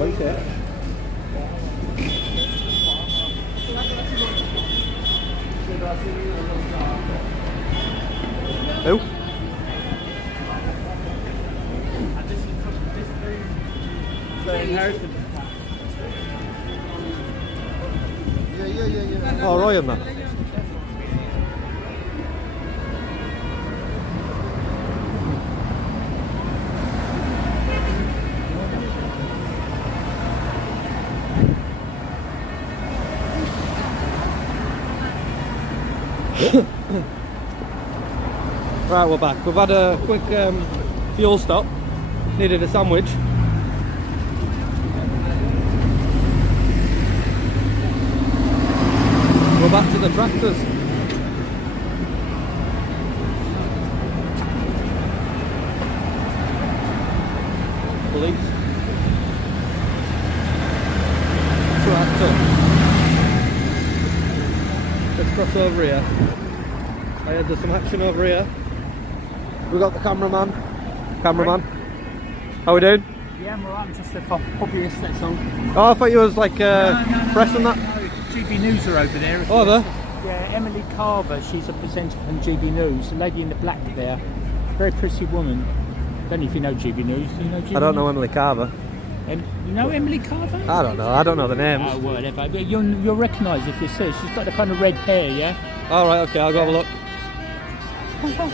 Okay. Who? Oh, Ryan then. Right, we're back. We've had a quick fuel stop. Needed a sandwich. We're back to the tractors. Police. Tractor. Let's cross over here. I heard there's some action over here. We got the cameraman. Cameraman. How we doing? Yeah, I'm alright. I'm just a hobbyist, that's all. Oh, I thought you was like pressing that. No, GB News are over there. Oh, there? Yeah, Emily Carver, she's a presenter from GB News. The lady in the black there, very pretty woman. Don't know if you know GB News. Do you know GB I don't News? know Emily Carver. You know Emily Carver? I don't know. I don't know the names. Oh, whatever. But you'll recognise if you see her. She's got the kind of red hair, yeah? All right, okay, I'll go have a look.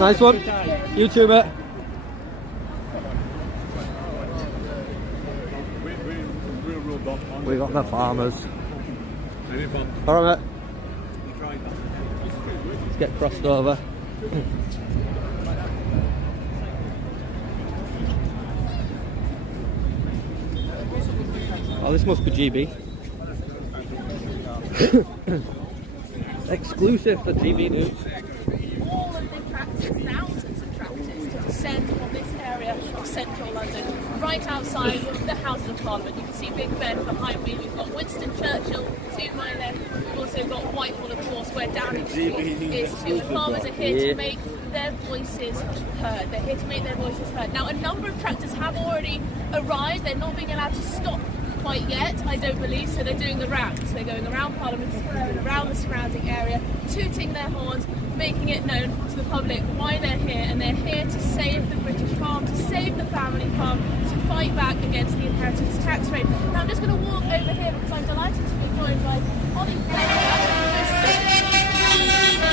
Nice one. You too, mate. We got the farmers. All right, mate. Let's get crossed over. Oh, this must be GB. Exclusive for GB News. All of the tractors, thousands of tractors, to descend on this area of central London, right outside the Houses of Parliament. You can see Big Ben behind me. We've got Winston Churchill to my left. We've also got Whitehall, of course, where Downing Street is too. The farmers are here to make their voices heard. They're here to make their voices heard. Now, a number of tractors have already arrived. They're not being allowed to stop quite yet, I don't believe, so they're doing the rounds. They're going around Parliament Square and around the surrounding area, tooting their horns, making it known to the public why they're here, and they're here to save the British farm, to save the family farm, to fight back against the inheritance tax rate. Now I'm just going to walk over here because I'm delighted to be joined by Ollie Fletcher.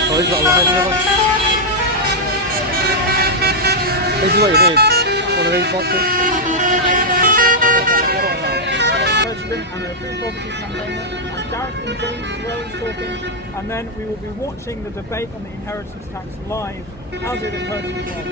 Oh, he's got a line here. This is what you need. One of these boxes. And a food poverty campaigner, and Gareth and James as well is talking, and then we will be watching the debate on the inheritance tax live as it occurs in the world.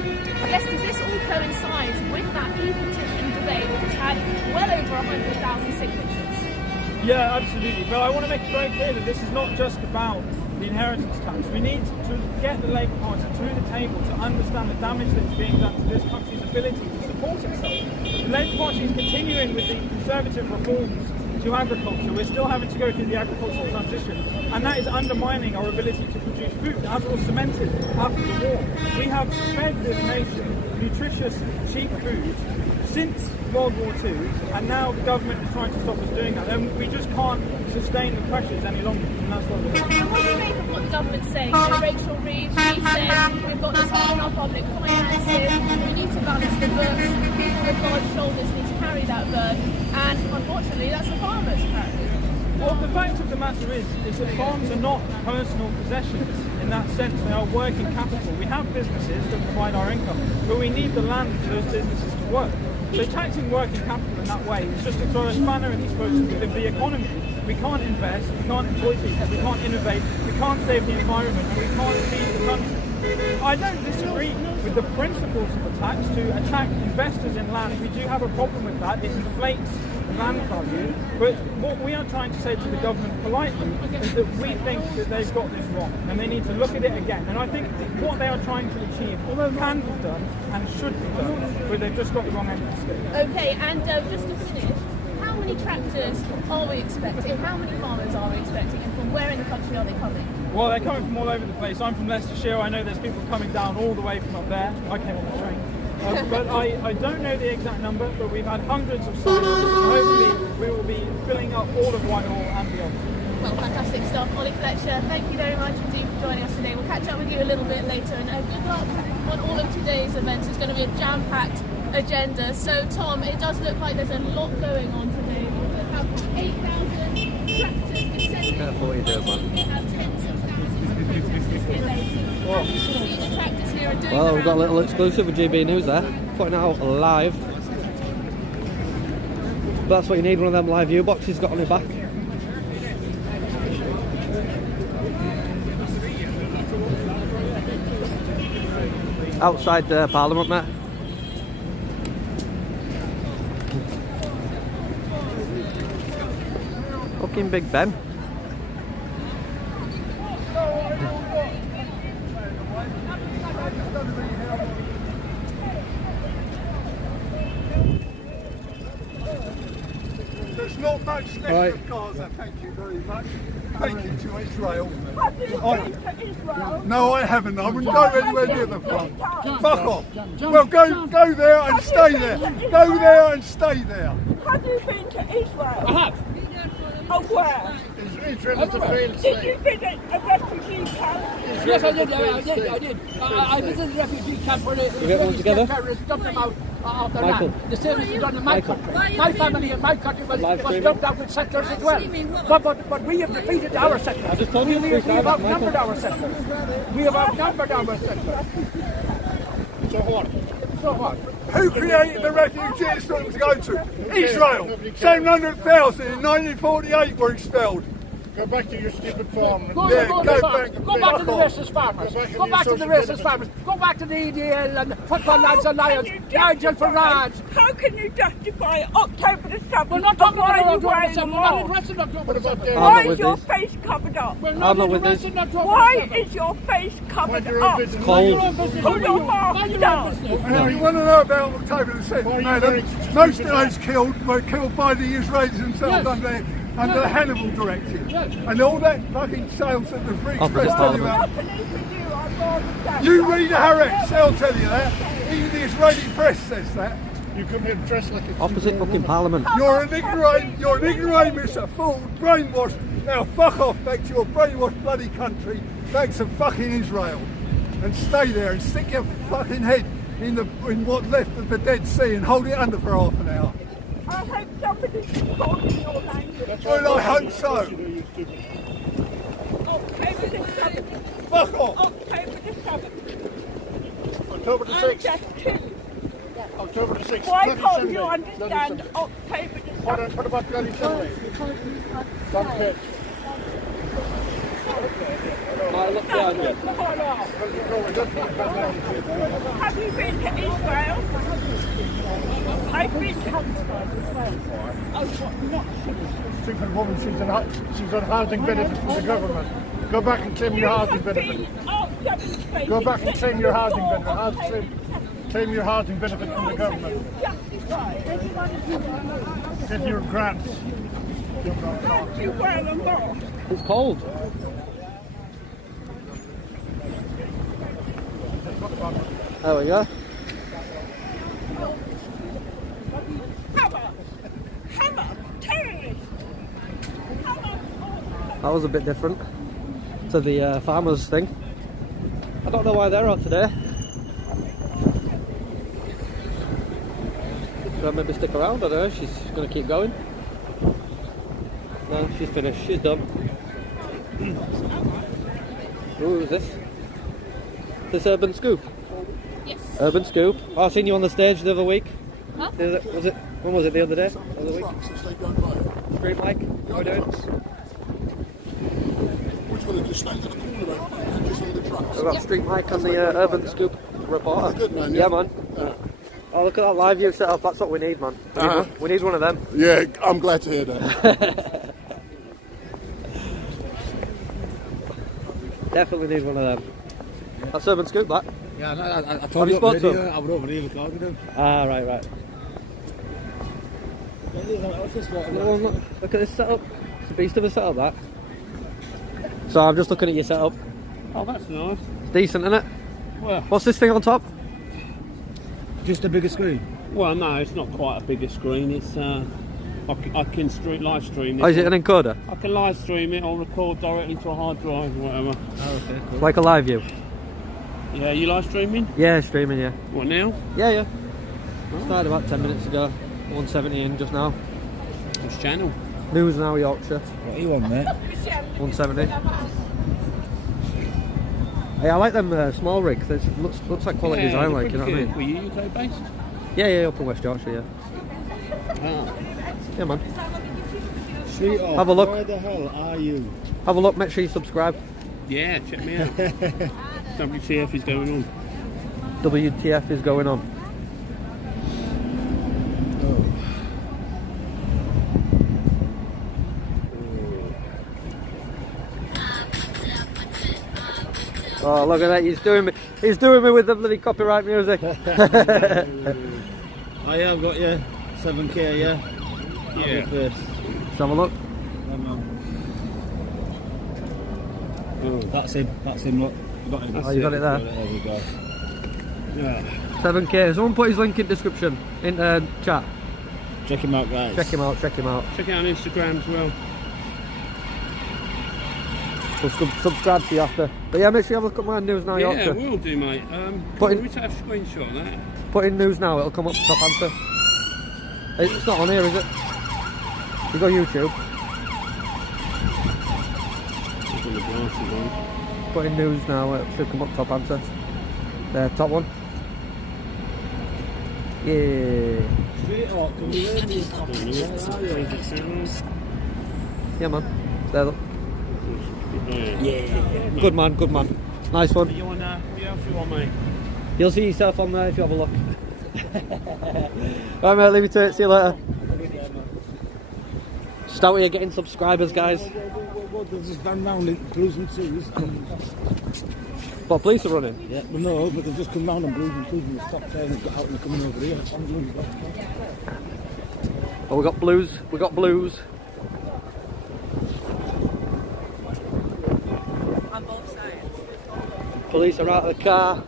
Yes, because this all coincides with that e-petition debate which had well over 100,000 signatures. Yeah, absolutely. But I want to make it very clear that this is not just about the inheritance tax. We need to get the Labour Party to the table to understand the damage that is being done to this country's ability to support itself. The Labour Party is continuing with the Conservative reforms to agriculture. We're still having to go through the agricultural transition, and that is undermining our ability to produce food, as was cemented after the war. We have fed this nation nutritious, cheap food since World War II, and now the government is trying to stop us doing that, and we just can't sustain the pressures any longer, and that's what we're doing. And what do you make of what the government's saying? So Rachel Reeves, she said we've got this hard on our public finances, we need to balance the books, people with large shoulders need to carry that burden, and unfortunately that's the farmers apparently. Well, the fact of the matter is that farms are not personal possessions in that sense. They are working capital. We have businesses that provide our income, but we need the land for those businesses to work. So taxing working capital in that way is just to throw a spanner in the spokes of the economy. We can't invest, we can't employ people, we can't innovate, we can't save the environment, and we can't feed the country. I don't disagree with the principles of the tax to attack investors in land. We do have a problem with that. It inflates the land value. But what we are trying to say to the government politely is that we think that they've got this wrong and they need to look at it again. And I think what they are trying to achieve can be done and should be done, but they've just got the wrong end of the stick. Okay, and just to finish, how many tractors are we expecting? How many farmers are we expecting? And from where in the country are they coming? Well, they're coming from all over the place. I'm from Leicestershire. I know there's people coming down all the way from up there. I came on the train. But I don't know the exact number, but we've had hundreds of sign-ups, and hopefully we will be filling up all of Whitehall and beyond. Well, fantastic stuff. Ollie Fletcher, thank you very much indeed for joining us today. We'll catch up with you a little bit later, and good luck on all of today's events. It's going to be a jam-packed agenda. So, Tom, it does look like there's a lot going on today. We have 8,000 tractors descending. Careful what you do, man. We have tens of thousands of protesters here later. The tractors here are doing Well, the we've got a rounds. little exclusive with GB News there, putting it out live. But that's what you need, one of them live view boxes got on your back. Outside Parliament, mate. Fucking Big Ben. There's not much left Right. of Gaza, thank you very much. Thank you to Israel. Have you been to Israel? No, I haven't. I wouldn't go anywhere near the front. Fuck off. Well, go there and stay there. Go there and stay there. Have you been to Israel? I have. Oh, where? Israel is a failed Did state. you visit a refugee camp? Yes, I did. I did. I visited the refugee camp where the get one together? terrorists dumped them out of their Michael. land. The same is done in my Michael. country. My family and my country was Livestreaming. dumped out with settlers as well. But we have defeated our settlers. I just told you we three have times, outnumbered Michael. our settlers. We have outnumbered our settlers. So what? So what? Who created the refugees for them to go to? Israel. 700,000 in 1948 were expelled. Go back to your stupid farm. Go, Yeah, go, go to back. go back to the Fuck off. racist farmers. Go back to Go your back to the social racist benefits. farmers. Go back to the EDL and the football lads and lions. How can you Nigel justify- Farage. How can you justify October the 7th? We're not talking Why about are you October wearing the a 7th. We're not mask? interested in October What the about 7th. them? I'm Why not is with your this. face covered up? We're I'm not not with this. interested in October Why the 7th. is your face covered Mind your own up? business. Cold. Mind your own business. Put your mask Mind your own down. business. Now, you want to know about October the 7th, Why are you madam? very Most stupid of those killed were killed by the Israelis themselves Yes. under the Hannibal Directive. Yes. And all that fucking sales that the Free Opposite Express tell you Parliament. about. Happening for you, I'm more than that. You read Haaretz, they'll tell you that. Even the Israeli press says that. You come here dressed like a Opposite fucking Parliament. You're an ignoramus, a fool, brainwashed. Now fuck off back to your brainwashed bloody country, back to fucking Israel. And stay there and stick your fucking head in what left of the Dead Sea and hold it under for half an hour. I hope somebody's talking your language. Well, I hope so. October the 7th. Fuck off. October the 7th. October the I'm 6th. just two. October the 6th. Why Bloody can't Sunday. you Bloody understand Sunday. October the 7th? What about bloody Sunday? Don't care. Have you been to Israel? I've been to Oh, what? Not Stupid woman, she's on housing benefits from the government. Go back and claim your housing benefit. Go back and claim your housing benefit. Claim your housing benefit from the government. Get your grants. You wear a mask. It's cold. There we go. Hammer, terrorist. That was a bit different to the farmers thing. I don't know why they're out today. Should I maybe stick around? I don't know. She's going to keep going. No, she's finished. She's done. Who is this? This Urban Scoop? Yes. Urban Scoop. Oh, I seen you on the stage the other week. Huh? Was it? When was it? The other day? The other week? Street mic. How are we doing? Which one is just stand to the corner and just on the trucks? We've got Street mic on the Urban Scoop reporter. Good man, Yeah, yeah. man. Oh, look at that live view setup. That's what we need, man. We need one of them. Yeah, I'm glad to hear that. Definitely need one of them. That's Urban Scoop, that. Yeah, no, I Have told you you spoke to already, him? I would over here recording him. Ah, right. Well, look at this setup. It's a beast of a setup, that. So I'm just looking at your setup. Oh, that's nice. Decent, isn't it? Well, What's this thing on top? Just a bigger screen? Well, no, it's not quite a bigger screen. It's I can live stream this. Oh, is it an encoder? I can live stream it or record directly to a hard drive or whatever. Oh, okay, cool. Like a live view? Yeah, you live streaming? Yeah, streaming, yeah. What, now? Yeah. Started about 10 minutes ago. 170 in just now. Which channel? News Now Yorkshire. What do you want, mate? 170. Hey, I like them small rigs. It looks like quality design, like, you know what I mean? Were you UK based? Yeah, up in West Yorkshire, yeah. Ah. Yeah, man. Sweetheart, Have a look. where the hell are you? Have a look, make sure you subscribe. Yeah, check me out. WTF is going on. WTF is going on. Oh, look at that, he's doing me with the bloody copyright music. I have got you 7K, yeah? Yeah. Let's have a look. Oh, that's him, look. You got him. Oh, you got it there. There we go. Yeah. 7K, someone put his link in description, in chat. Check him out, guys. Check him out. Check out on Instagram as well. We'll subscribe to you after. But yeah, make sure you have a look at my News Now Yeah, Yorkshire. we'll do, mate. Put in- we take a screenshot of that. Put in News Now, it'll come up top answer. It's not on here, is it? You got YouTube. Put the glasses on. Put in News Now, it should come up top answer. There, top one. Yeah. Sweetheart, can you hear me? Yeah, man. There, look. Yeah. Good man. Nice one. You want what else you want, mate? You'll see yourself on there if you have a look. Right, mate, leave you to it. See you later. Just out here getting subscribers, guys. They've just gone round in blues and twos. But police are running. Yeah, well, no, but they've just come round on blues and twos and stopped there and got out and they're coming over here. Oh, we got blues. On both sides. Police are out of the car.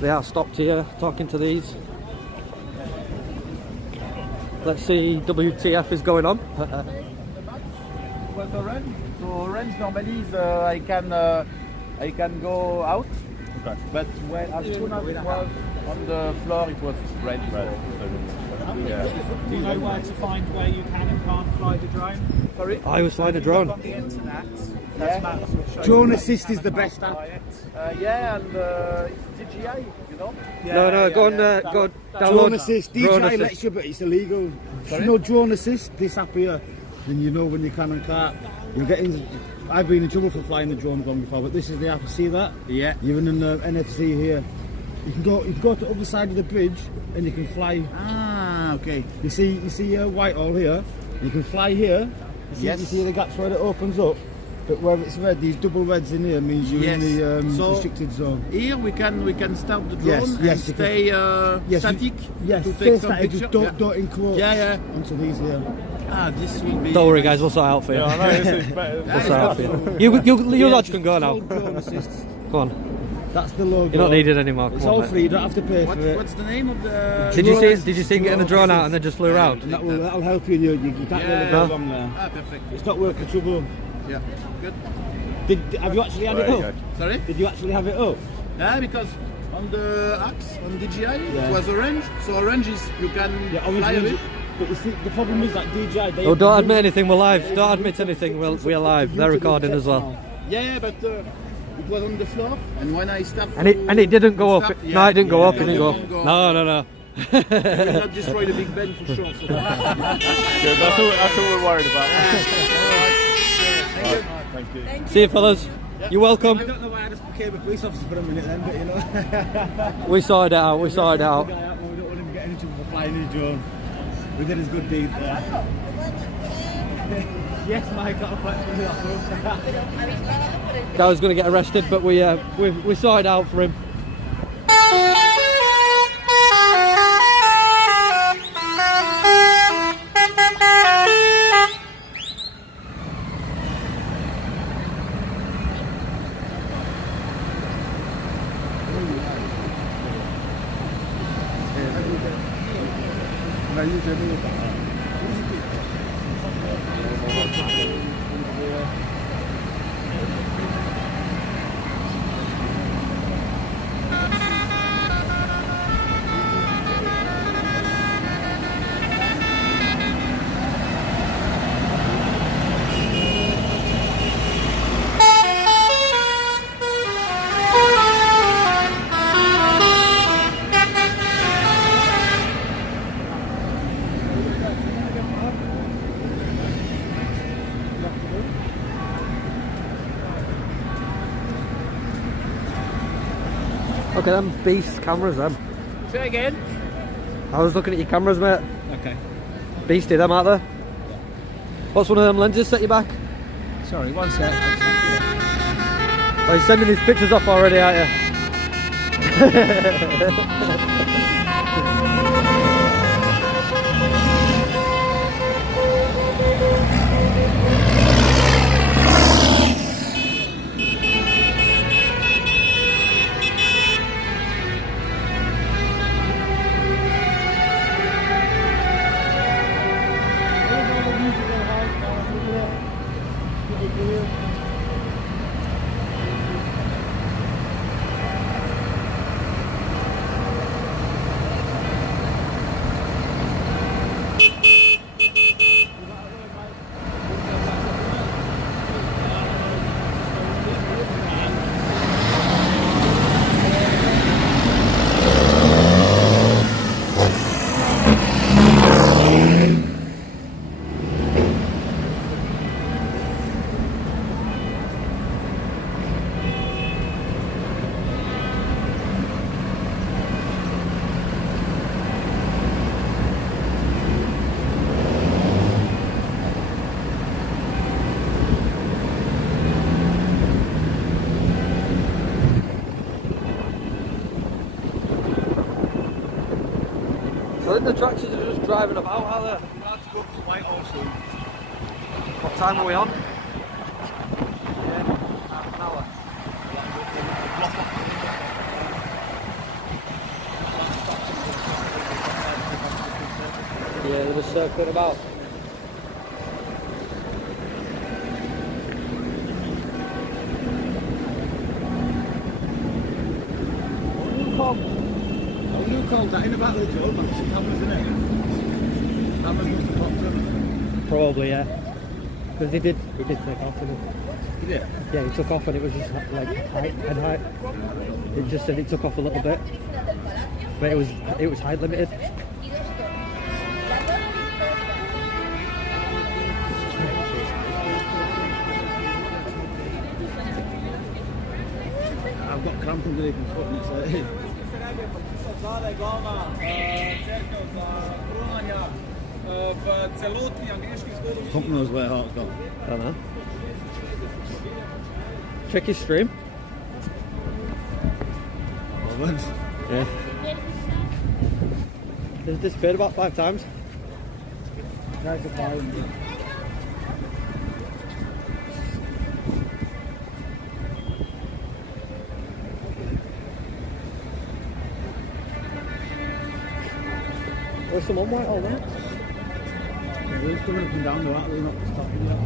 They are stopped here talking to these. Let's see, WTF is going on. Was orange. So orange normally is I can go out. Okay. But when as soon as it was on the floor, it was red. Yeah. Do you know where to find where you can and can't fly the drone? Sorry? I was flying a drone. On the internet, Yeah. maps will show Drone you Assist where is the to best fly app. it. Yeah, and it's DJI, you know. No, go on, go download. Drone Assist, Drone DJI Assist. lets you, but it's illegal. You know Drone Assist, this app here, then you know when you can and can't. You're getting. I've been in trouble for flying the drone gone before, but this is the app. See that? Yeah. Even in the NFC here, you can go to the other side of the bridge and you can fly. Ah, okay. You see Whitehall here. You can fly here. Yes. You see the gaps where it opens up. But where it's red, these double reds in here means you're in the restricted zone. Here we can start the drone Yes, and stay static Yes, to stay take some static, picture. just don't encroach onto these here. Ah, this will be. Don't worry, guys, we'll sort it out for you. Yeah, I know, this is better. We'll sort it out for you. You lads can go now. Drone Assist. Go on. That's the logo. You're not needed anymore. It's Come all on, free. You don't have to pay for it. What's the name of the? Did you see him getting the drone out and then just flew around? And that'll help you. You can't really go wrong there. Ah, perfect. It's not worth the trouble. Yeah, good. Have you actually had it up? Sorry? Did you actually have it up? Yeah, because on the apps on DJI Yeah. it was orange. So orange is you can fly with obviously. it. But you see, the problem is that DJI. They Oh, don't admit anything, we're live. Don't admit anything, we're live. They're recording as well. Yeah, but it was on the floor, and when I stopped, And it didn't go up. No, it didn't go up. It didn't go It up. No. will not destroy the Big Ben for sure. So. Good, that's all we're worried about. Thank you. See you, fellas. You're welcome. I don't know why I just became a police officer for a minute then, but you know. We sorted it out. We don't want him getting into trouble for flying his drone. We did his good deed there. Yes, Mike got a flash from the office. Guy was going to get arrested, but we sorted it out for him. No, you do me. Look at them beast cameras, them. Say again. I was looking at your cameras, mate. Okay. Beastie, them, aren't they? What's one of them lenses set you back? Sorry, one sec. Oh, you're sending these pictures off already, aren't you? So I think the tractors are just driving about, are they? We're about to go up to Whitehall soon. What time are we on? Half an hour. Yeah, they're just circling about. You called that in about the drone, man. She cameras in it. Cameras must have popped up. Probably, yeah. Because he did take off, didn't he? Did it? Yeah, he took off and it was just like head height. It just said it took off a little bit, but it was height limited. I've got cramp underneath my foot and it's like... Fuck knows where heart's gone. I don't know. Check his stream. Yeah. He's disappeared about 5 times. There's some on Whitehall there. Wheels coming up and down the right, we're not stopping yet.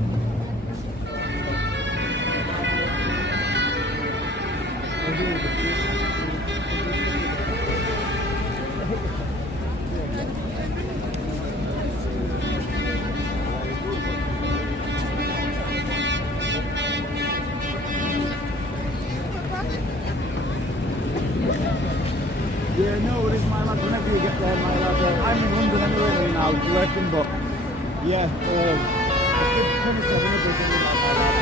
Yeah, no worries, my lad. Whenever you get there, my lad. I'm in London anyway now, working, but yeah, it's good 27 of us in my lad.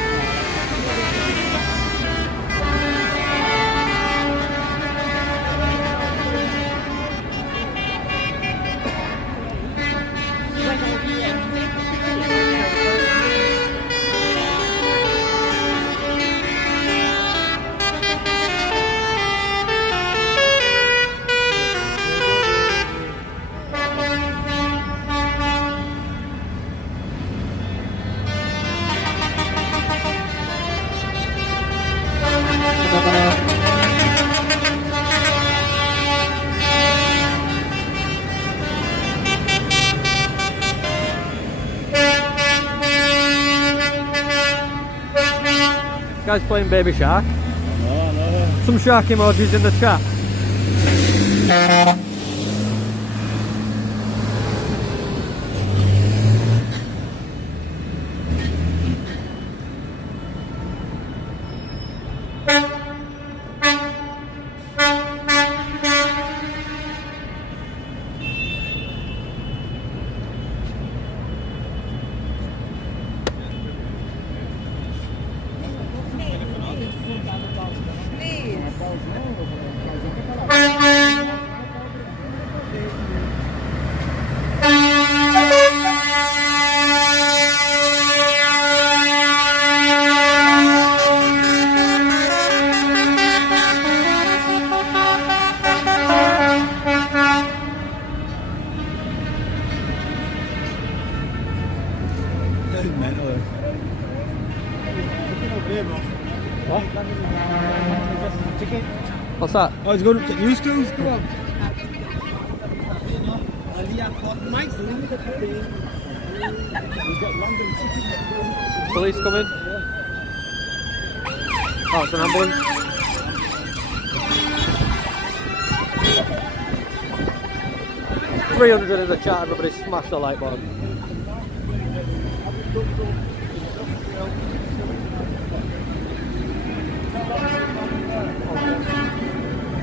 Guy's playing Baby Shark. No, no. Some shark emojis in the chat. What's that? Oh, he's going up to new schools? Come on. Police coming. Oh, it's an ambulance. $300 in the chat, everybody smash the like button.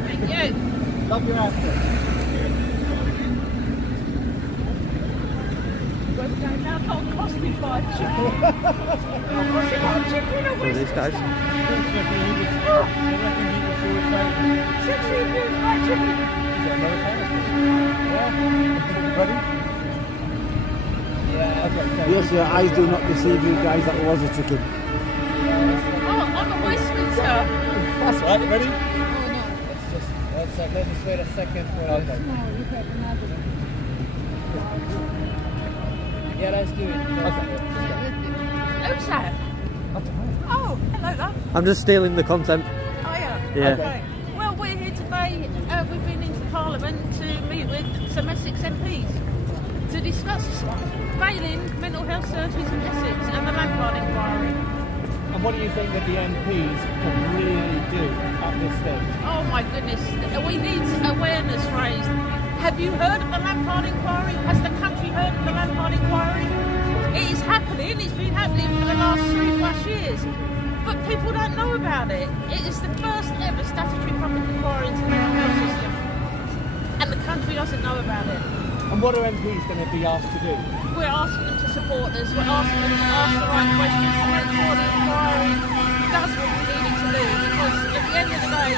Thank you. Love your outfit. Now can't cost me 5 chicken. Chicken Who are these guys? 16 years fried chicken. Yes, your eyes do not deceive you guys, that was a chicken. Oh, I'm a Westminster. That's right, ready? Let us wait a second for this. Yeah, let's do it. Who's that? Oh, hello there. I'm just stealing the content. Oh, yeah. Yeah. Okay. Well, we're here today. We've been into Parliament to meet with some Essex MPs to discuss failing mental health services in Essex and the Lampard inquiry. And what do you think that the MPs can really do at this stage? Oh my goodness, we need awareness raised. Have you heard of the Lampard inquiry? Has the country heard of the Lampard inquiry? It is happening, it's been happening for the last 3+ years. But people don't know about it. It is the first ever statutory public inquiry into the mental health system. And the country doesn't know about it. And what are MPs going to be asked to do? We're asking them to support us, we're asking them to ask the right questions to make sure the inquiry does what we need it to do. Because at the end of the day,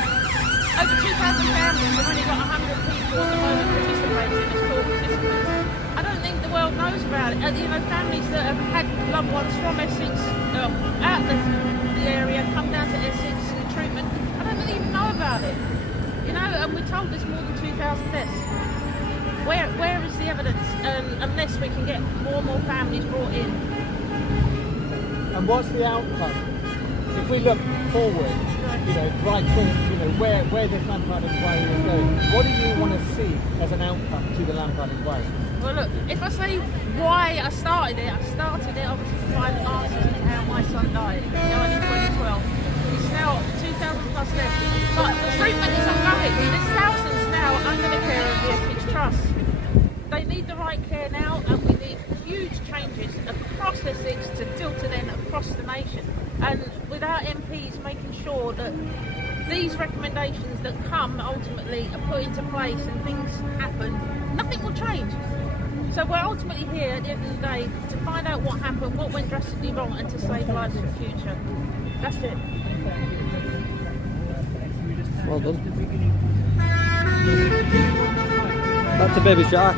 over 2,000 families, we've only got 100 people at the moment participating in this court participants. I don't think the world knows about it. You know, families that have had loved ones from Essex, out the area, come down to Essex for treatment, I don't really even know about it. You know, and we're told there's more than 2,000 deaths. Where is the evidence? Unless we can get more and more families brought in. And what's the outcome? If we look forward, you know, right to, you know, where this Lampard inquiry is going, what do you want to see as an outcome to the Lampard inquiry? Well, look, if I say why I started it obviously to find answers into how my son died, you know, in 2012. It's now 2,000 plus deaths. But the treatment is ongoing. There's thousands now under the care of the Essex Trust. They need the right care now, and we need huge changes across Essex to filter then across the nation. And with our MPs making sure that these recommendations that come ultimately are put into place and things happen, nothing will change. So we're ultimately here at the end of the day to find out what happened, what went drastically wrong, and to save lives for the future. That's it. Well done. Back to Baby Shark.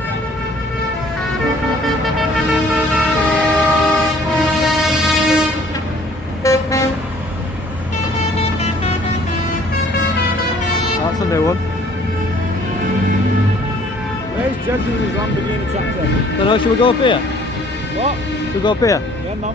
That's a new one. Where's Judging his Lamborghini tractor? Don't know, should we go up here? What? Should we go up here? Yeah, no.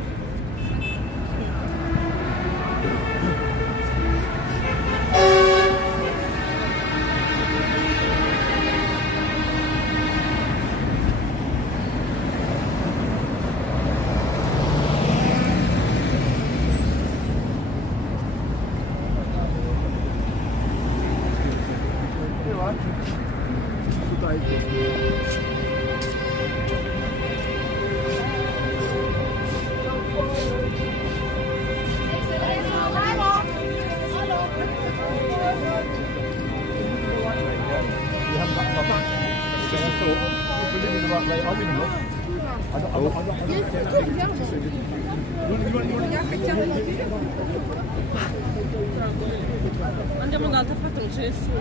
Andiamo dall'altra parte, non c'è nessuno.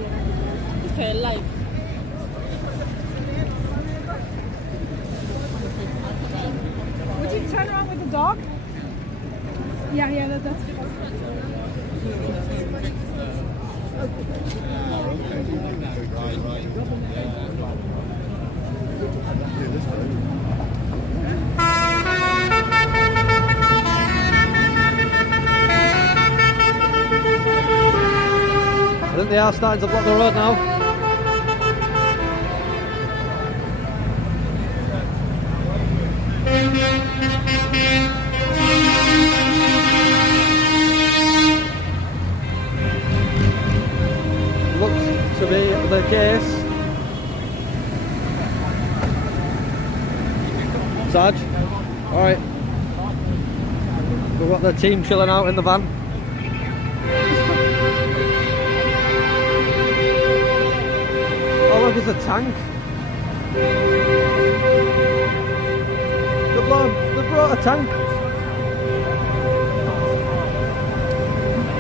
Questo è il live. Would you turn around with the dog? Yeah, that's good. I think they are starting to block the road now. Looks to be the case. Sarge, alright. We've got the team chilling out in the van. Oh look, it's a tank. They brought a tank.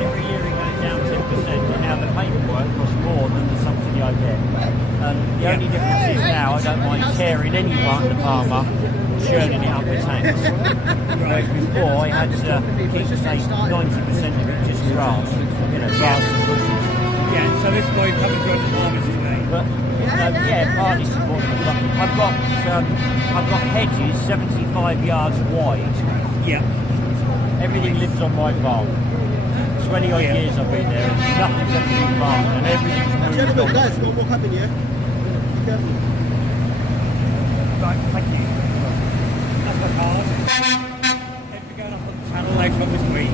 Every year it goes down 10%, and now the paperwork costs more than the subsidy I get. The only difference is now I don't mind sharing any part of the farmer, churning it up with tanks. Whereas before I had to keep, say, 90% of it just grass, grass and bushes. Yeah, so this is why you come and join the farmers today. But yeah, partly supporting them. But I've got hedges 75 yards wide. Yeah. Everything lives on my farm. 20 odd years I've been there, and nothing's ever been farmed, and everything's moved Gentlemen, on. guys, don't walk up in here. Be careful. Right, thank you. That's my card. If you're going up on the channel later on this week.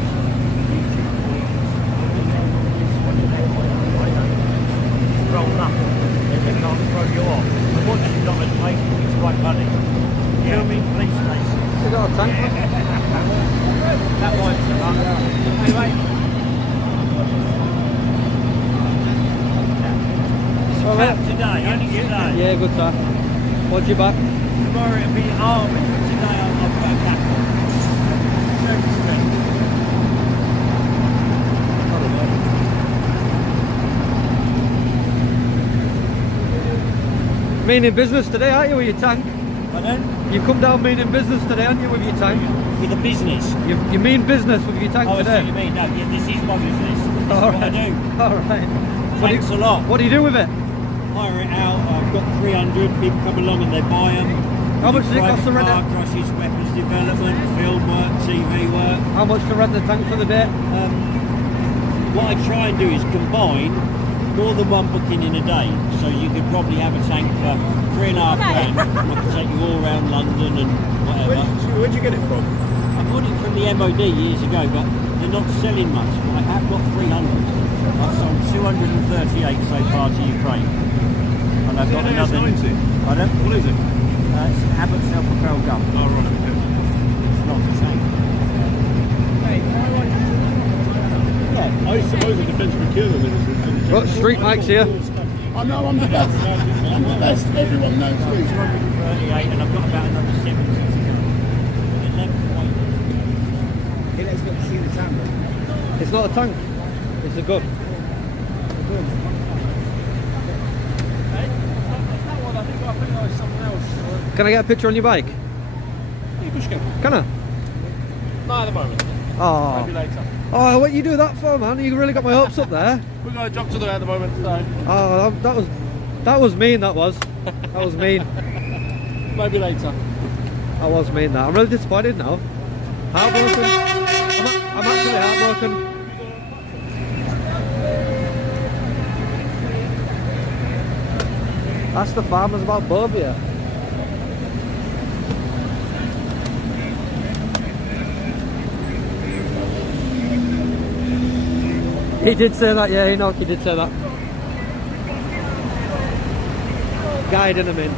Roll up, and they can't throw you off. I want you not to make it's right money. Kill me, police station. You got a tank? That wipes them up. Anyway. Today, only today. Yeah, good sir. What's your back? Tomorrow it'll be armoured, but today I'll put a cap on. Meaning business today, aren't you, with your tank? Pardon? You come down meaning business today, aren't you, with your tank? With a business? You mean business with your tank I today? see what you mean. No, yeah, this is my business. This is what I do. Alright. Thanks a lot. What do you do with it? Hire it out. I've got 300 people come along and they buy them. How much does it cost to rent car it? crushes, weapons development, film work, TV work. How much to rent the tank for the day? What I try and do is combine more than one booking in a day. So you could probably have a tank for £3.5 grand. I can take you all around London and whatever. Where'd you get it from? I bought it from the MOD years ago, but they're not selling much. But I have got 300. I've sold 238 so far to Ukraine. And I've got another. Pardon? What is it? It's an Abbott self-propelled gun. Oh, right, okay. It's not a tank. Yeah. I suppose the defence procurement minister. Got street mics here. I know I'm the best. I'm the best. Everyone knows me. 238 and I've got about another 70 to go. It's not a tank. It's a gun. Can I get a picture on your bike? You push go. Can I? Not at the moment. Oh. Maybe later. Oh, what you do that for, man? You really got my hopes up there. We're going to jump to the at the moment. So. Oh, that was mean. That was mean. Maybe later. That was mean. That I'm really disappointed now. Heartbroken. I'm actually heartbroken. Ask the farmers about Bovia. He did say that, yeah, Enoch, he did say that. guiding them in.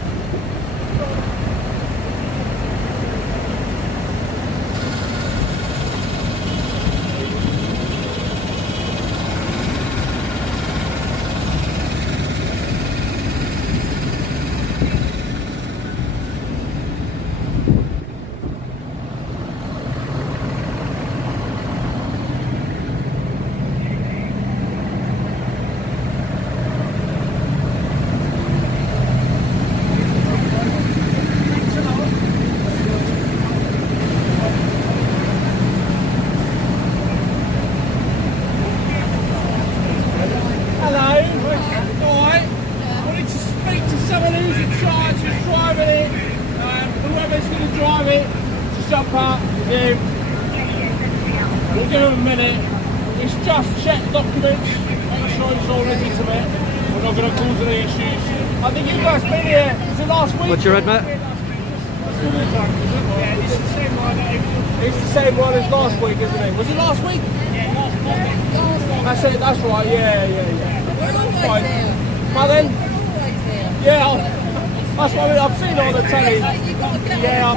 What's your red, mate? It's the same one as last week, isn't it? Was it last week? Yeah, last week. That's it, that's right, yeah. We're always Fine. there. Pardon? We're always there. Yeah, that's what I've seen it on the telly. Yeah,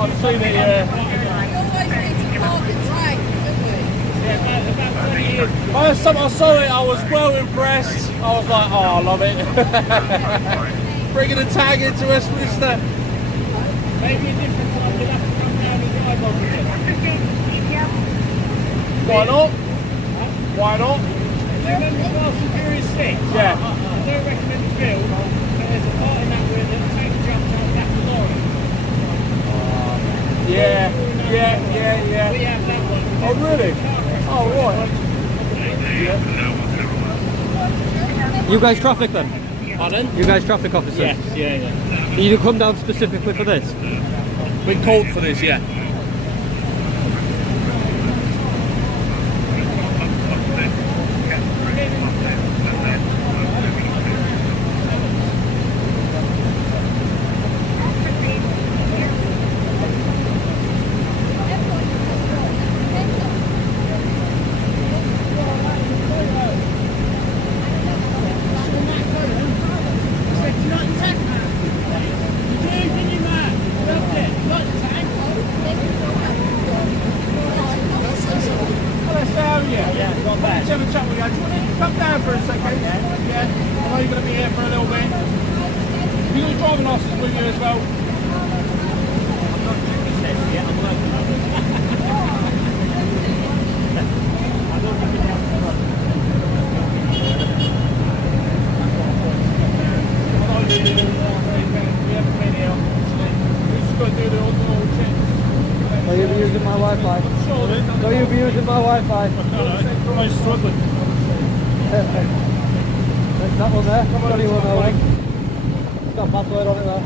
I've seen it, yeah. We always need to park and tag, don't we? Yeah, about 20 years. I saw it, I was well impressed. I was like, oh, I love it. Bringing the tag into Westminster. Maybe a different time we'll have to come down and drive over it. Why not? Why not? Do you remember Fast and Furious 6? Yeah. I don't recommend the film, but there's a part in that where the tank jumps out of that lorry. Yeah. We have that one. Oh, really? Oh, right. Yeah. You guys traffic then? Pardon? You guys traffic officers? Yes, yeah. You come down specifically for this? Been called for this, yeah. Are you using my Wi-Fi? Are you using my Wi-Fi? I'm struggling. There's that one there. Got you one there. It's got a password on it there.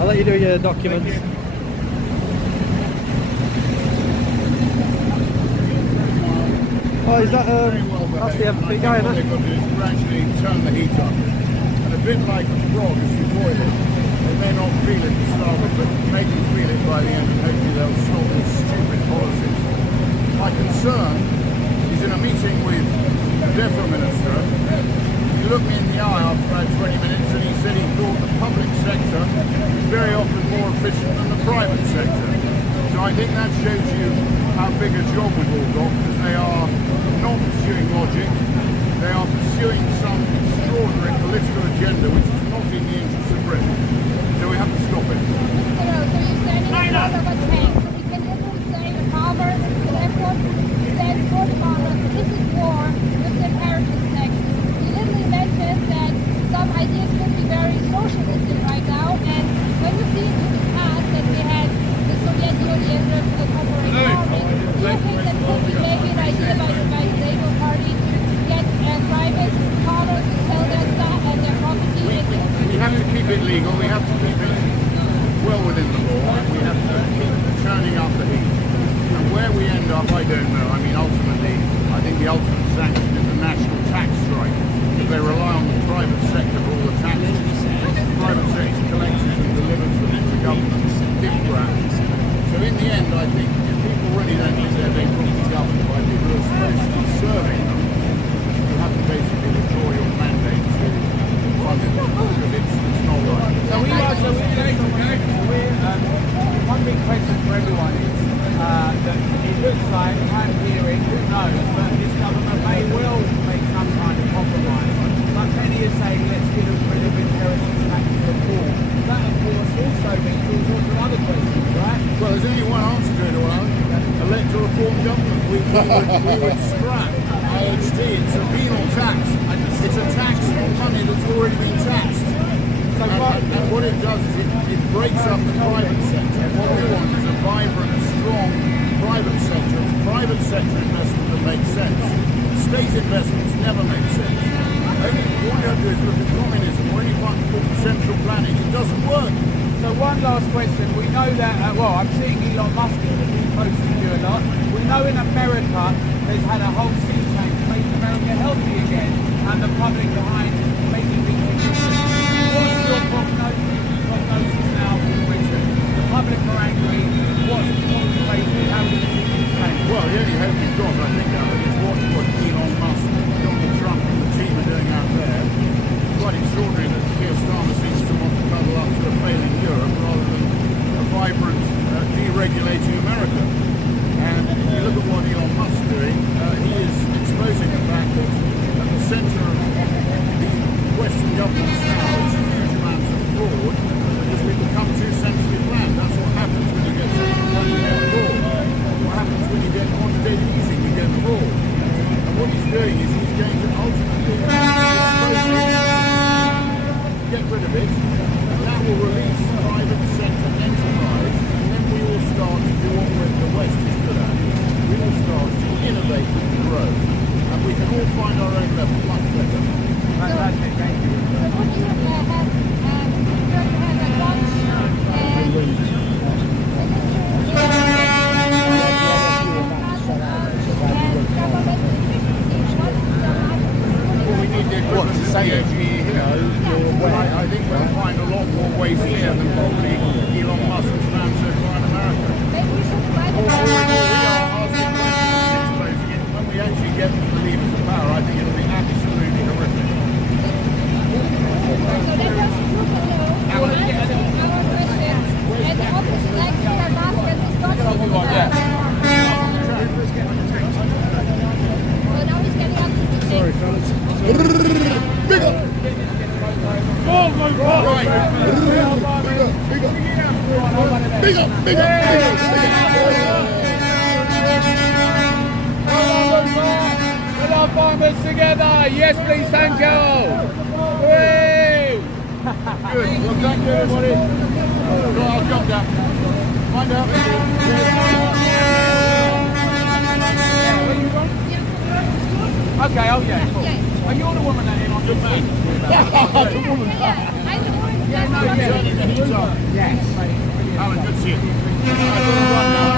I'll let you do your documents. Oh, is that that's the empty guy, isn't it? Gradually turn the heat up. And a bit like a frog, as you boil it, they may not feel it to start with, but make you feel it by the end, and hopefully they'll stop these stupid policies. My concern is in a meeting with the DEFRA Minister, he looked me in the eye after about 20 minutes and he said he thought the public sector is very often more efficient than the private sector. So I think that shows you how big a job we've all got, because they are not pursuing logic, they are pursuing some extraordinary political agenda which is not in the interest of Britain. So we have to stop it. So you're standing in front of a tank, so we can literally say the farmers, the everyone stands for the farmers. This is war with the inheritance taxes. You literally mentioned that some ideas could be very socialistic right now, and when you see in the past that we had the Soviet Union with the corporate farming, do you think that could be maybe an idea by the Labour Party to IHT, it's a penal tax. It's a tax on money that's already been taxed. And what it does is it breaks up the private sector. What we want is a vibrant, strong private sector. It's private sector investment that makes sense. State investments never make sense. Only all you have to do is look at communism or any kind of central planning. It doesn't work. So one last question. We know that, well, I'm seeing Elon Musk posting you a lot. We know in America they've had a whole think tank to make America healthy again, and the public behind making things efficient. What's your prognosis now for Britain? The public are angry. What's the way how do you see things change? Well, the only hope you've got, I think, Alan, is watch what Elon Musk, Donald Trump and the team are doing out there. It's quite extraordinary that Keir Starmer seems to want to cuddle up to a failing Europe rather than a vibrant, deregulating America. And if you look at what Elon Musk's doing, he is exposing the fact that at the centre of the Western governments now is huge amounts of fraud because we've become too centrally planned. That's what happens when you get centrally planned, you get fraud. What happens when you get quantitative easing, you get fraud. And what he's doing is he's going to ultimately expose it, get rid of it, and that will release private sector enterprise, and then we will start to do what the West is good at. We will start to innovate and grow, and we can all find our own level much better. Fantastic, thank you. So would you have a lunch Well, we need the equipment to say here. I think we'll find a lot more ways here than probably Elon Musk has found so far in America. We are asking questions and exposing it. When we actually get to the levers of power, I think it'll be absolutely horrific. So that was our questions. And obviously next to our mask and this document. So now he's getting up to the thing. Sorry, fellas. Big up! Big Put our farmers together! Yes, please, thank you! Good. Well, thank you, everybody. I'll jump down. Find out. Okay, oh yeah, cool. Are you the woman that Elon just made? The woman. Yes. Alan, good to see you. I've got to run now.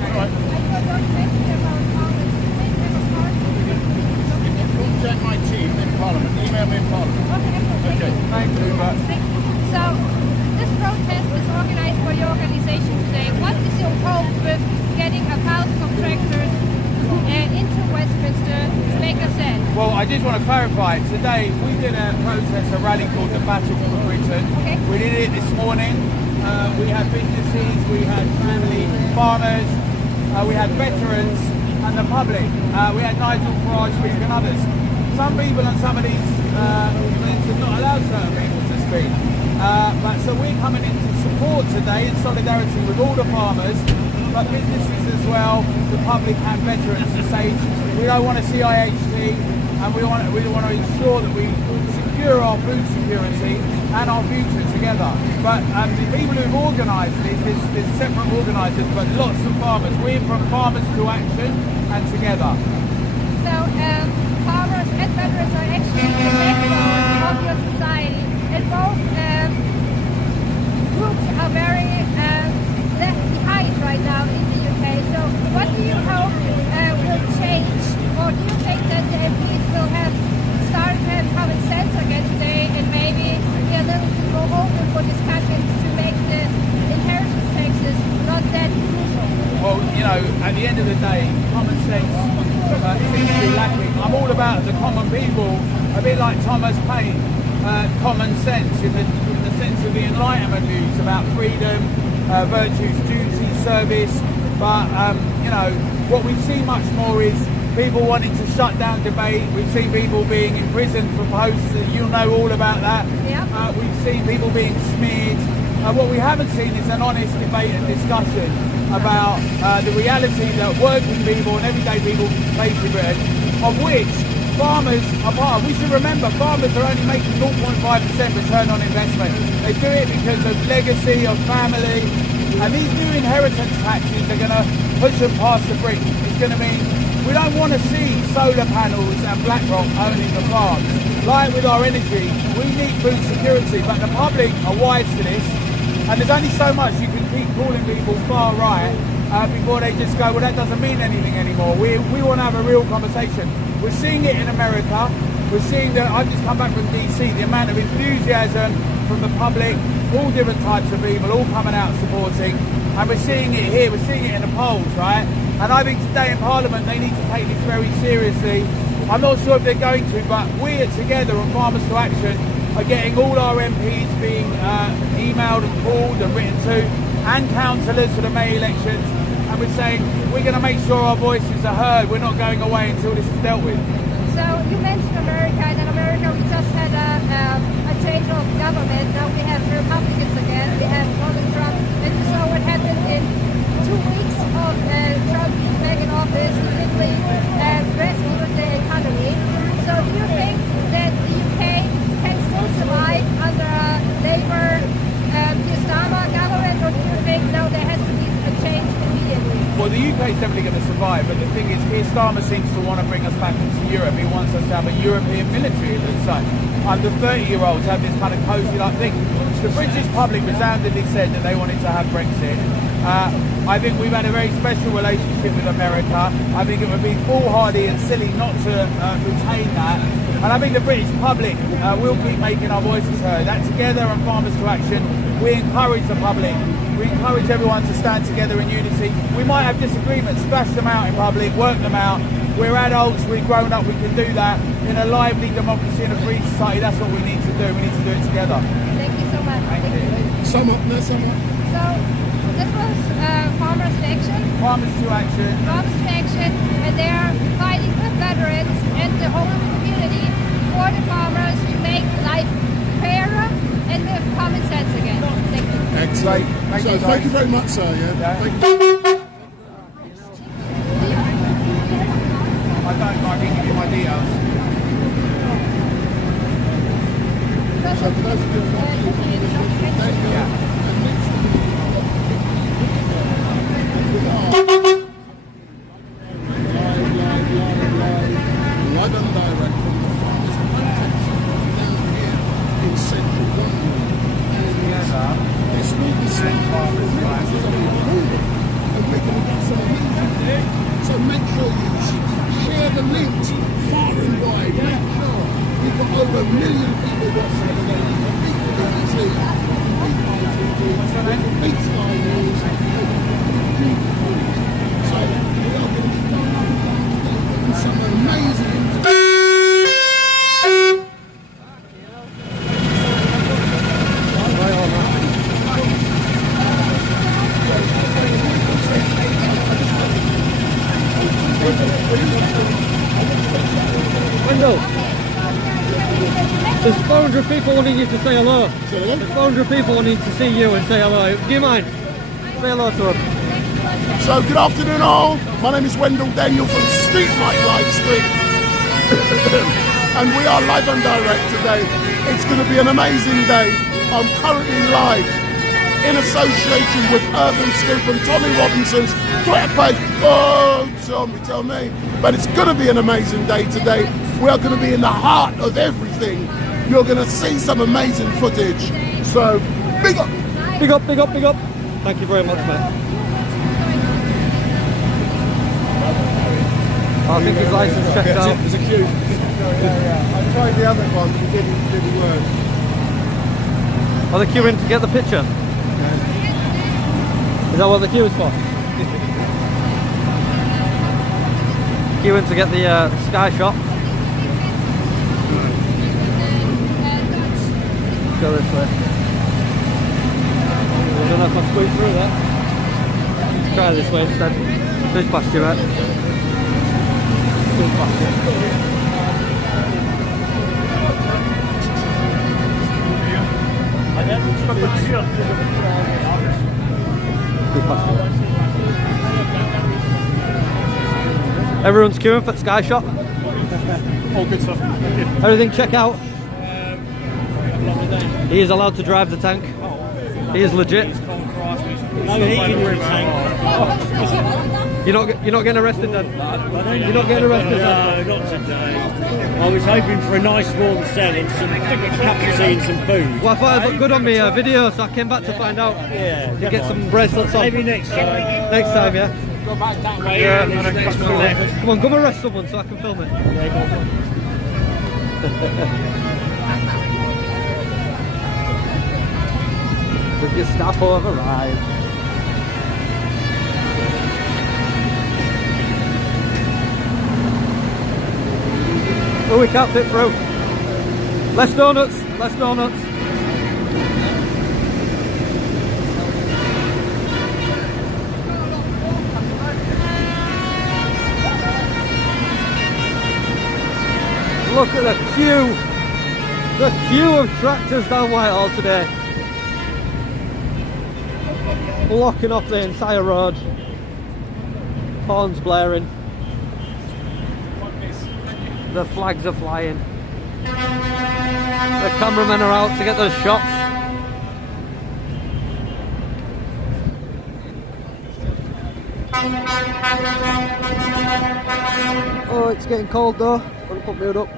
All right. Contact my team in Parliament. Email me in Parliament. Okay. Thank you very much. So this protest is organized by your organization today. What is your hope with getting 1,000 contractors into Westminster to make a stand? Well, I just want to clarify. Today we did a protest, a rally called the Battle for Britain. Okay. We did it this morning. We had businesses, we had family, farmers, we had veterans and the public. We had Nigel Farage speaking and others. Some people on some of these events have not allowed certain people to speak. But so we're coming in to support today in solidarity with all the farmers, but businesses as well, the public and veterans to say we don't want to see IHT and we want to ensure that we secure our food security and our future together. But the people who've organised this, there's separate organisers, but lots of farmers. We're from Farmers to Action and together. So farmers and veterans are actually the backbone of your society, and both groups are very left behind right now in the UK. So what do you hope will change, or do you think that the MPs will have started to have common sense again today and maybe be a little bit more open for discussions to make the inheritance taxes not that crucial? Well, you know, at the end of the day, common sense seems to be lacking. I'm all about the common people, a bit like Thomas Paine, common sense in the sense of the Enlightenment views about freedom, virtues, duty, service. But, you know, what we see much more is people wanting to shut down debate. We've seen people being imprisoned for posts, you'll know all about that. Yep. We've seen people being smeared. What we haven't seen is an honest debate and discussion. about the reality that working people and everyday people face in Britain, of which farmers are part of. We should remember farmers are only making 0.5% return on investment. They do it because of legacy, of family, and these new inheritance taxes are going to push them past the brink. It's going to mean we don't want to see solar panels and BlackRock owning the farms. Like with our energy, we need food security, but the public are wise to this, and there's only so much you can keep calling people far right before they just go, well, that doesn't mean anything anymore. We want to have a real conversation. We're seeing it in America. We're seeing that, I've just come back from DC, the amount of enthusiasm from the public, all different types of people, all coming out supporting, and we're seeing it here, we're seeing it in the polls, right? And I think today in Parliament they need to take this very seriously. I'm not sure if they're going to, but we at Together and Farmers to Action are getting all our MPs being emailed and called and written to, and councillors for the May elections, and we're saying we're going to make sure our voices are heard. We're not going away until this is dealt with. So you mentioned America, and in America we just had a change of government. Now we have Republicans again. We have Donald Trump, and you saw what happened in 2 weeks of Trump being back in office. He literally rescued the economy. So do you think that the UK can still survive under a Labour Starmer government, or do you think no, there has to be a change immediately? Well, the UK is definitely going to survive, but the thing is, Keir Starmer seems to want to bring us back into Europe. He wants us to have a European military as such. Under 30-year-olds have this kind of cosy-like thing. The British public resoundingly said that they wanted to have Brexit. I think we've had a very special relationship with America. I think it would be foolhardy and silly not to retain that. And I think the British public will keep making our voices heard. That Together and Farmers to Action, we encourage the public. We encourage everyone to stand together in unity. We might have disagreements, splash them out in public, work them out. We're adults, we've grown up, we can do that. In a lively democracy and a free society, that's what we need to do. We need to do it together. Thank you so much. Thank you. Sum up. So this was Farmers to Action. Farmers to Action. Farmers to Action, and they are fighting with veterans and the whole community for the farmers to make life fairer and with common sense again. Thank you. Excellent. Thank you very much, sir. Thank you. I don't know, I can give you my details. So for those of you who are watching, thank you. Live and direct from the farmers' plantation down here in central London. And this will be sent off as and we're going to get some amazing. So make sure you share the links far and wide. Make sure we've got over 1 million people watching today. Beat the BBC, beat Sky News, so we are going to be doing some amazing interviews. Wendell, there's 400 people wanting you to say hello. There's 400 people wanting to see you and say hello. Do you mind? Say hello to them. So good afternoon all. My name is Wendell Daniel from Street Light Livestream. And we are live and direct today. It's going to be an amazing day. I'm currently live in association with Urban Scoop and Tommy Robinson's Twitter page. Oh, tell me. But it's going to be an amazing day today. We are going to be in the heart of everything. You're going to see some amazing footage. So, big up. Big up, big up, big up. Thank you very much, mate. I think his license checked out. There's a queue. I tried the other one, but it didn't work. Are they queuing to get the picture? Is that what the queue is for? Queuing to get the sky shot. Let's go this way. I don't know if I squeeze through that. Let's try this way instead. Who's past you, mate? Who's past you? Who's past you? Everyone's queuing for Sky Shot. All good stuff. Thank you. Everything check out. He is allowed to drive the tank. He is legit. No heating in the tank. You're not getting arrested then. You're not getting arrested then. No, not today. I was hoping for a nice warm cell and some cups of tea and some food. Well, I thought it looked good on my video, so I came back to find out. Yeah. You get some bracelets on. Maybe next time. Next time, yeah. Go back that way. Yeah, and then next one left. Come on, come arrest someone so I can film it. Yeah, go on. The Gestapo have arrived. Oh, we can't fit through. Less donuts, less donuts. Look at the queue of tractors down Whitehall today. Blocking off the entire road. Horns blaring. The flags are flying. The cameramen are out to get those shots. Oh, it's getting cold though. Gonna put my hood up.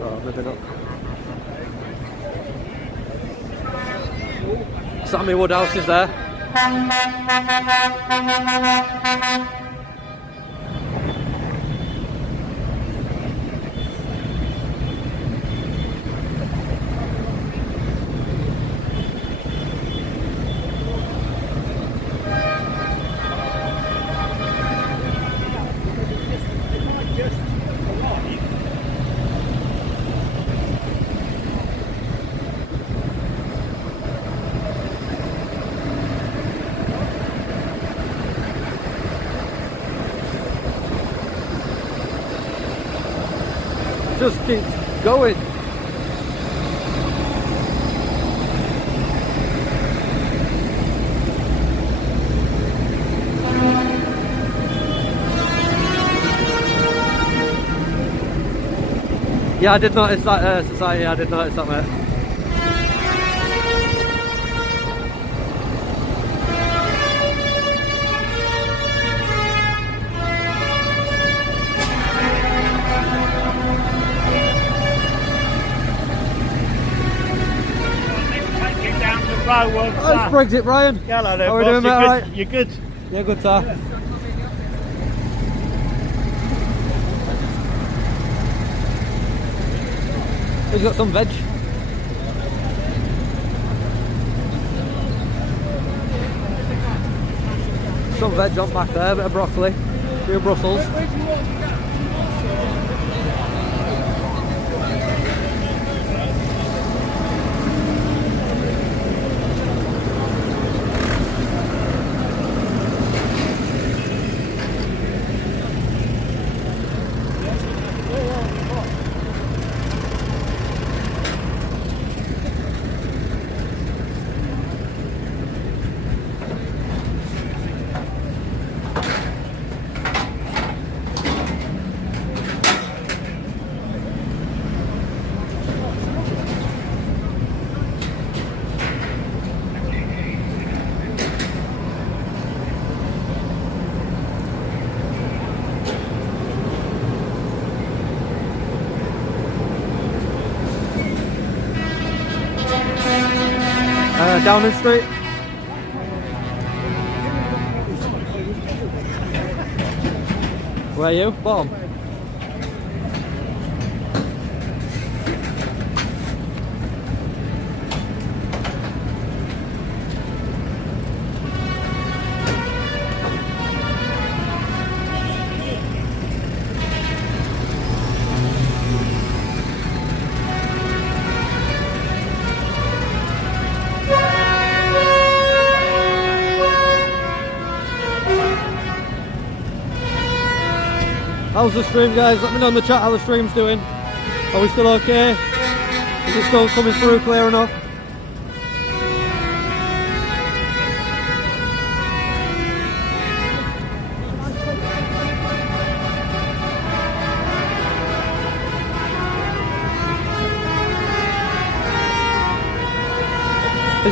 Oh, maybe not. Sammy Woodhouse is there. Just keeps going. Yeah, I did notice that, Society, I did notice that, mate. That's Brexit, Ryan. Hello there, how are we boss. doing, mate? You're All good? right? You're good? Yeah, good, sir. He's got some veg. Some veg on back there, a bit of broccoli, a few Brussels. Downing Street. Where are you? Bottom. How's the stream, guys? Let me know in the chat how the stream's doing. Are we still okay? Is it still coming through clear enough?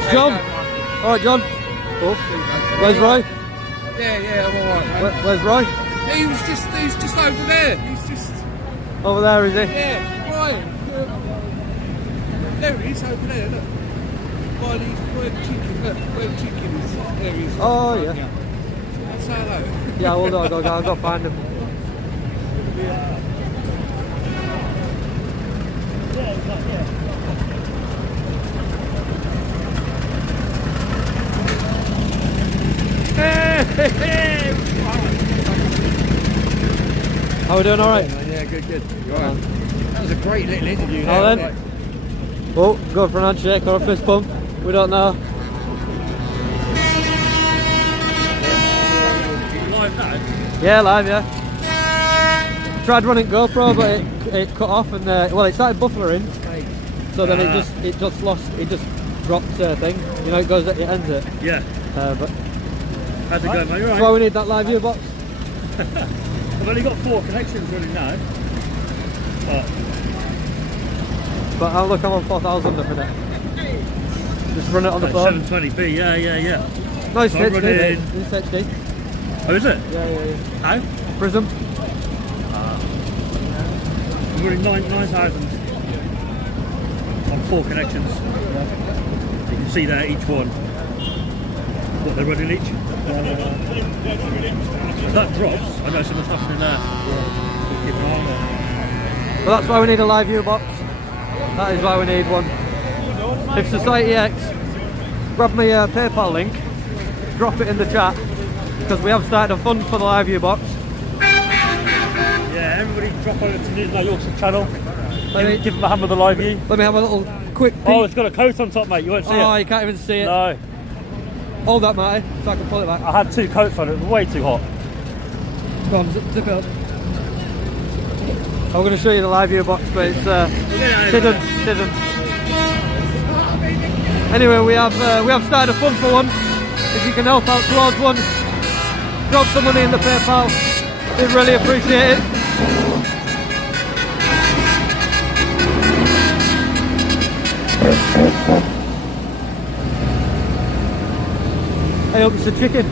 It's John. All right, John. Oh, where's Roy? Yeah, I'm alright, man. Where's Roy? He's just over there. He's just Over there, is he? yeah, Ryan. There he is over there. Look, where the chicken. Look, where the chicken is. There he is. Oh yeah. Say hello. Yeah, hold on, I'll go find him. How we doing? All right. Yeah, good. You alright? That was a great little interview. How there, then? Oh, go for an handshake or a fist bump. We don't know. Live now? Yeah, live, yeah. Tried running GoPro, but it cut off and well, it started buffering. So then it just dropped thing. You know, it ends it. Yeah. But how's it going, mate? You that's why we need that live view box. I've only got 4 connections running now. But oh, look, I'm on 4,000 at the minute. Just run it on the phone. 720p, yeah. No, it's So I'm HD. running- It's HD. Oh, is it? Yeah. How? Prism. I'm running 9,000 on 4 connections. You can see there each one what they're running each. If that drops, I know something's happening there. Keep an eye on that. But that's why we need a live view box. That is why we need one. If Society X, grab my PayPal link, drop it in the chat, because we have started a fund for the live view box. Yeah, everybody drop on it to News My Yorkshire channel. Give them a hand with the live view. Let me have a little quick peek. Oh, it's got a coat on top, mate. You won't see it. Oh, you can't even see it. No. Hold that, Marty, so I can pull it back. I had 2 coats on it. It was way too hot. Go on, zip it up. I'm going to show you the live view box, but it's hidden. Anyway, we have started a fund for one. If you can help out towards one, drop some money in the PayPal. We'd really appreciate it. I hope it's a chicken.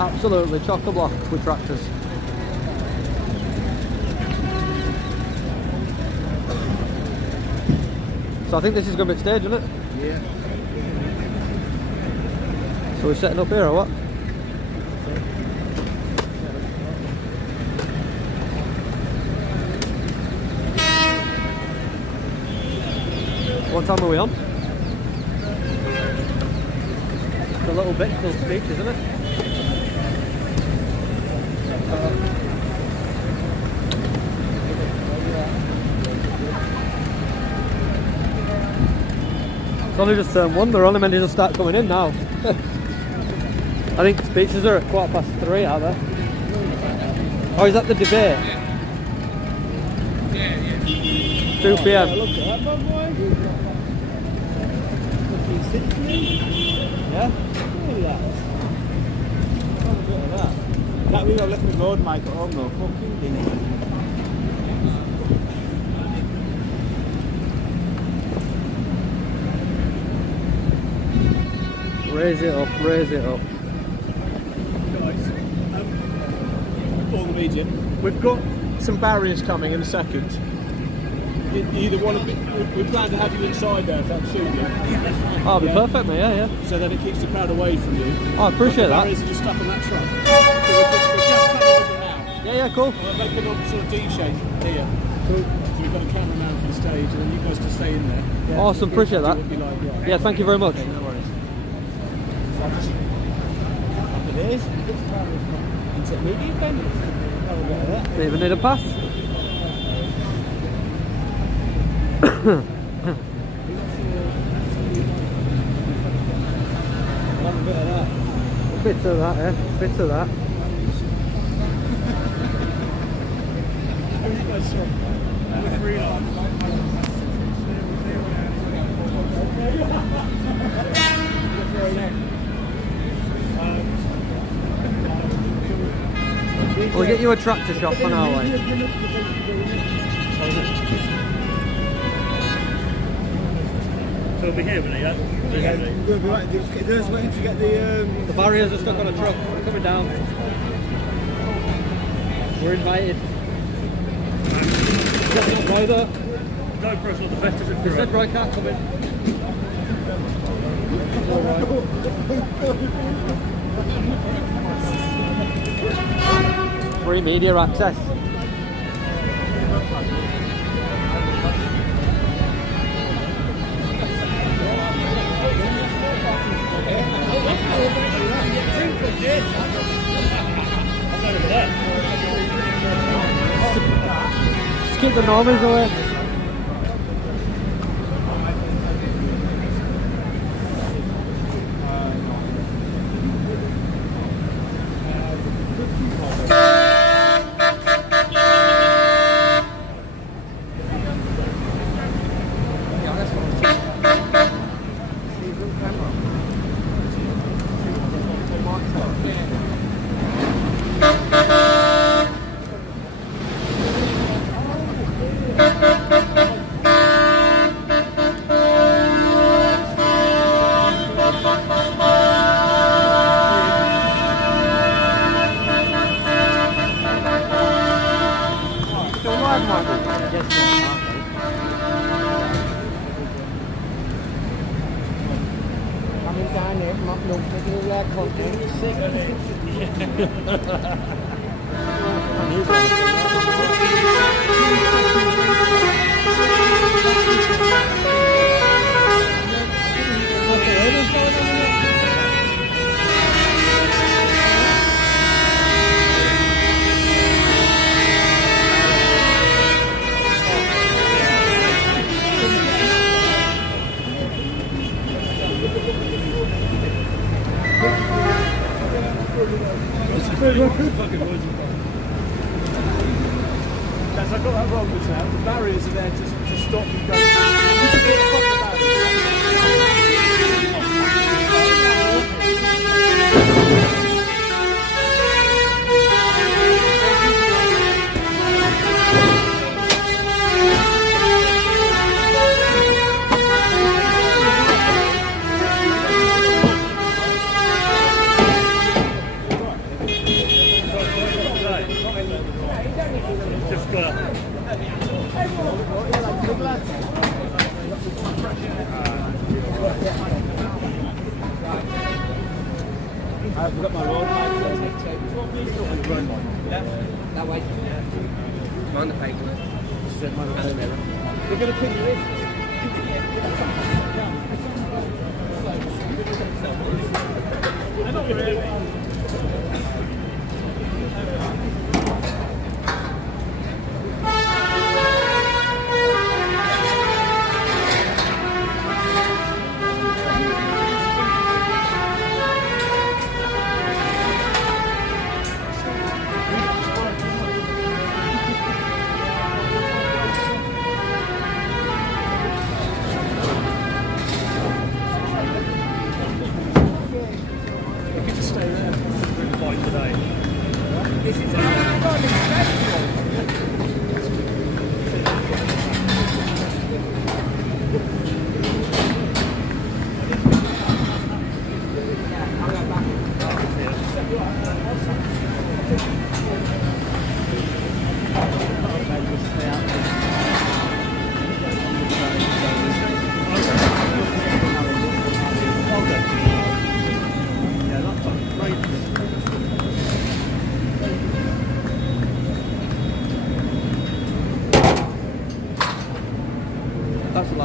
Absolutely chock-a-block with tractors. So I think this is going to be stage, isn't it? Yeah. So we're setting up here or what? What time are we on? It's a little bit till speech, isn't it? It's only just turned 1, they're only meant to just start coming in now. I think speeches are at 3:15, are they? Oh, is that the debate? Yeah. 2 PM. Yeah? That we got left the road mic at home though, fucking decent. Raise it up, raise it up. Guys, for the medium, we've got some barriers coming in a second. you either want to be, we plan to have you inside there if that suits you. That'll be perfect, mate, yeah. So that it keeps the crowd away from you. Oh, I appreciate that. The barriers are just stuck in that truck. So we're just coming with them now. Yeah, cool. We'll make a little sort of D shape here. Cool. So we've got a cameraman for the stage, and then you guys can stay in there. Yeah. Awesome, appreciate that. Yeah, thank you very much. Okay, no worries. So I'll just up it is. Intermediate then. Don't even need a pass. Bit of that, yeah. Bit of that. We'll get you a tractor shot for now, like. So we'll be here, will yeah? We'll be right. Just waiting to get the barriers are stuck on a truck. We're coming down. We're invited. Rider. GoPro's not the best, is it? They said Roy can't come in. Free media access. Just keep the normies away. That's, I got that wrong just now. The barriers are there to stop you going. Just got I've got my roll. That way. Mind the paper. We're going to pin you in.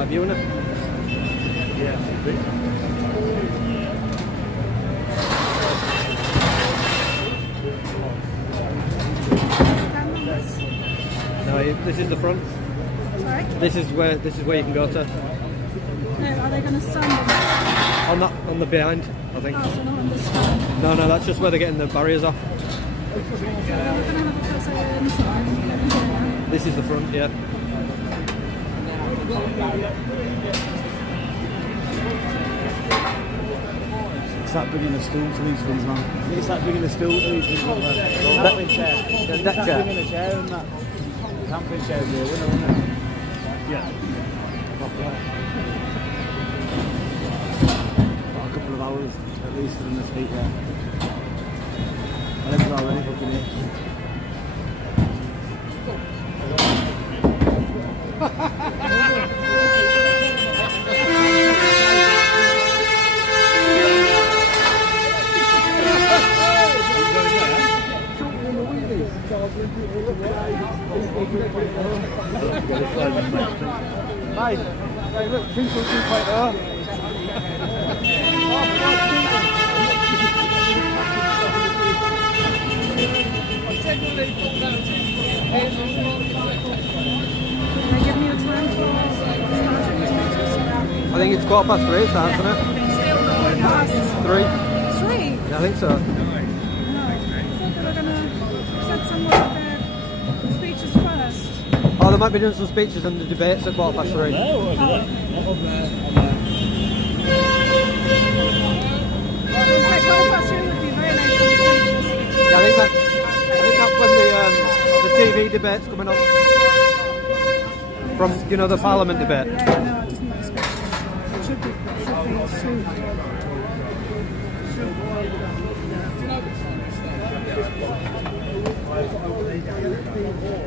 live view, isn't it? Yeah, should be. No, this is the front. Sorry? This is where you can go to. No, are they going to stand On the behind, I think. Oh, so not on this side. No, that's just where they're getting the barriers off. So they're going to have a close area inside and get in here. This is the front, yeah. It's that bringing a stool to these things, man. It's that bringing a stool to these things. Camping chair. The deck chair. Bringing a chair and that. Camping chair here, wouldn't it? Yeah. Got a couple of hours at least in the street there. My legs are already fucking itch. Mate, look, people 2.0. They give me a time for starting these pictures. I think it's 3:15 starts, isn't it? 3? 3? Yeah, I think so. No, I thought they were going to set some of their speeches first. Oh, they might be doing some speeches and the debates at 3:15. Oh. Yeah, I think that's when the TV debate's coming up. From, the Parliament debate. Yeah, no, I just need the speeches. It should be soon.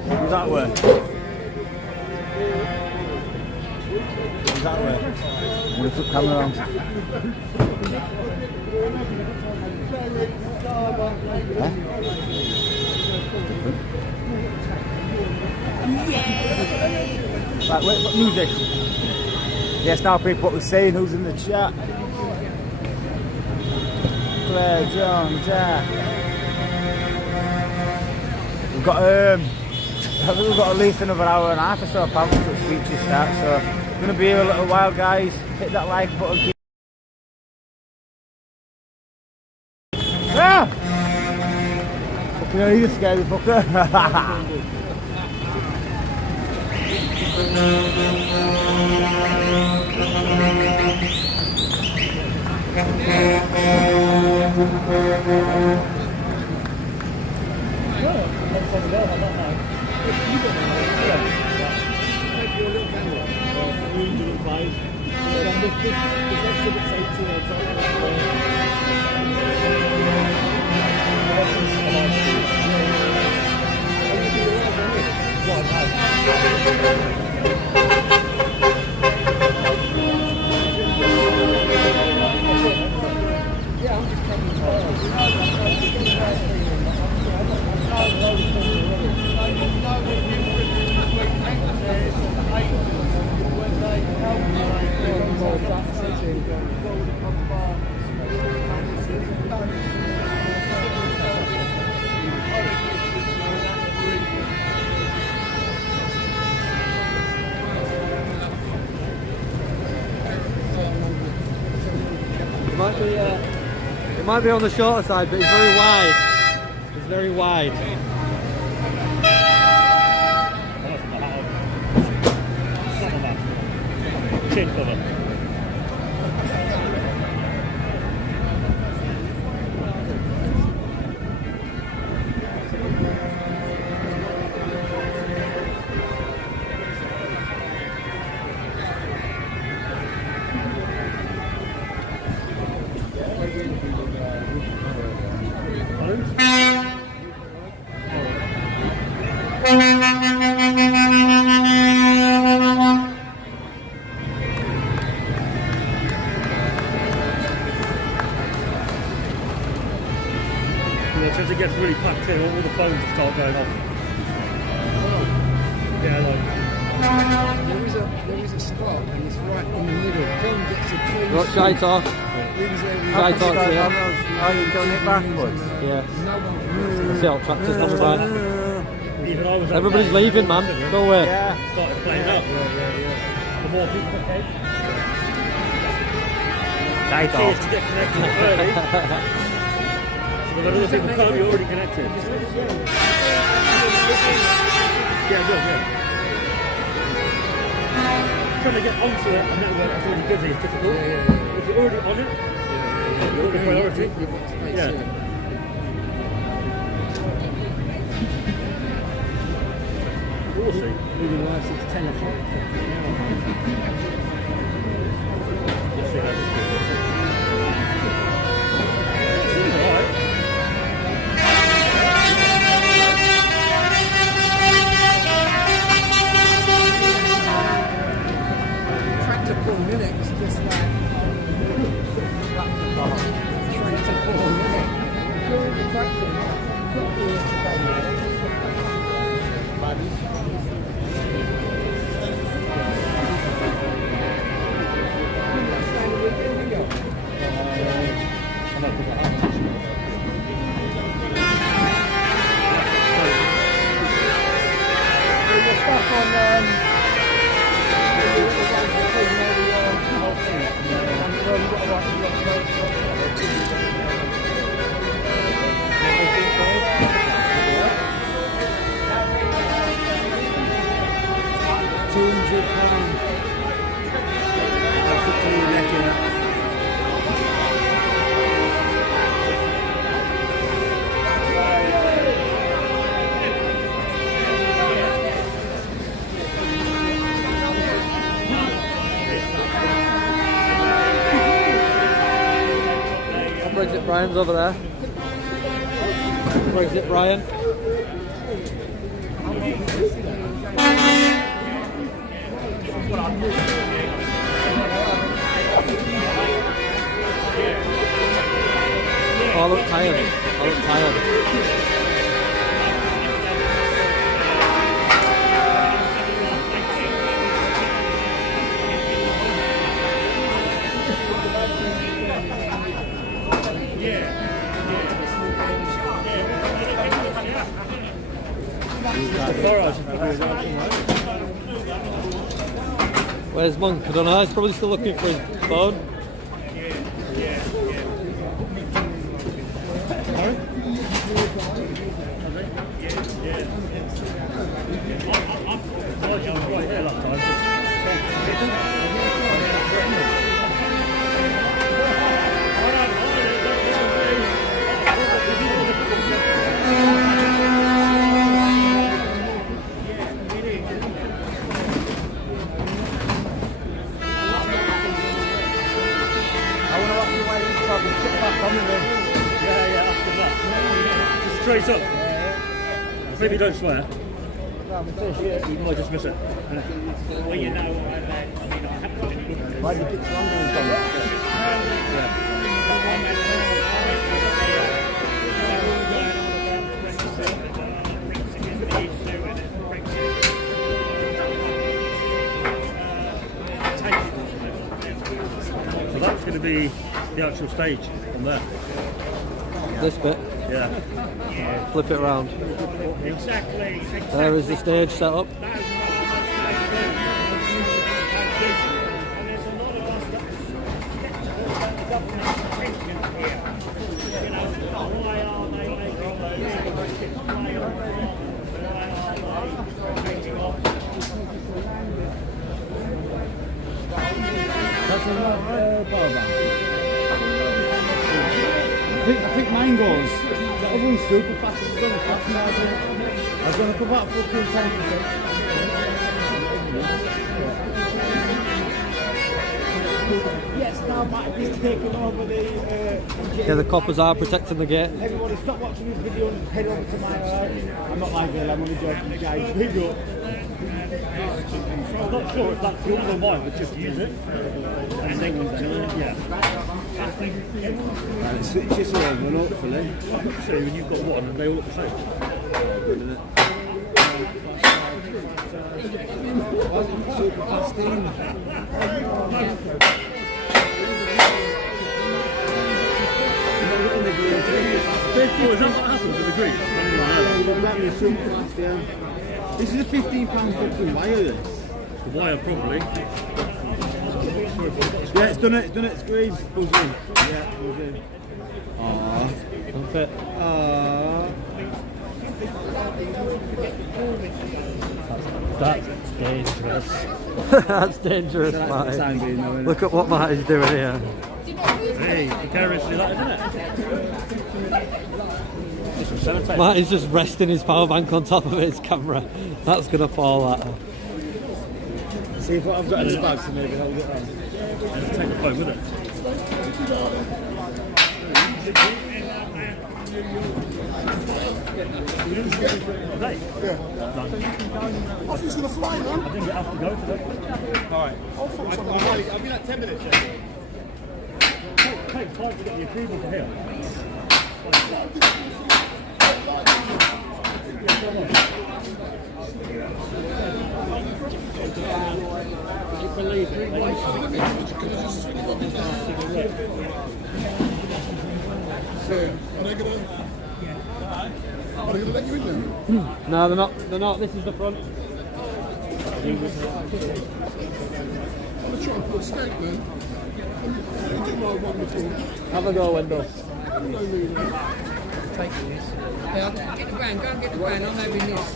Does that work? Does that work? I'm going to flip camera on. Huh? Right, wait, what music? Yes, now people what we're saying, who's in the chat? Claire, John, Jack. We've got I think we've got at least another hour and a half or so apparently till the speeches start, so we're going to be here a little while, guys. Hit that like button. Ah! Fucking hell, you scary fucker. It might be on the shorter side, but it's very wide. It's very wide. Chin cover. As it gets really packed in, all the phones start going off. Yeah, like. There is a spot and it's right in the middle. John gets a clean What, shy talk? Shy talk to you. Are you doing it backwards? Yeah. See how tractors come by. Everybody's leaving, man. Go away. Yeah. Started playing up. The more people came. Tight To off. get connected early. So when other people come, you're already connected. Yeah, good, yeah. Trying to get onto a network that's already busy is difficult. If you're already on it, you're already priority. Yeah. We'll see. Moving live since 10 o'clock. We'll see how this goes. Seems alright. tractor pull minute is just like tractor pull minute. If you're in the tractor, put the Brexit Brian's over there. Brexit Brian. Oh, I look tired. I look tired. Where's Monk? I don't know, he's probably still looking for his phone. Straight up. Maybe don't swear. You might just miss it. Well, you know, why do you keep wandering from it? So that's going to be the actual stage from there. This bit. Yeah. Flip it around. Exactly. There is the stage set up. That's a power bank. I think mine goes. That one's super fast. It's going fast now. I was going to come back fucking 10%. Yes, now Matt is taking over the. Yeah, the coppers are protecting the gate. Everybody stop watching this video and head over to my. I'm not like that. I'm only joking, guys. Big up. I'm not sure if that's yours or mine, but just use it. And then, yeah. Right, switch this over, hopefully. I've got two and you've got one and they all look the same. Good, isn't it? Super fast in. This is a £15 fucking wire, this. The wire, probably. Yeah, it's done it, it's green. Goes in. Yeah, goes in. Aww. Don't fit. Aww. That's dangerous. That's dangerous, So that's Marty. the time being, though, isn't it? Look at what Marty's doing here. Hey, the terrorists do that, isn't it? Marty's just resting his power bank on top of his camera. That's going to fall out. See what I've got in the bag, so maybe hold it on. Take the phone with it. I think he's going to fly, man. I think you have to go for that. Alright. I'll be like 10 minutes. Take time to get the approval for him. Would you believe it? Are they going to let you in there? No, they're not. This is the front. I'm going to try and put a skate, man. Have a go, Wendell. Take this. Yeah, get the van, go and get the van, I'm having this.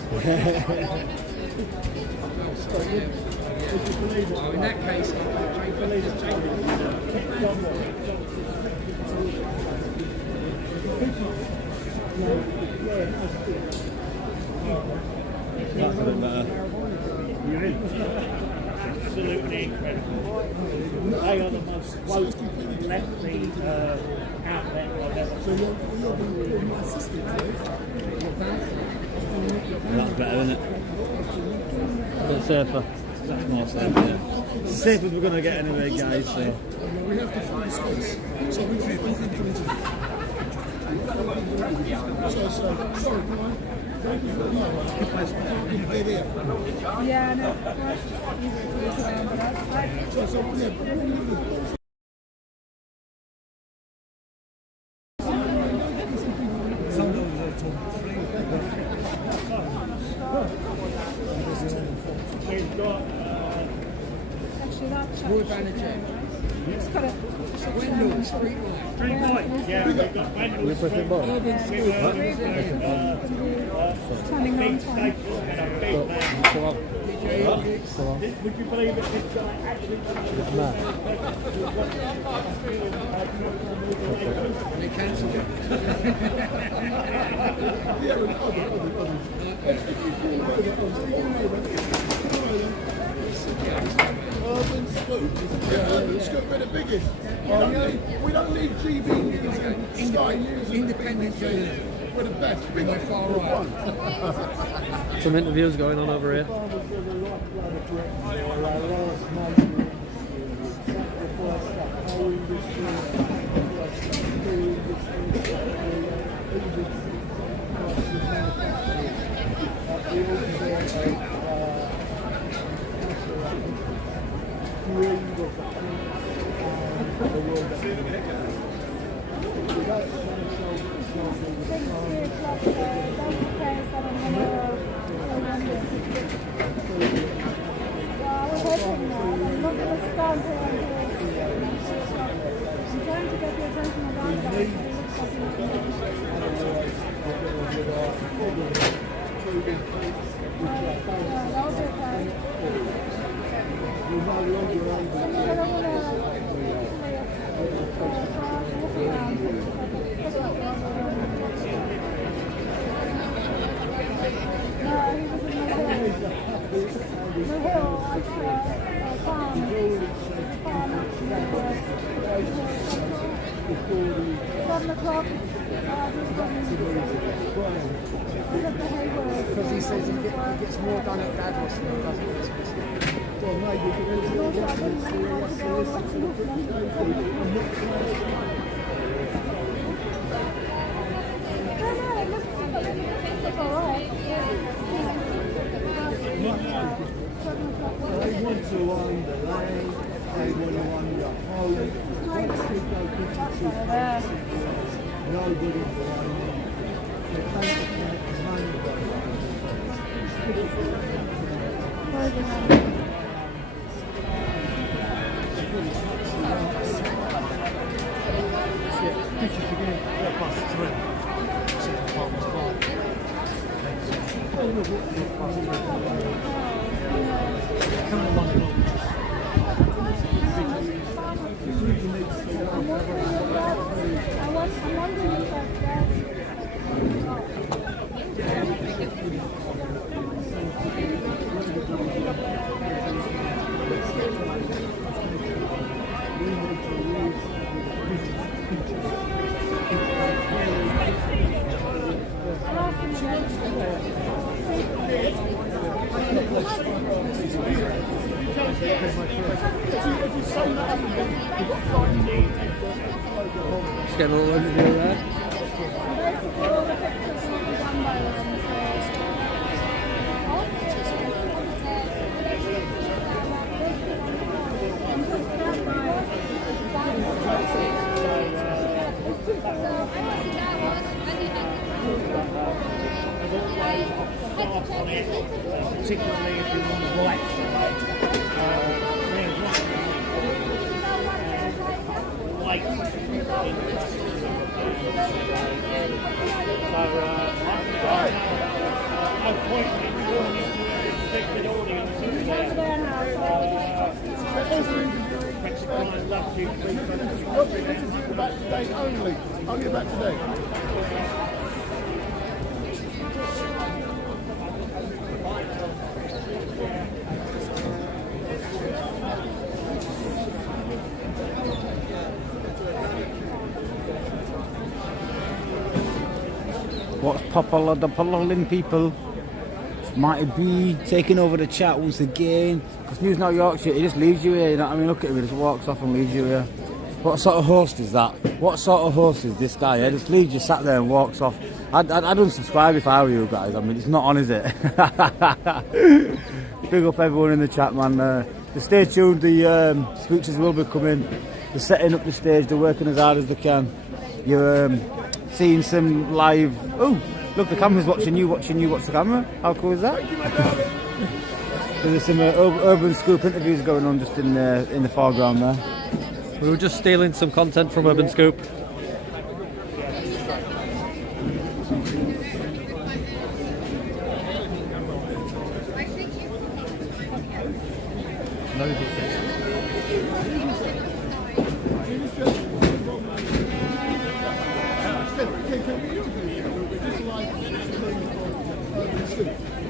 Oh, in that case, I'll just take it. That's a bit better. You're in. Absolutely incredible. They are the most woke, lefty outlet I've ever seen. That's better, isn't it? A bit safer. That's more safe, yeah. It's as safe as we're going to get anyway, guys, so... We have to find space. So we can put it into sorry, can I? Yeah, no. Roy Bannister. It's got a Wendell, street light. Yeah, we've got Wendell Street. Urban Street. standing on time. Would you believe that this guy actually They cancelled it. Urban Scoop. Scoop, we're the biggest. We don't need GB News and Sky News. Independent journalism. We're the best. We're by far right. Some interviews going on over here. Because he says he gets more done at Davos than he does at Christmas. want the land, they want to own the home. What's the go nobody will own it. They take the money Just getting a little overview there. Particularly if you're on the right side. White. About today only about today. What's popular? The Pullerlin people might be taking over the chat once again. Because News Now Yorkshire, he just leaves you here, you know what I mean? Look at him, he just walks off and leaves you here. What sort of host is that? What sort of host is this guy? He just leaves you sat there and walks off. I'd unsubscribe if I were you guys. I mean, it's not on, is it? Big up everyone in the chat, man. Just stay tuned, the speeches will be coming. They're setting up the stage, they're working as hard as they can. You're seeing some live... Oh, look, the camera's watching you. Watch the camera. How cool is that? There's some urban scoop interviews going on just in the foreground there. We were just stealing some content from Urban Scoop.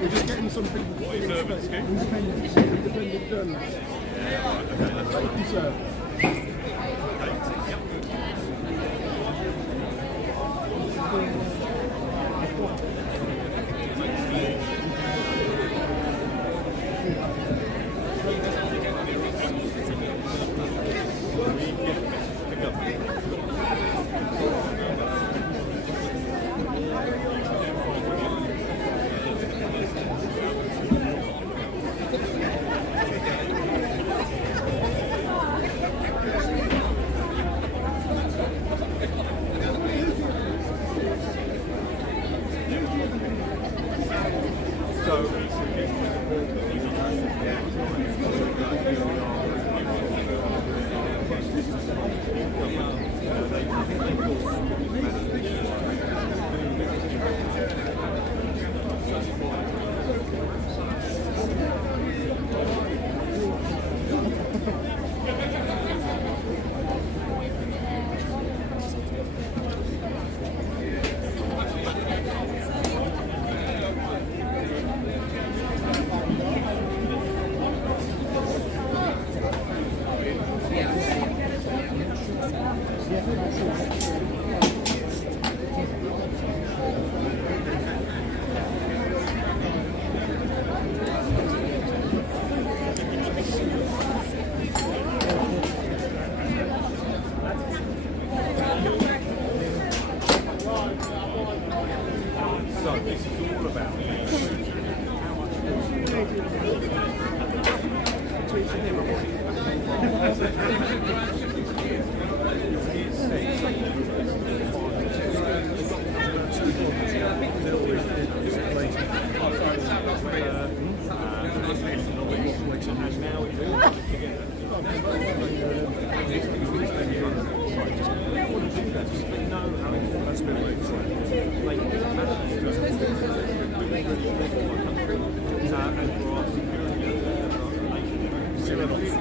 We're just getting some people. What is Urban Scoop? Independent journalists. Thank you, sir.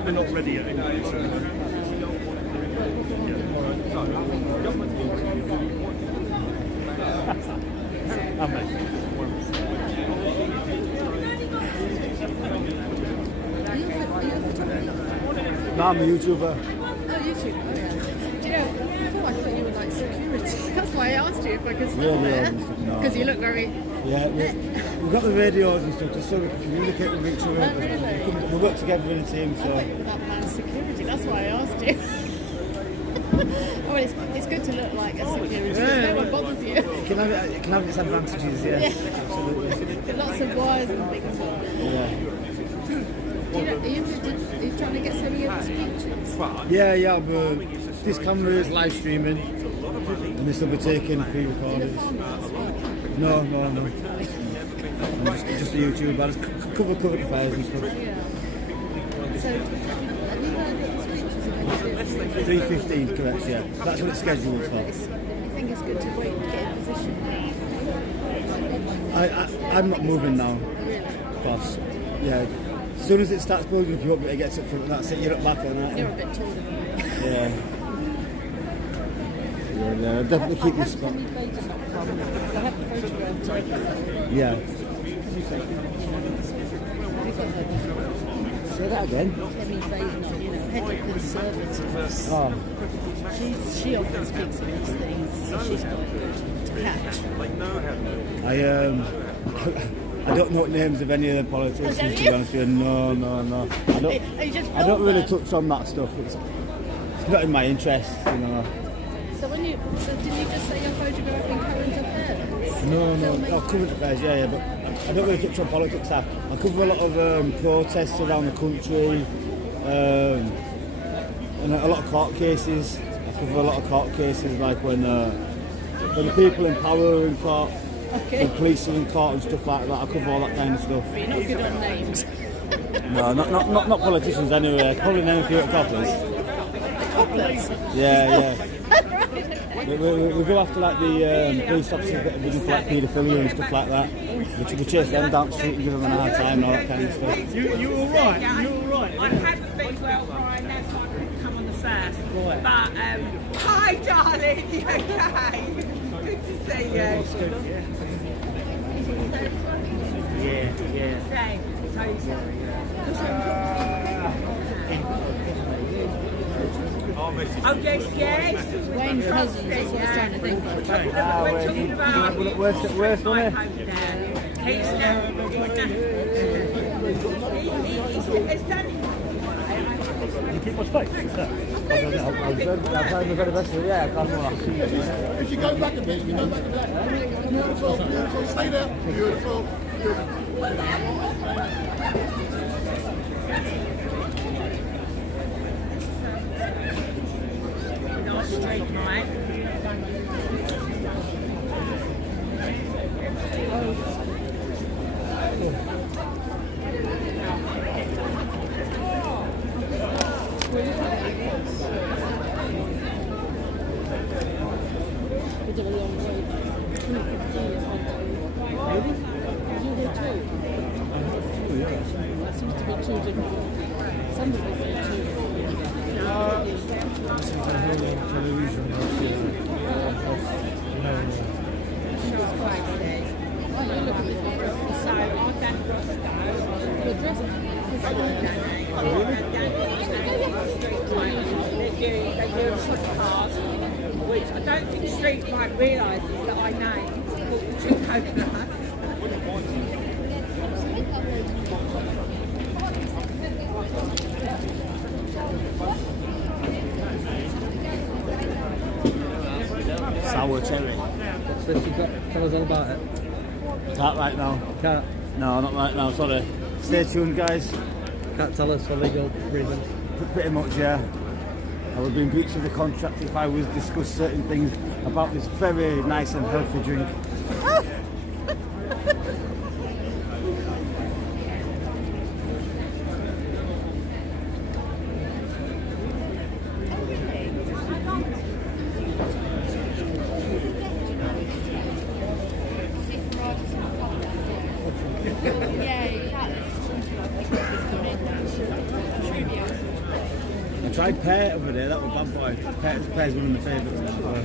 They're not ready yet. No, I'm a YouTuber. Oh, YouTube. Oh, yeah. Do you know, before I thought you were like security. That's why I asked you if I could stop Radios there. and stuff, no. Because you look very... Yeah, we've got the radios and stuff just so we can communicate with each other. Oh, really? We work together in a team, so... I thought that man's security. That's why I asked you. Well, it's good to look like a security. Yeah, no one bothers you. It can have its advantages, yes. Yeah. Absolutely. There's lots of wires and things. Yeah. Do you know, are you trying to get some of your speeches? Yeah, but this camera is live streaming and this will be taken pre-recorded. No. I'm just a YouTuber. I just cover current affairs and stuff. So, have you heard what the speeches are going to do? 3:15, correct, yeah. That's what it's scheduled for. I think it's good to wait and get in position. I'm not moving now. Because, yeah, as soon as it starts building up, you won't be able to get up front and that's it, you're up back on that. You're a bit taller than me. Yeah. Yeah, I'll definitely keep this spot. I have a photograph taken. Yeah. Say that again. Kemi Badenot, you know, head of conservatives. Oh. She often speaks against things, so she's got to catch. I don't know what names of any of the politicians, to be honest with you. No. I don't really touch on that stuff. It's not in my interest, you know. So did you just say you're photographing current affairs? No, current affairs, yeah, but I don't really touch on politics. I cover a lot of protests around the country, and a lot of court cases. I cover a lot of court cases, like when the people in power are in court, the police are in court and stuff like that. I cover all that kind of stuff. But you're not good on names. No, not politicians anyway. Probably name a few coppers. Coppers? Yeah. We go after like the police officers that are looking for like paedophilia and stuff like that. We chase them down the street and give them an hard time and all that kind of stuff. You all right? You all right? I haven't been well, Brian. That's why I couldn't come on the first. Right. But hi, darling. You okay? Good to see you. Yeah. Same. Oh, yes. Wayne Cousins, that's what I was trying to think of. We're talking about... Worst, wasn't it? It's done. You keep my space? I've got the best of it, yeah. I can't If you go back a bit, Beautiful. Stay there. Beautiful. Not straight, right? We did a long way. 3:15 is on time. Really? You did too? That seems to be two different. Somebody did too. television. She was quite sick. Oh, you look a bit different. So our dad was You're dressed they do a podcast, which I don't think Street might realise is that I named called the Two Coconuts. Sour cherry. What's this you've got? Tell us all about it. Can't right now. Can't? No, not right now, sorry. Stay tuned, guys. Can't tell us for legal reasons? Pretty much, yeah. I would be in breach of the contract if I was discuss certain things about this very nice and healthy drink. Yeah, exactly. I tried pear over there, that was bad boy. Pear's one of my favourites as well.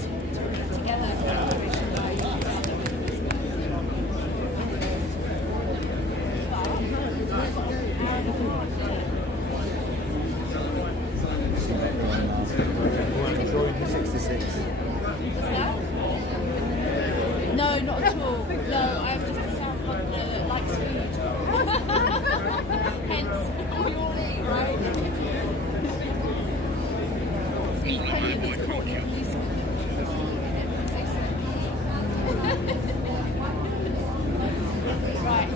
No, not at all. No, I'm just a South Londoner that likes food. Hence, we all eat, right? See, Penny gets caught in these. Right.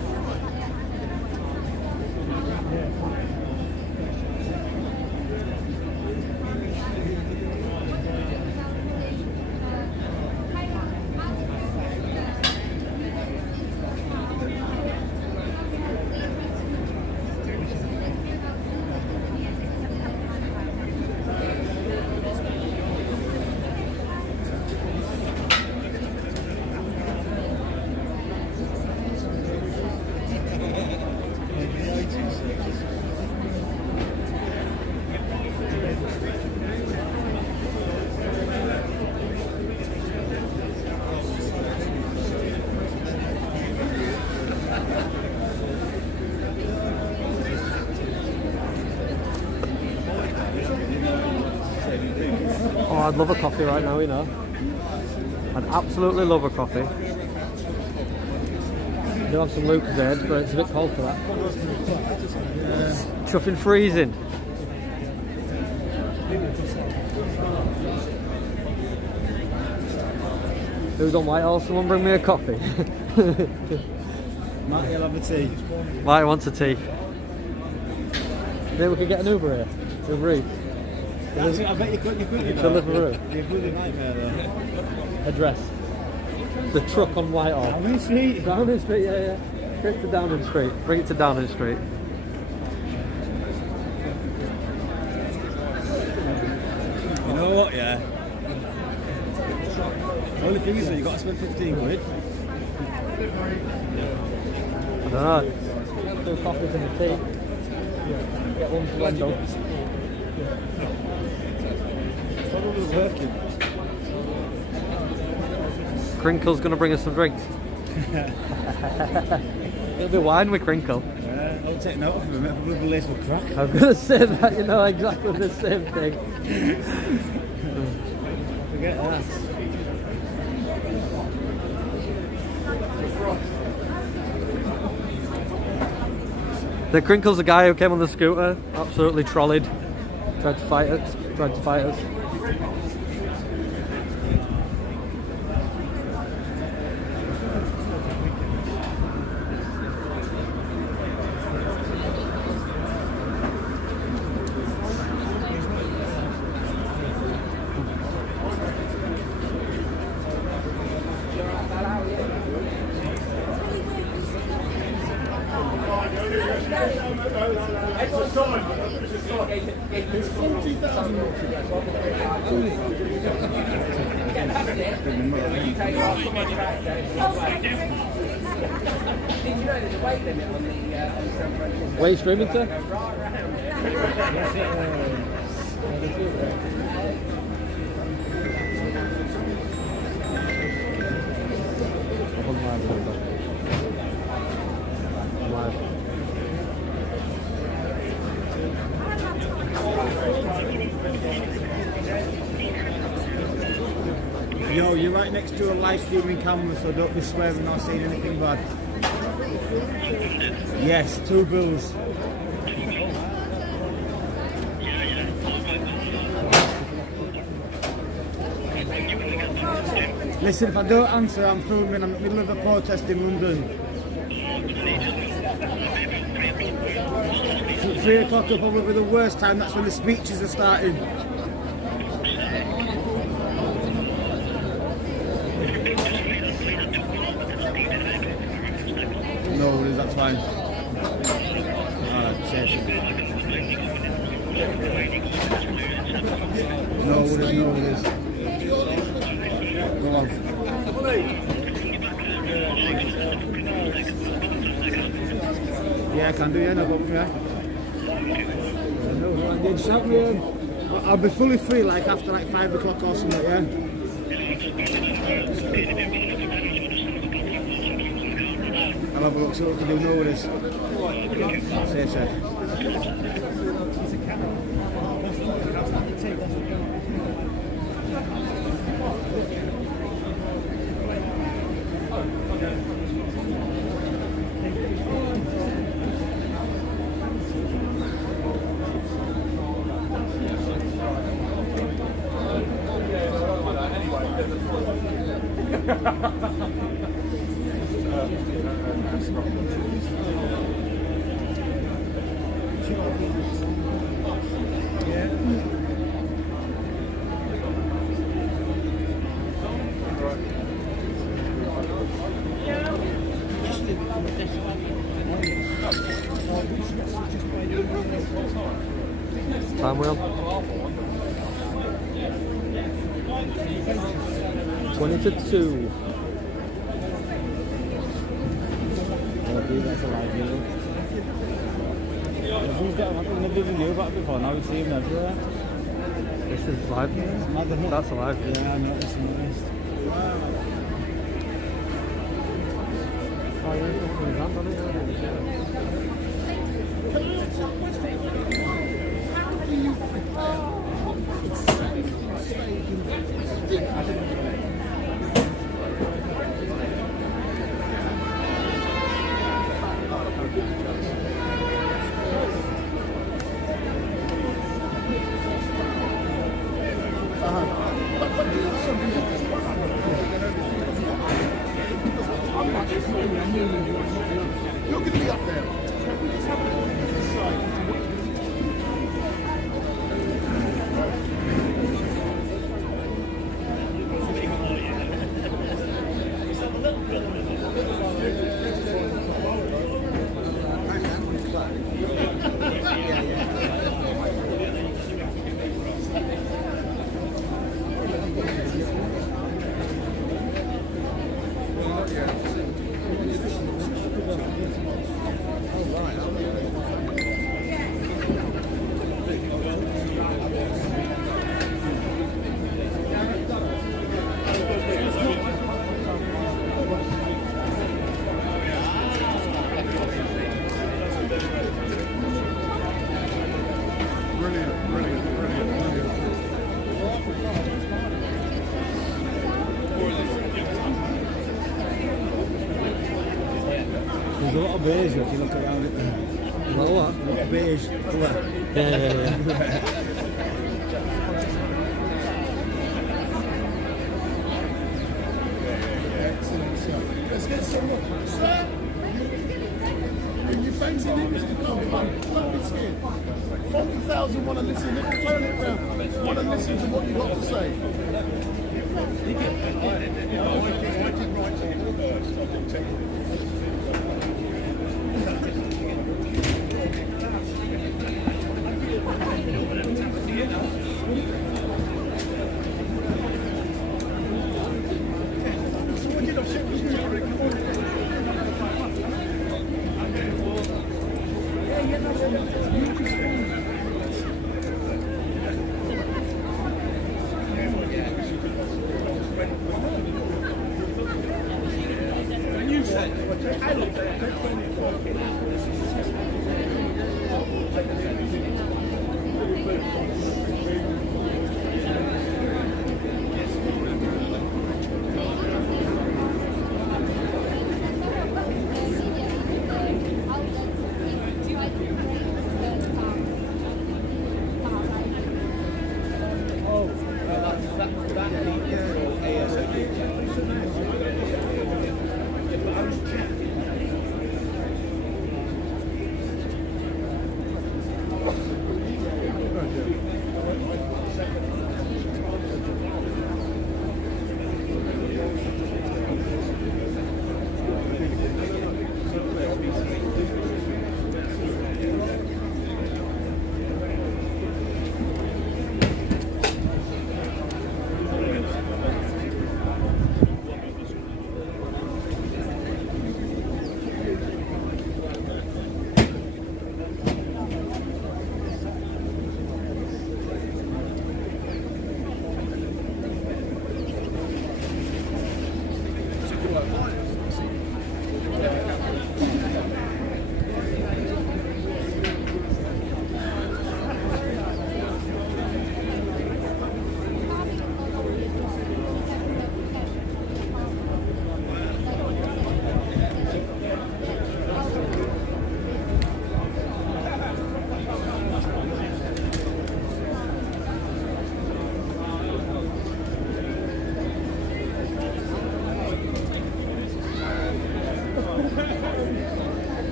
Oh, I'd love a coffee right now, you know. I'd absolutely love a coffee. I do have some Lucozade, but it's a bit cold for that. Chuffing freezing. Who's on Whitehall? Someone bring me a coffee. Matty, I'll have a tea. Matty wants a tea. Maybe we could get an Uber here. Uber Eats. I bet you could. Deliveroo. You're a bloody nightmare though. Address. The truck on Whitehall. Downing Street? Downing Street, yeah. Straight to Downing Street. Bring it to Downing Street. You know what, yeah? Only thing is that you got to spend 15 quid. I don't know. 2 coffees and a tea. Get one for Wendell. Probably working. Crinkle's going to bring us some drinks. It'll be wine with Crinkle. Yeah, I'll take note of him. Probably the lace will crack. I'm going to say that, you know, exactly the same thing. Forget that. The Crinkle's the guy who came on the scooter, absolutely trolleyed, tried to fight us. Where are you streaming to? Yo, you're right next to a live streaming camera, so don't be swearing or saying anything bad. Yes, 2 bills. Listen, if I don't answer, I'm filming. I'm in the middle of a protest in London. 3 o'clock will probably be the worst time. That's when the speeches are starting. No worries, that's fine. Alright, safe. No worries. Go on. Yeah, I can do, yeah, no problem, yeah. Yeah, just help me, I'll be fully free like after like 5 o'clock or something, yeah? I'll have a look, see what we can do, no worries. Safe, safe. Time wheel. 20 to 2. That's a live video. Who's got one? I've never knew about it before, now we see him everywhere. This is live. That's live. Yeah, I know, it's nice. Oh, yeah, it's got hand on it. You're going to be up there. There's a lot of beige if you look around it. There's a lot of beige colour. Yeah. Let's get some look. Sir, you fancy it, Mr. Confront? Don't be scared. 40,000 want to listen. Turn it round. Want to listen to what you got to say.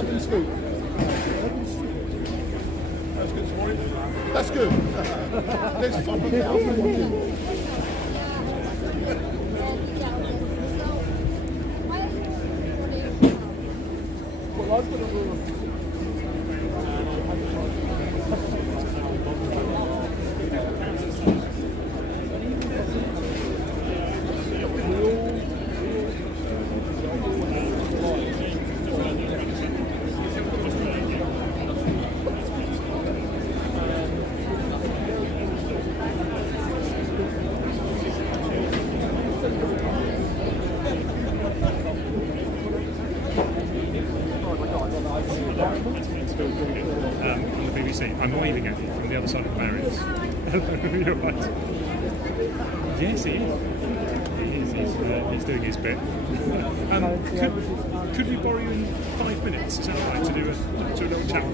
Urban Scoop. That's good. There's fun now. From the BBC. I'm waving at you from the other side of the barriers. Hello, you're right. Yes, he is. He's doing his bit. Could we borrow you in 5 minutes, is that right, to do a little chat?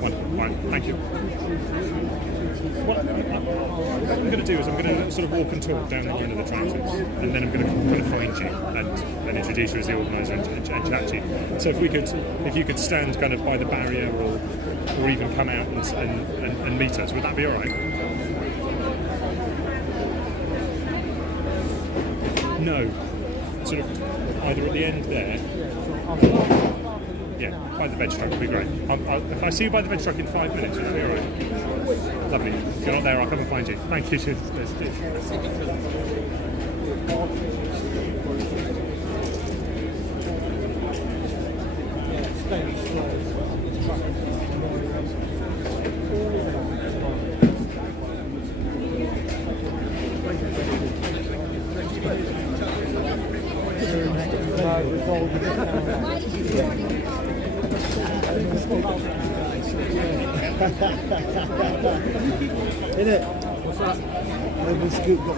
Wonderful, fine, thank you. What I'm going to do is I'm going to sort of walk and talk down the line of the tractors, and then I'm going to kind of find you and introduce you as the organiser and chat to you. So if you could stand kind of by the barrier or even come out and meet us, would that be all right? No, sort of either at the end there. Yeah, by the veg truck would be great. If I see you by the veg truck in 5 minutes, would that be all right? Lovely. If you're not there, I'll come and find you. Thank you. Cheers. Innit? What's that? Got the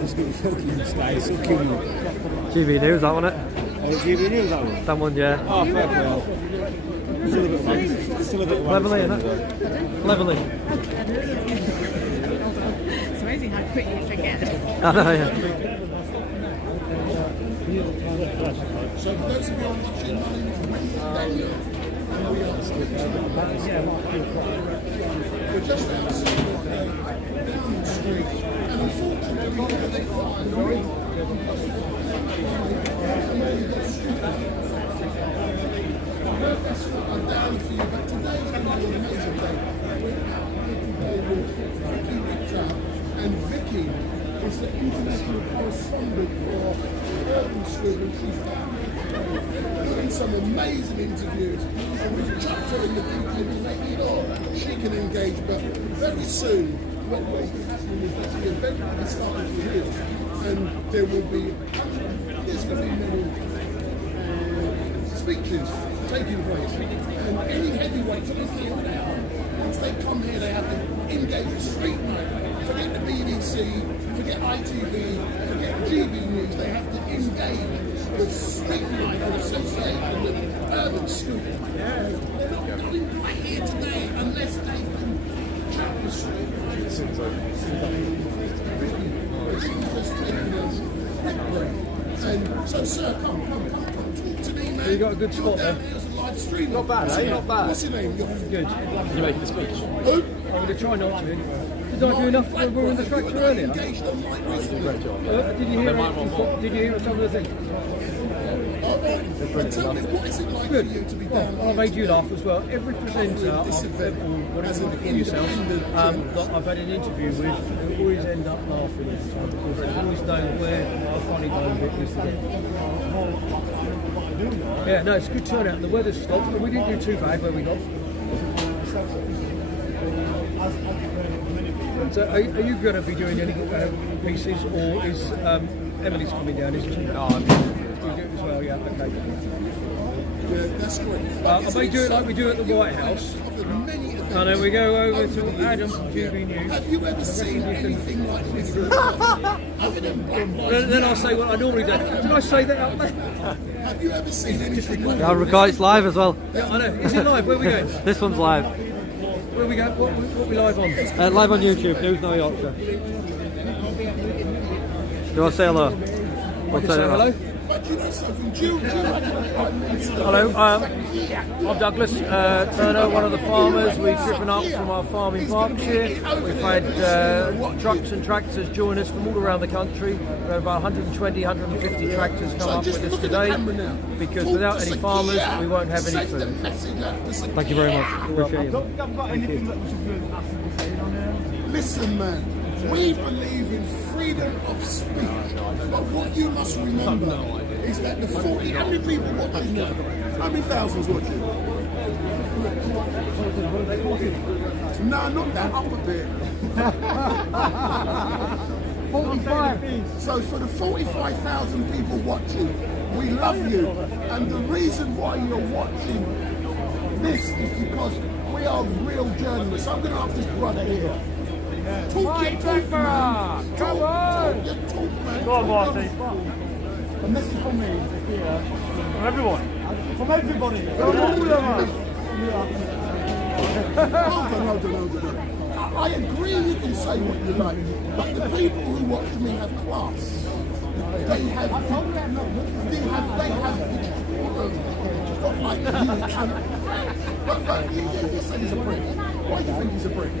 scoop fucking sky, it's so cute. GB News, that one, it? Oh, GB News, that one? That one, yeah. Oh, fair play. Still a bit Levelly, isn't it? Levelly. It's amazing how quick you forget. I know, yeah. So for those of you watching, my name is Daniel. We're just outside of Downing Street, and unfortunately, they find I'm down for you, but today's going to be an amazing day. Vicky Victor, and Vicky is the international correspondent for Urban Scoop, and she's doing some amazing interviews, and we've chucked her in the deep end to make sure she can engage, but very soon what will be happening is that the event will be starting to here, and there will be, there's going to be many speeches taking place, and any heavyweights that are here now, once they come here they have to engage the street night. Forget the BBC, forget ITV, forget GB News, they have to engage the street night association with Urban Scoop. They're not going right here today unless they can chat the street night. She's just taking us and so sir, come, talk to me, man. You got a good spot there. Live stream. Not bad, eh? Not bad. What's your name? Good. You making the speech? Who? I'm going to try not to. Did I do enough when we were on the tractor earlier? Great job. Did you hear some of the things? Tell me, what is it like Good. for you to be down? I made you laugh as well. Every presenter, or whatever you call yourself, that I've had an interview with, they always end up laughing all the time because they always know where our funny bone bit is to get. Yeah, no, it's a good turnout. The weather's stopped, but we didn't do too bad where we got. So, are you going to be doing any pieces, or is Emily's coming down? Is she? Oh, I'm you do it as well, yeah, okay. Yeah, that's great. I may do it like we do at the White House. And then we go over to Adam from GB News. Have you ever seen anything like this? Then I'll say what I normally do. Did I say that out loud? Have you ever seen anything like Yeah, I'll record, it's live as well. Yeah, I know. Is it live? Where are we going? This one's live. Where we go? What we live on? Live on YouTube, News No Yorkshire. Do you want to say hello? I can say hello. But you know something, do you Hello, I'm Douglas Turner, one of the farmers. We've driven up from our farm in Berkshire. We've had trucks and tractors join us from all around the country. There are about 120, 150 tractors come up with us today, because without any farmers we won't have any food. Thank you very much. Appreciate it. Listen, man, we believe in freedom of speech, but what you must remember is that the 40, how many people watching now? How many thousands watching? No, not that, up a bit. 45. So for the 45,000 people watching, we love you. And the reason why you're watching this is because we are real journalists. I'm going to ask this brother here. Talk your talk, man. Come on. Talk your talk, man. Go on, Marty. A message from me here. From everyone. From everybody. From all of us. Hold on. I agree you can say what you like, but the people who watch me have class. They have not like you can. But you say he's a prick. Why do you think he's a prick?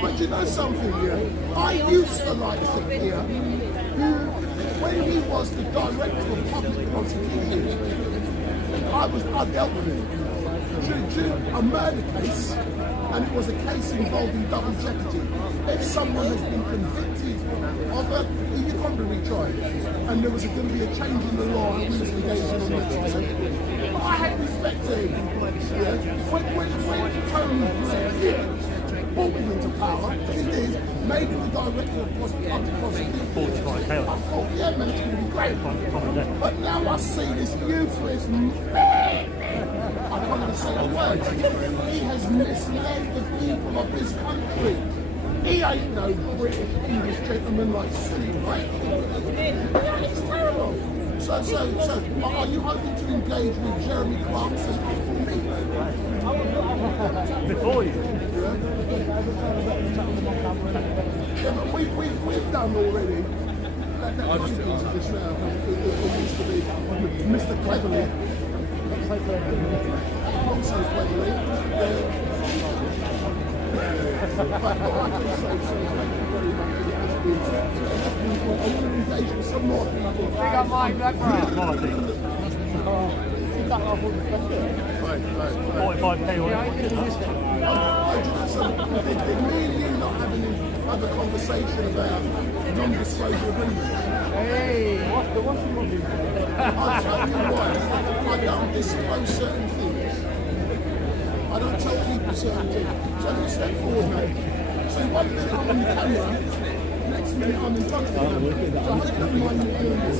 But you know something, yeah? I used to like Sophia, who, when he was the director of public prosecution, I dealt with him. A murder case, and it was a case involving double jeopardy. If someone has been convicted of a, you can't be retried, and there was going to be a change in the law, and we was engaged in the trial. But I had respect to him. Yeah? When Tony Blair brought him into power, he did, made him the director of public prosecution. I thought, yeah, man, it's going to be great. But now I see this useless I can't even say a word. He has misled the people of this country. He ain't no British English gentleman like Steve, right? It's terrible. So, are you hoping to engage with Jeremy Clarkson before me? Before you? Yeah, but we've done already. That just now. It used to be Mr. Cleverly. Not so cleverly. But I can say so very much. I want to engage with some more people. Big up Mike Blackburn. 45k Did me and you not have a conversation about non-disclosure agreements? Hey, what's the problem? I'll tell you why. I don't disclose certain things. I don't tell people certain things. So let me step forward, mate. So 1 minute I'm on the camera, next minute I'm in front of the camera. So I hope you don't mind me doing this.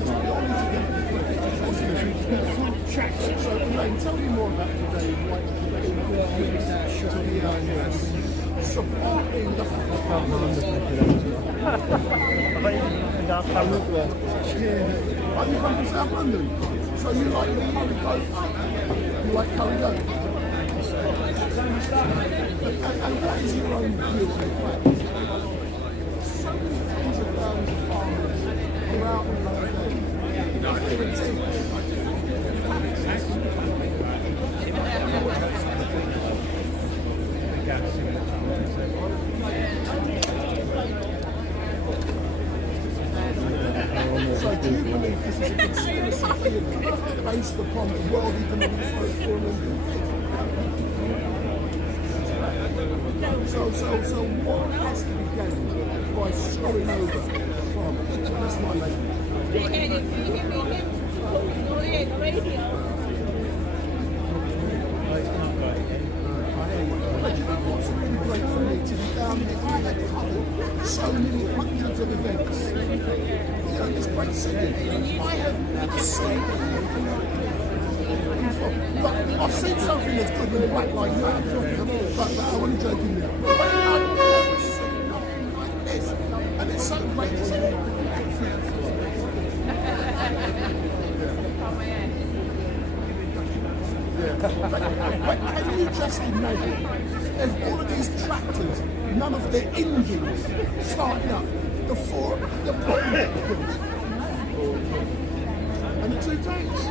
It's purely to get So Elaine, tell me more about today. Supporting the Are you come from South London? So you like the curry goat? You like curry goat? And what is your own view on that? So many tens of thousands of farmers are out on So do you believe this is a conspiracy theory based upon the World Economic Forum? So what has to be gained by screwing over farmers? That's my language. But you know what's really great for me to be down here? I have covered so many hundreds of events. You know, this great city. I have never seen but I've seen something that's good with Black Lives Matter. But I want to joke in there. But I've never seen nothing like this. And it's so great to see. But can you just imagine if all of these tractors, none of their engines starting up, the four, the and the two tanks.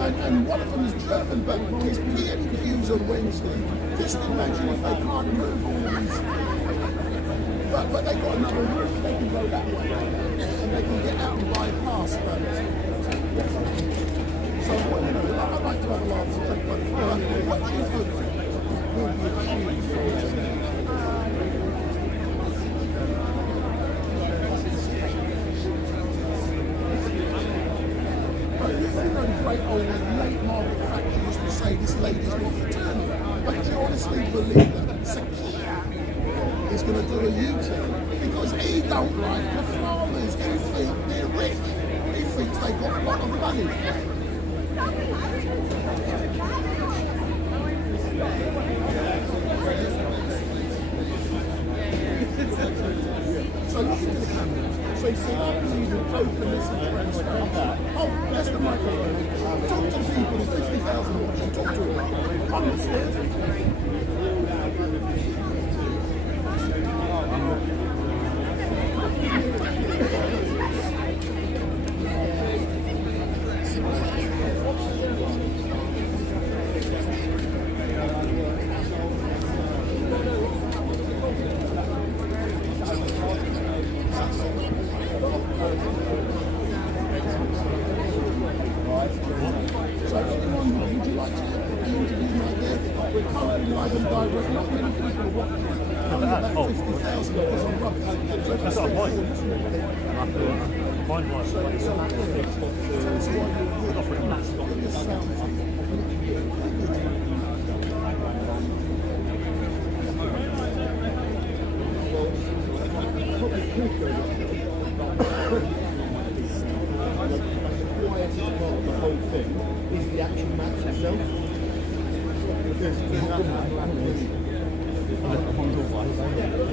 And one of them is German, but his PMQs on Wednesday. Just imagine if they can't move all of these. But they got another route, they can go that way. And they can get out and bypass those. So, you know, I'd like to have a laugh and think, but what do you hope will be achieved? Great old late Margaret Thatcher used to say this lady's not returning. But do you honestly believe that Sakir is going to do a U-turn? Because he don't like the farmers. He thinks they're rich. He thinks they've got a lot of money. So look into the camera. So you see, I believe in openness and transparency. Oh, that's the microphone. Talk to the people, there's 50,000 watching. Talk to them. Understand? That's not a point. Point was. The whole thing is the actual match itself. Because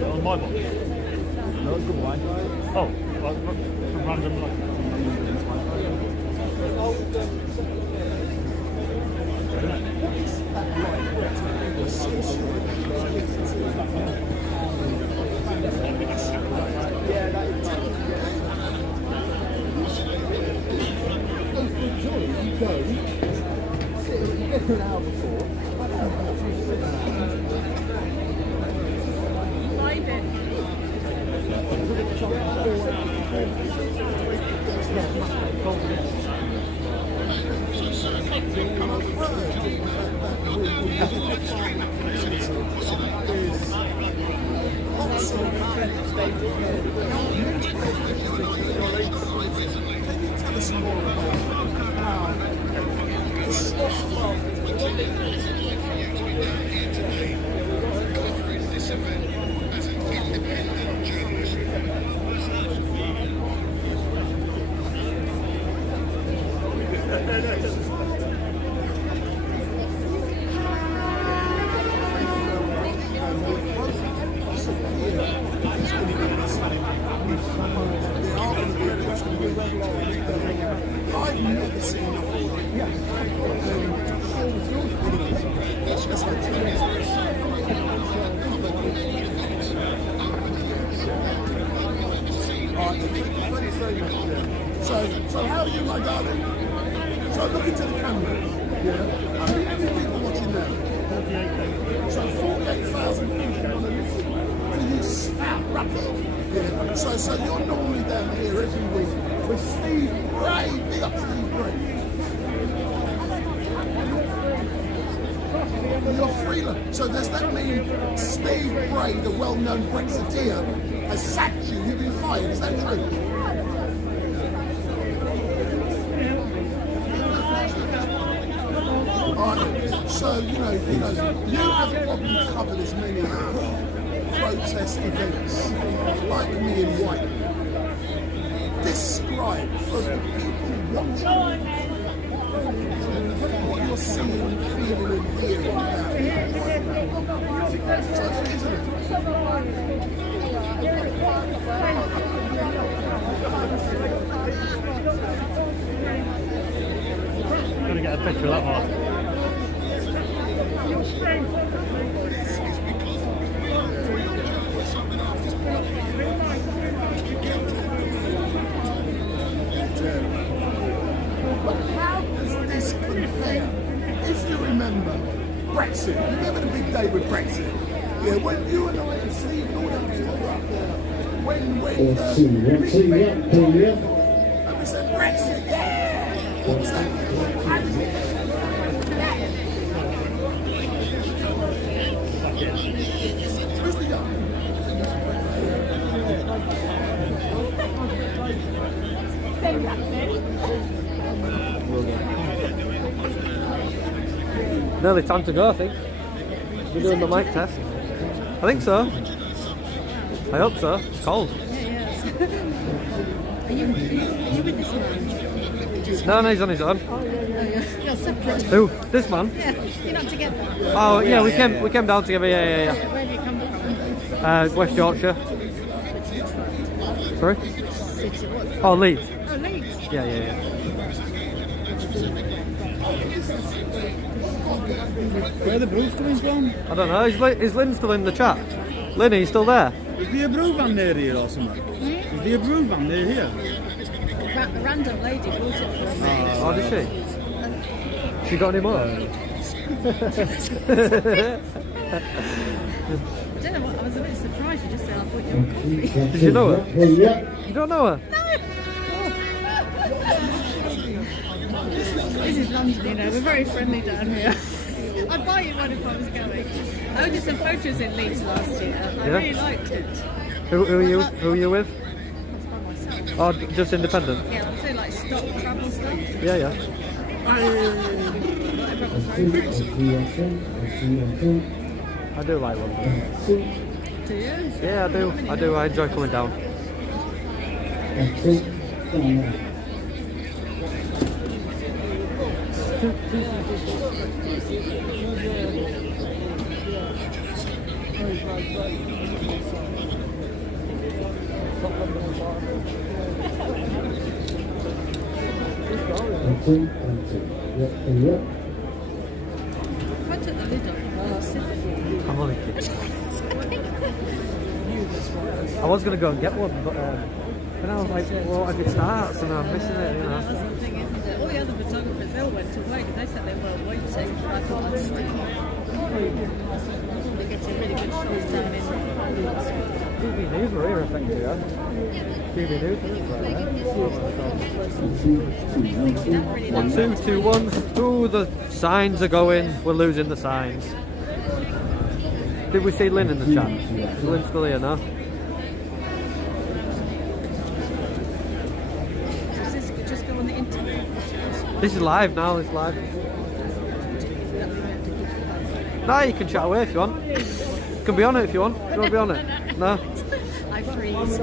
on my box. no, it's good wine. Oh, random like. You go, you get an hour before. I've never seen nothing. Yes. So how are you, my darling? So look into the camera. Yeah. How many people watching now? So 48,000 people want to listen to you spout rubbish. Yeah. So you're normally down here every week with Steve Bray. Big up Steve Bray. You're freelance. So does that mean Steve Bray, the well-known Brexiteer, has sacked you? You've been fired. Is that true? So you have probably covered as many protest events like me in white. Describe for the people watching what you're seeing, feeling, and hearing about. So isn't Gotta get a picture of that one. But how does this compare? If you remember Brexit, remember the big day with Brexit? Yeah, when you and I and Steve and all them people were up there, when and we said Brexit, yeah! What's that? Where's the guy? Nearly time to go, I think. We're doing the mic test. I think so. I hope so. It's cold. Are you with this man? No, he's on his own. You're separate. Who? This man? Yeah, you're not together. Oh yeah, we came down together. Yeah. Where do you come from? West Yorkshire. Sorry? City, what's Oh, Leeds. Oh, Leeds. Yeah. Where are the brothers coming from? I don't know. Is Lynn still in the chat? Lynn, are you still there? Is there a brew van near here or something? Is there a brew van near here? A random lady brought it for me. Oh, did she? She got any more? I don't know what, I was a bit surprised. You just said I thought you were coffee. Did you know her? You don't know her? This is London, you know, we're very friendly down here. I'd buy you one if I was going. I did some photos in Leeds last year. I really liked it. Who are you with? I was by myself. Oh, just independent? Yeah, I'm saying like stock travel stuff. Yeah. I do like one. Do you? Yeah, I do. I enjoy coming down. If I took the lid off, I'll sit there. I'm only kidding. I was going to go and get one, but then I was like, well, if it starts and I'm missing it, you know. That's the thing, isn't it? All the other photographers, they all went away because they said they weren't waiting. But I thought I'd stick. They get some really good shots down in TV News were here, I think, yeah. TV News. 1, 2, 2, 1. Ooh, the signs are going. We're losing the signs. Did we see Lynn in the chat? Is Lynn still here now? Does this just go on the internet? This is live now, it's live. No, you can chat away if you want. You can be on it if you want. Do you want to be on it? No? I freeze.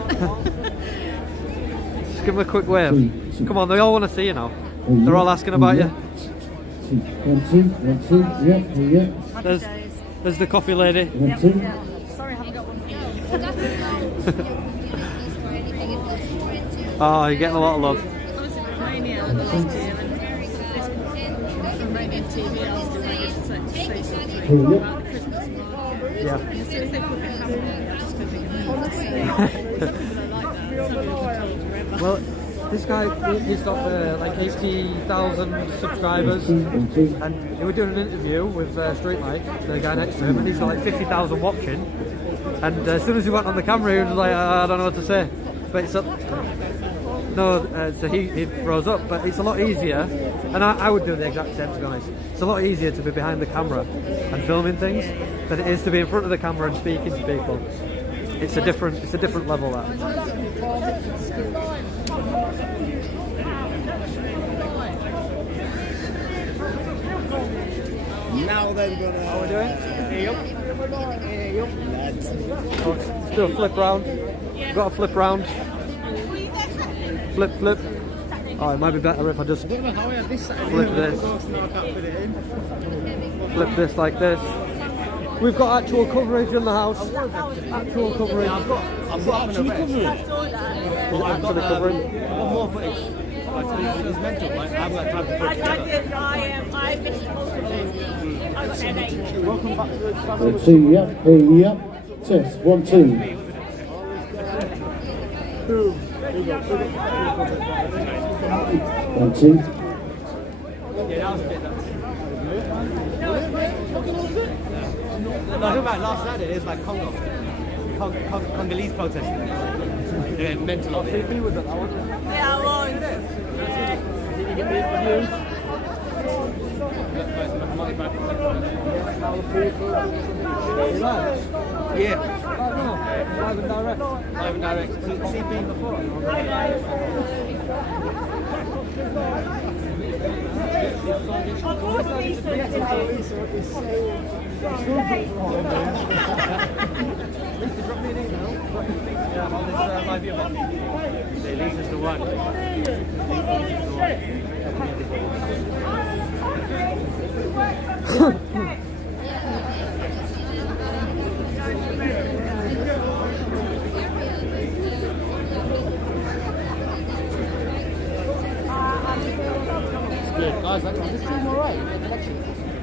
Just give them a quick wave. Come on, they all want to see you now. They're all asking about you. There's the coffee lady. Sorry, I haven't got one for you. Oh, you're getting a lot of love. I was in Romania last year and Romanian TV asked if I could say something about the Christmas market. Yeah. And as soon as they put their camera on me, I just go big and home to say. Some people are like that. Some people can tell forever. Well, this guy, he's got like 80,000 subscribers, and we were doing an interview with Streetlight, the guy next to him, and he's got like 50,000 watching. And as soon as he went on the camera, he was like, I don't know what to say. But it's so he froze up. But it's a lot easier, and I would do the exact same, to be honest. It's a lot easier to be behind the camera and filming things than it is to be in front of the camera and speaking to people. It's a different level, that. Now then, gonna. How are we doing? Oh, let's do a flip round. Got a flip round. Flip. Oh, it might be better if I just flip this. Flip this like this. We've got actual coverage in the house. Actual coverage. I've got actually coverage. Actually covering. More footage. It's mental. Like, I haven't got time to put it together. I missed most of it. Welcome back to the One, two, yep. Test, 1, 2. 1, 2. Yeah, that was a bit. No, I about last Saturday. It was like Congo, Congolese protesting. They're mental of it. CP was at that one. Yeah, I was. Did you get the interviews? Yeah. Live and direct. Live and direct. CP before. Lisa's the one. Guys, is this team alright? You get connection?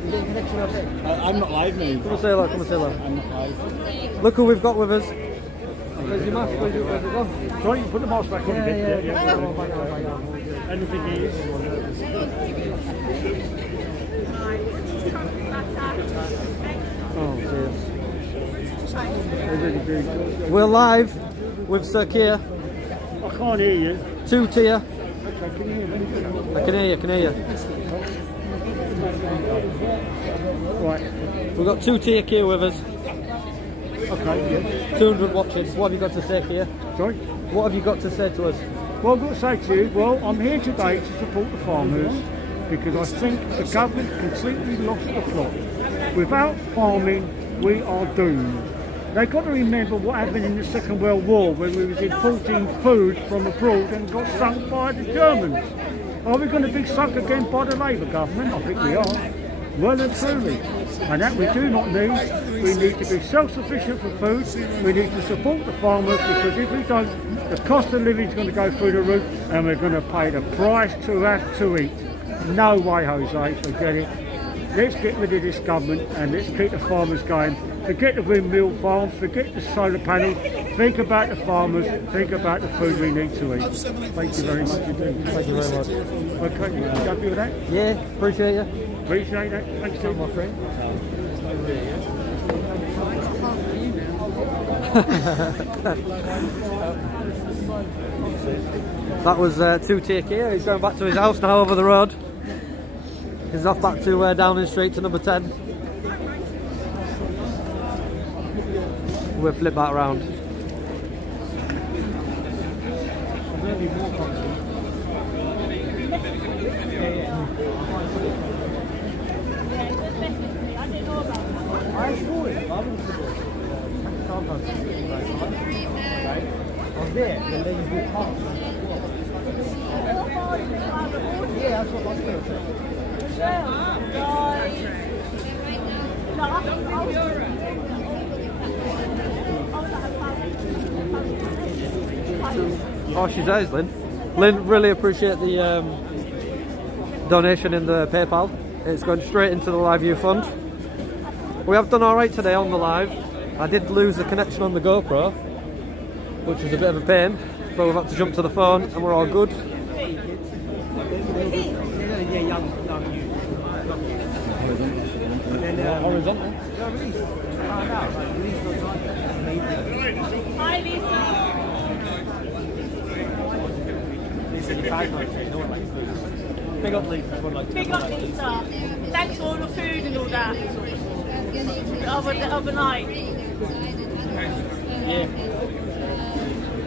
You get connection okay? I'm not live, mate. Come and say hello, come and say hello. I'm not live. Look who we've got with us. Where's your mask? Where's it gone? Sorry, you put the mask back on. Yeah. Anything is. Oh dear. We're live with Sir Keir. I can't hear you. 2-tier. Can you hear me? I can hear you. Right. We've got 2-tier Keir with us. Okay, yeah. 200 watching. What have you got to say, Keir? Sorry? What have you got to say to us? Well, I've got to say to you, well, I'm here today to support the farmers because I think the government completely lost the plot. Without farming, we are doomed. They've got to remember what happened in the Second World War when we was importing food from abroad and got sunk by the Germans. Are we going to be sunk again by the Labour government? I think we are. Well and truly. And that we do not need. We need to be self-sufficient for food. We need to support the farmers because if we don't, the cost of living is going to go through the roof and we're going to pay the price to have to eat. No way, Jose, forget it. Let's get rid of this government and let's keep the farmers going. Forget the windmill farms, forget the solar panels, think about the farmers, think about the food we need to eat. Thank you very much indeed. Thank you very much. Okay, you happy with that? Yeah, appreciate you. Appreciate that. Thanks, Steve. My friend. That was 2-tier Keir. He's going back to his house now over the road. He's off back to Downing Street to number 10. We'll flip back round. There, the ladies will pass. Yeah, that's what I was going to say. Oh, she's ours, Lynn. Lynn, really appreciate the donation in the PayPal. It's going straight into the Live View Fund. We have done alright today on the live. I did lose the connection on the GoPro, which was a bit of a pain, but we've had to jump to the phone and we're all good. Horizontal. Hi, Lisa. Big up Lisa. Big up, Lisa. Thanks for all the food and all that. The other night. Yeah.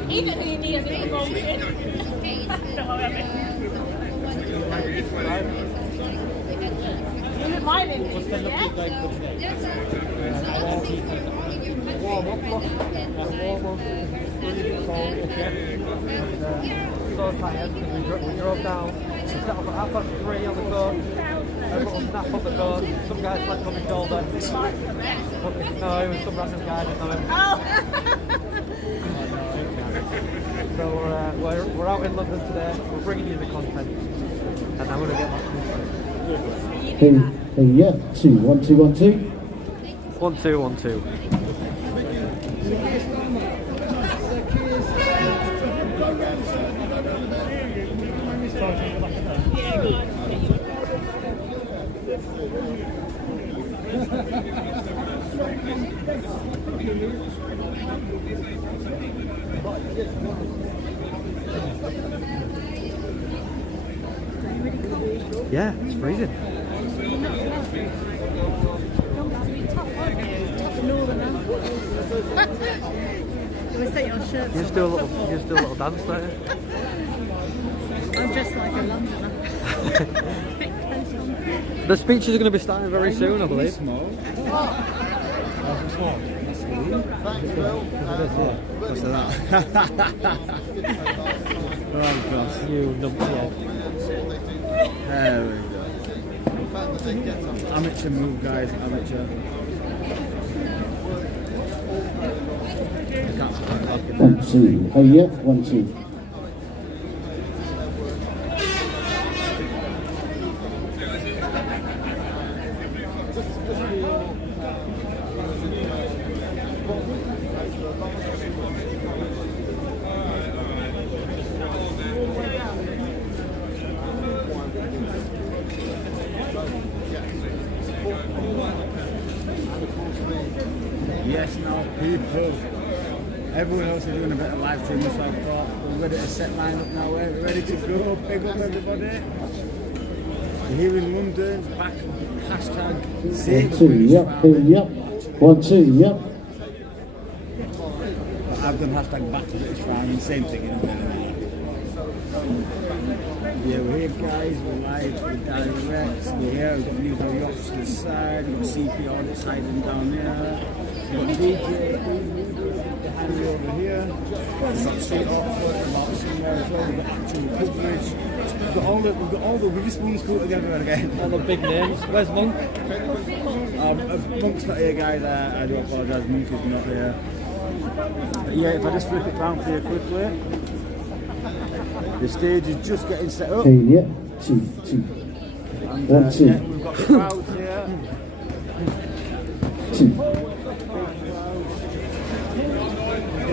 He didn't really need to be wrong with it. Don't worry about it. You didn't mind it, What's the yeah? look like for today? Warm up, look. Warm up. So tired because we drove down. We set up at 3:30 on the coast. Everyone snapped up the coast. Some guy slapped on his shoulder. No, it was some random guy, I didn't know him. So we're out in London today. We're bringing you the content, and I'm going to get back to it. Yeah, 2, 1, 2, 1, 2. 1, 2, 1, 2. Yeah, it's freezing. You always take your shirts Just off. do a little dance there. I'm just like a Londoner. The speeches are going to be starting very soon, I believe. What's that? Oh gosh. You numpty. There we go. Amateur move, guys. Amateur. I can't put that back in there. 1, 2. Oh yeah, 1, 2. Yes, now people. Everyone else is doing a bit of live streaming, so I thought we're ready to set line up now. We're ready to go. Big up everybody. We're here in London. Back hashtag 1, save 2, yep, 1, 2, yep. But I've done hashtag back to British Farming, same thing, you know. Yeah, we're here, guys. We're live. We're direct. We're here. We've got News Now Yachts to the side. We've got CP audits hiding down there. We've got DJ behind me over here. We've got street art floating about somewhere as well. We've got actual coverage. We've got all the we just put together again. All the big names. Where's Monk? Monk's not here, guys. I do apologise. Monk is not here. But yeah, if I just flip it round for you quickly. The stage is just getting set up. Okay, yeah, 2, 2. And, 1, 2. yeah, we've got crowds here. 2.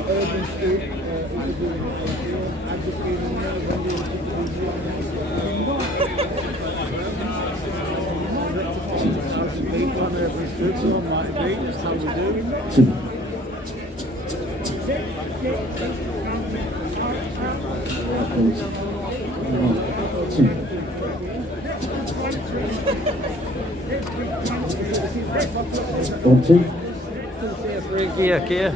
Urban Street that's how we're doing. 2. 1, 2. Kia.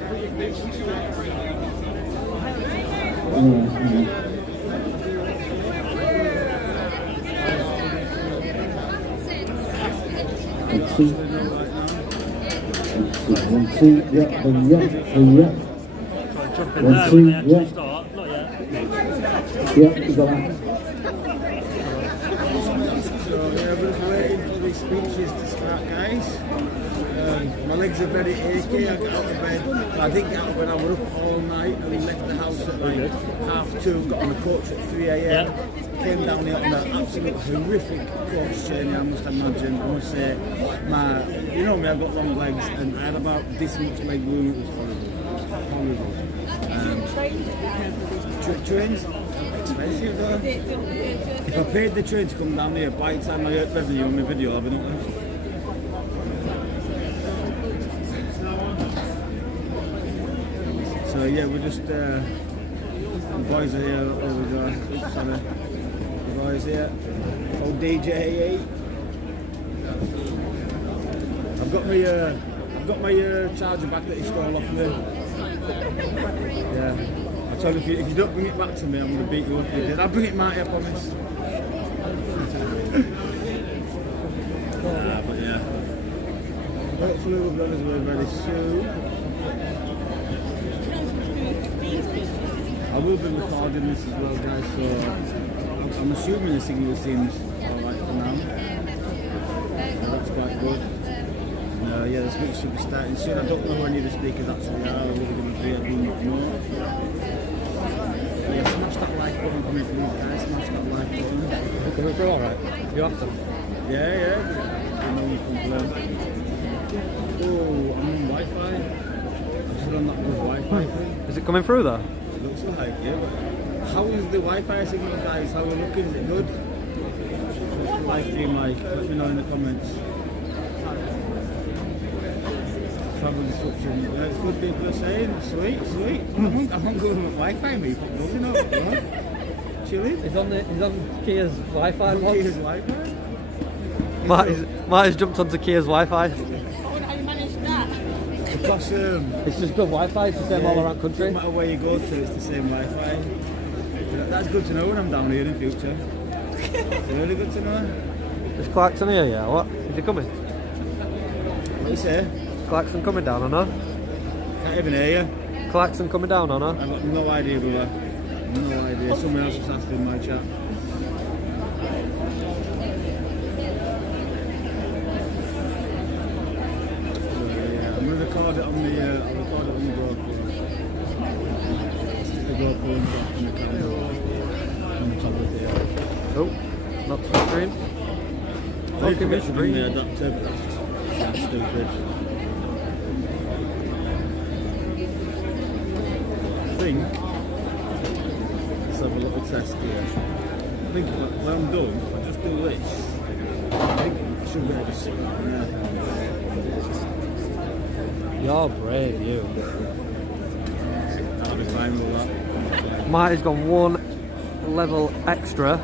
One, two, yeah. 1, 2, yeah. Yeah, you got that. So yeah, we're just waiting for these speeches to start, guys. My legs are very achy. I got out of bed. I didn't get out when I was up all night and left the house at like 2:30. Got on the coach at 3 a.m. Came down here on an absolute horrific coach journey. I must imagine. I must say, you know me, I've got long legs, and I had about this much leg room. It was horrible. Trains expensive though. If I paid the train to come down here, by the time I get revenue on my video, I'll be not left. So yeah, we're just the boys are here. Oh, we go. Oops, sorry. The boys here. Old DJ. I've got my charger back that he stole off me. Yeah. I told him if you don't bring it back to me, I'm going to beat you up. He did. I'll bring it, Marty, I promise. But yeah. Hopefully we'll be on his way very soon. I will be recording this as well, guys, so I'm assuming the signal seems alright for now. So that's quite good. Yeah, the speakers should be starting soon. I don't know who any of the speakers actually are, or whether they're going to be, I do not know. Yeah, smash that like button for me, please, guys. Smash that like button. Okay, we're alright. You have to. Yeah. You know any problem. Oh, I'm on Wi-Fi. I'm still on that good Wi-Fi thing. Is it coming through there? It looks like, yeah. But how is the Wi-Fi signal, guys? How are we looking? Is it good? Live stream, let me know in the comments. Travel disruption. Yeah, it's good, people are saying. Sweet, sweet. I'm on government Wi-Fi, mate. You know, chilling. He's on Kia's Wi-Fi. Kia's Wi-Fi? Marty's jumped onto Kia's Wi-Fi. How you managed that? Because it's just good Wi-Fi, it's the same all around country. No matter where you go to, it's the same Wi-Fi. That's good to know when I'm down here in the future. It's really good to know. Is Clarkson here, yeah? What? Is he coming? What you say? Clarkson coming down or no? Can't even hear you. Clarkson coming down or no? I've got no idea, brother. No idea. Someone else just asked in my chat. I'm going to record it on the I'll record it on the GoPro. The GoPro on the camera. On the tablet here. Oh, not the screen. I think it's bring the adapter, but that's stupid. I think let's have a little test here. I think when I'm done, if I just do this, I think I should be able to sit right there. You're brave, you. That'll be fine with that. Marty's gone one level extra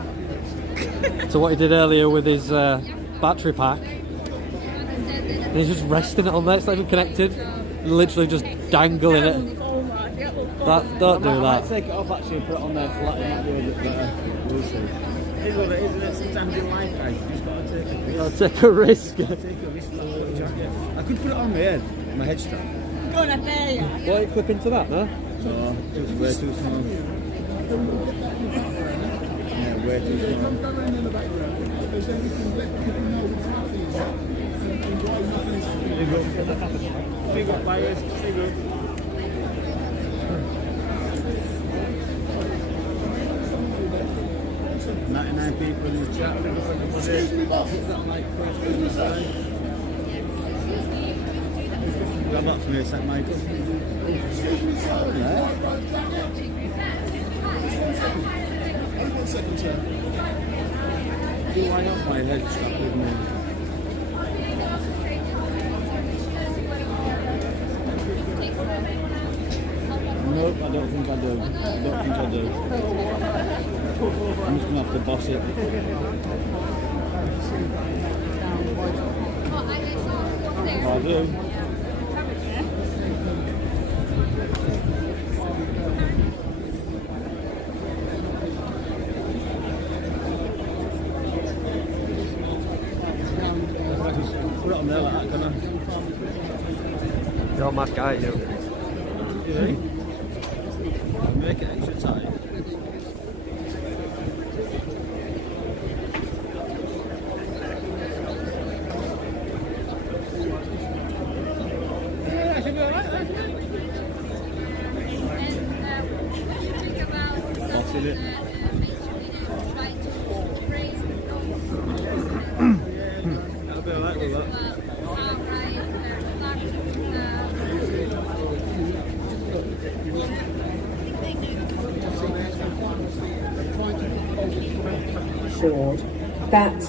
to what he did earlier with his battery pack. And he's just resting it on there, it's not even connected. Literally just dangling it. Don't do I might that. take it off actually and put it on there flat, it might be a bit better. We'll see. It is what it is, isn't it? Sometimes in life, guys, you just gotta take a risk. I'll take a risk. Take a risk for that jacket. I could put it on my head, my head strap. Go on, I dare you. Why you clip into that, no? No, it's way too small. Yeah, way too small. Big up buyers, big up. People in the chat. Excuse me, boss. Grab that for me a sec, Michael. Excuse me, sir. Yeah. One second, sir. Do I have my head strap with me? Nope, I don't think I do. I don't think I do. I'm just going to have to boss it. I do. Put it on there like that, can I? You're a mad guy, you. Yeah. Make it extra tight. That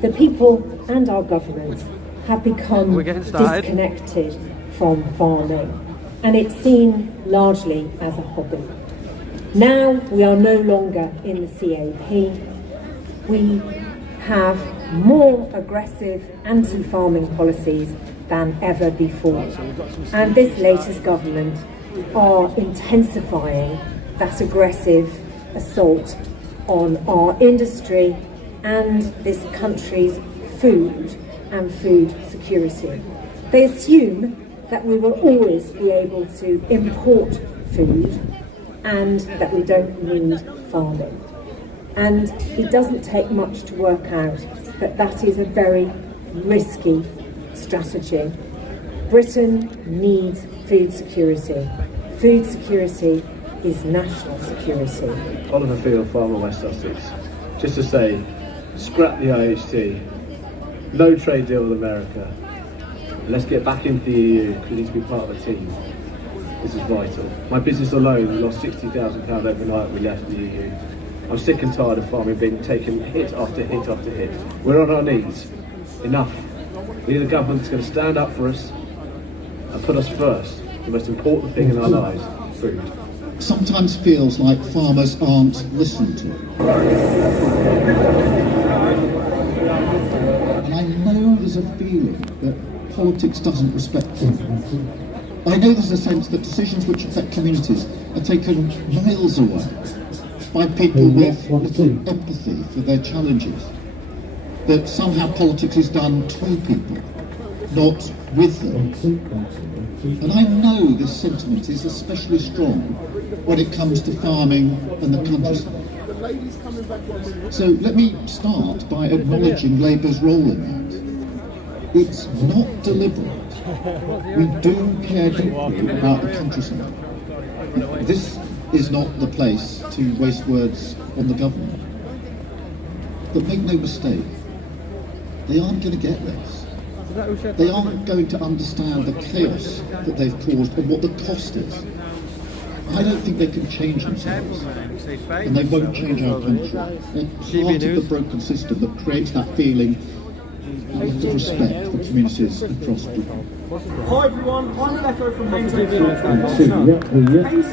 the people and our governments have become disconnected from farming, and it's seen largely as a hobby. Now we are no longer in the CAP. We have more aggressive anti-farming policies than ever before, and this latest government are intensifying that aggressive assault on our industry and this country's food and food security. They assume that we will always be able to import food and that we don't need farming. And it doesn't take much to work out that that is a very risky strategy. Britain needs food security. Food security is national security. Oliver Field, Farmer West Sussex. Just to say, scrap the IHT. No trade deal with America. Let's get back into the EU because we need to be part of a team. This is vital. My business alone lost £60,000 overnight we left the EU. I'm sick and tired of farming being taken hit after hit after hit. We're on our knees. Enough. We need a government that's going to stand up for us and put us first. The most important thing in our lives, food. Sometimes feels like farmers aren't listened to. And I know there's a feeling that politics doesn't respect them. I know there's a sense that decisions which affect communities are taken miles away by people with little empathy for their challenges. That somehow politics is done to people, not with them. And I know this sentiment is especially strong when it comes to farming and the countryside. So let me start by acknowledging Labour's role in that. It's not deliberate. We do care deeply about the countryside. This is not the place to waste words on the government. But make no mistake, they aren't going to get this. They aren't going to understand the chaos that they've caused and what the cost is. I don't think they can change themselves, and they won't change our country. They're part of the broken system that creates that feeling of respect for communities across Britain. Hi everyone, I'm Echo from Haynes is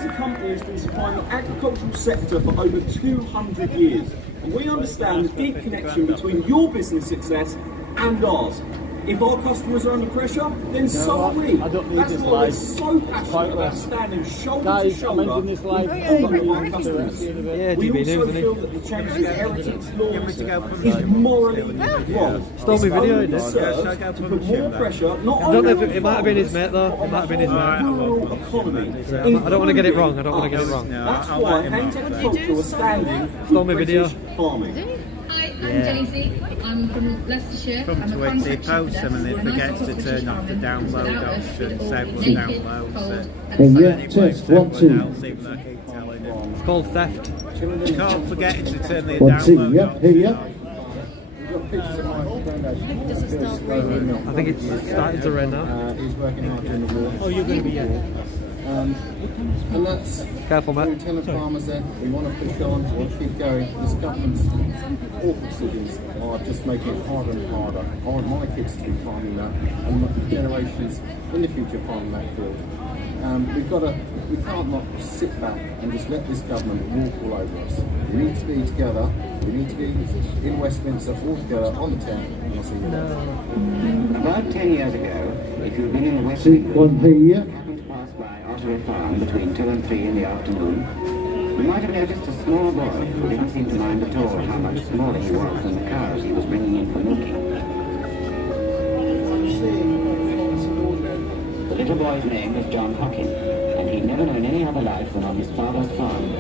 a company that's been supplying the agricultural sector for over 200 years, and we understand the deep connection between your business success and ours. If our customers are under pressure, then so are we. That's why we're so passionate about standing shoulder to shoulder with all our customers. We also feel that the changes to heritage laws is morally wrong. Stole me video, it serves to put more pressure, not I don't know if only it might have been his mate though. It might have been his mate. rural economy. I don't want to get it wrong. I don't want to get it wrong. That's why Haynes Agriculture was standing Stole with me video. British farming. Hi, I'm Jenny C. I'm from Leicestershire. Come I'm to it, they post them and they forget to turn off the download option, several downloads. Test, 1, 2. It's called theft. You can't forget to turn the 1, 2, download yep, here, yep. I think it's starting to rain now. He's working hard during the war. Oh, you're going to be and that's careful, mate. We tell the farmers that we want to push on, we want to keep going. This government's awful decisions are just making it harder and harder. I want my kids to be farming that, and the generations in the future farming that field. We can't not sit back and just let this government walk all over us. We need to be together. We need to be in Westminster all together on the 10th. And I'll see you there. About 10 years ago, if you'd been in the West Ottery Farm between 2 and 3 in the afternoon, you might have noticed a small boy who didn't seem to mind at all how much smaller he was than the cows he was bringing in for milking. The little boy's name was John Hockin, and he'd never known any other life than on his father's farm.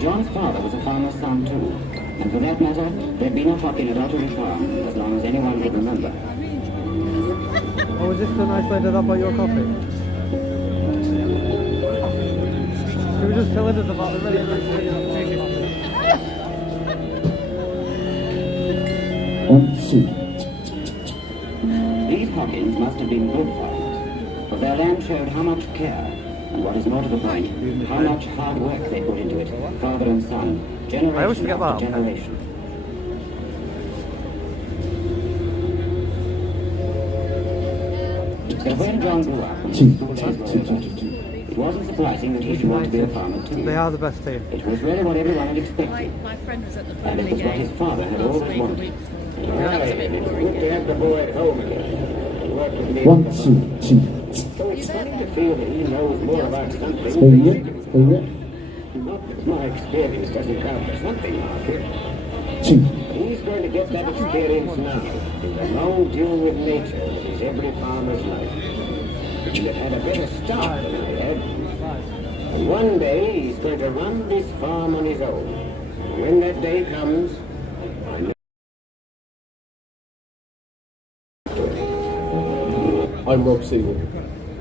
John's father was a farmer's son too, and for that matter, there'd been a Hockin at Ottery Farm as long as anyone could remember. Oh, is this the nice lady that bought your coffee? She was just telling us about the really nice lady. These Hockins must have been good farmers, for their land showed how much care, and what is more to the point, how much hard work they put into it, father and son, generation after generation. But when John grew up and his school days were over, it wasn't surprising that he should want to be a farmer too. They are the best team. It was really what everyone had expected, My friend was at the and it was what his father had always wanted. That was a bit boring. To have the boy at home again. Work with me. 1, 2, 2. So it's funny to feel that he knows more about something Here, than here. Not that my experience doesn't count for something, Margaret. 2. He's going to get that experience now in the long deal with nature that is every farmer's life. He had a better start than I had. And one day he's going to run this farm on his own. And when that day comes, I know. I'm Rob Sewell.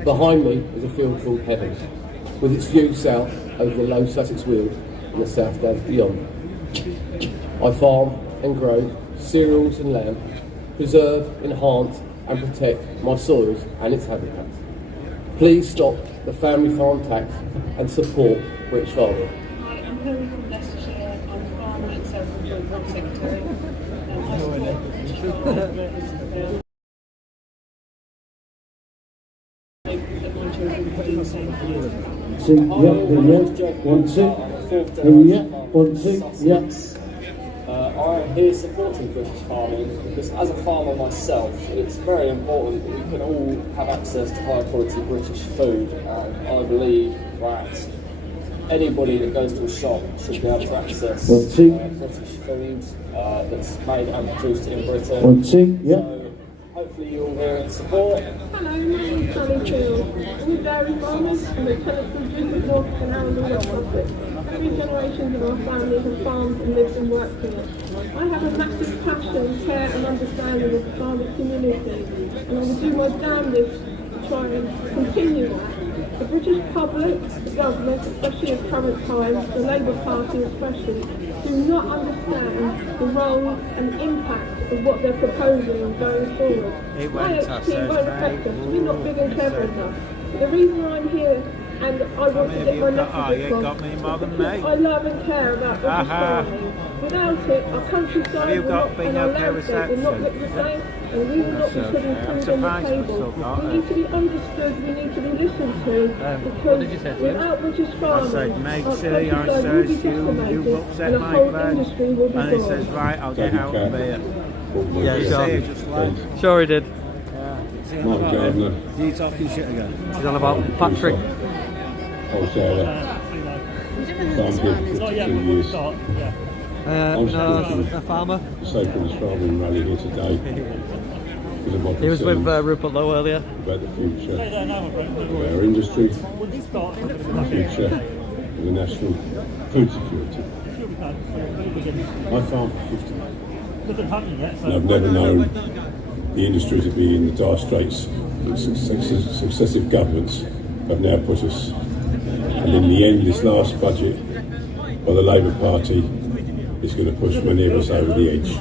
Behind me is a field called Heaven, with its view south over the low Sussex Weald and the South Downs beyond. I farm and grow cereals and lamb, preserve, enhance and protect my soils and its habitats. Please stop the family farm tax and support British farming. Hi, I'm Helen from Leicestershire. I'm a farmer and self-employed secretary. I support British farmers. That my children put in the same field. Two, yeah, one, two, yeah, one, two, yeah. I'm here supporting British farming because as a farmer myself, it's very important that we can all have access to high quality British food, and I believe that anybody that goes to a shop should be able to access British food that's made and produced in Britain. One, two, yeah. So hopefully you're all here in support. Hello, my name is Sally Field. I'm a dairy farmer and a tenant producer of North Canal and West Sussex. 3 generations of our family have farmed and lived and worked here. I have a massive passion, care and understanding of the farming community, and I will do my damnedest to try and continue that. The British public, the government, especially at current times, the Labour Party especially, do not understand the role and impact of what they're proposing going forward. It won't IHT touch won't us, affect mate. us. We're not big and clever enough. But the reason I'm here and I want to get my message you across got me more than because me. I love and care about British farming. Without it, our countryside Have you will got not, been and our okay landscape will not look the same, and we will not be putting food on the table. We need to be understood, we need to be listened to, because without British farming, I said, make our sure you're countryside will be serious, you decimated, upset and a my whole friend. industry will be And he gone. says, right, I'll get out of here. Yeah, You sure. say it just like. Sure he did. Mark Gardner. You talking shit again? He's on about Patrick. Wholesaler. Farmed here for 52 years. A farmer. So British farming rally here today. He was with Rupert Lowe earlier. About the future of our industry, the future of the national food security. I farmed for 50 years. And I've never known the industry to be in the dire straits that successive governments have now put us. And in the end, this last budget by the Labour Party is going to push many of us over the edge.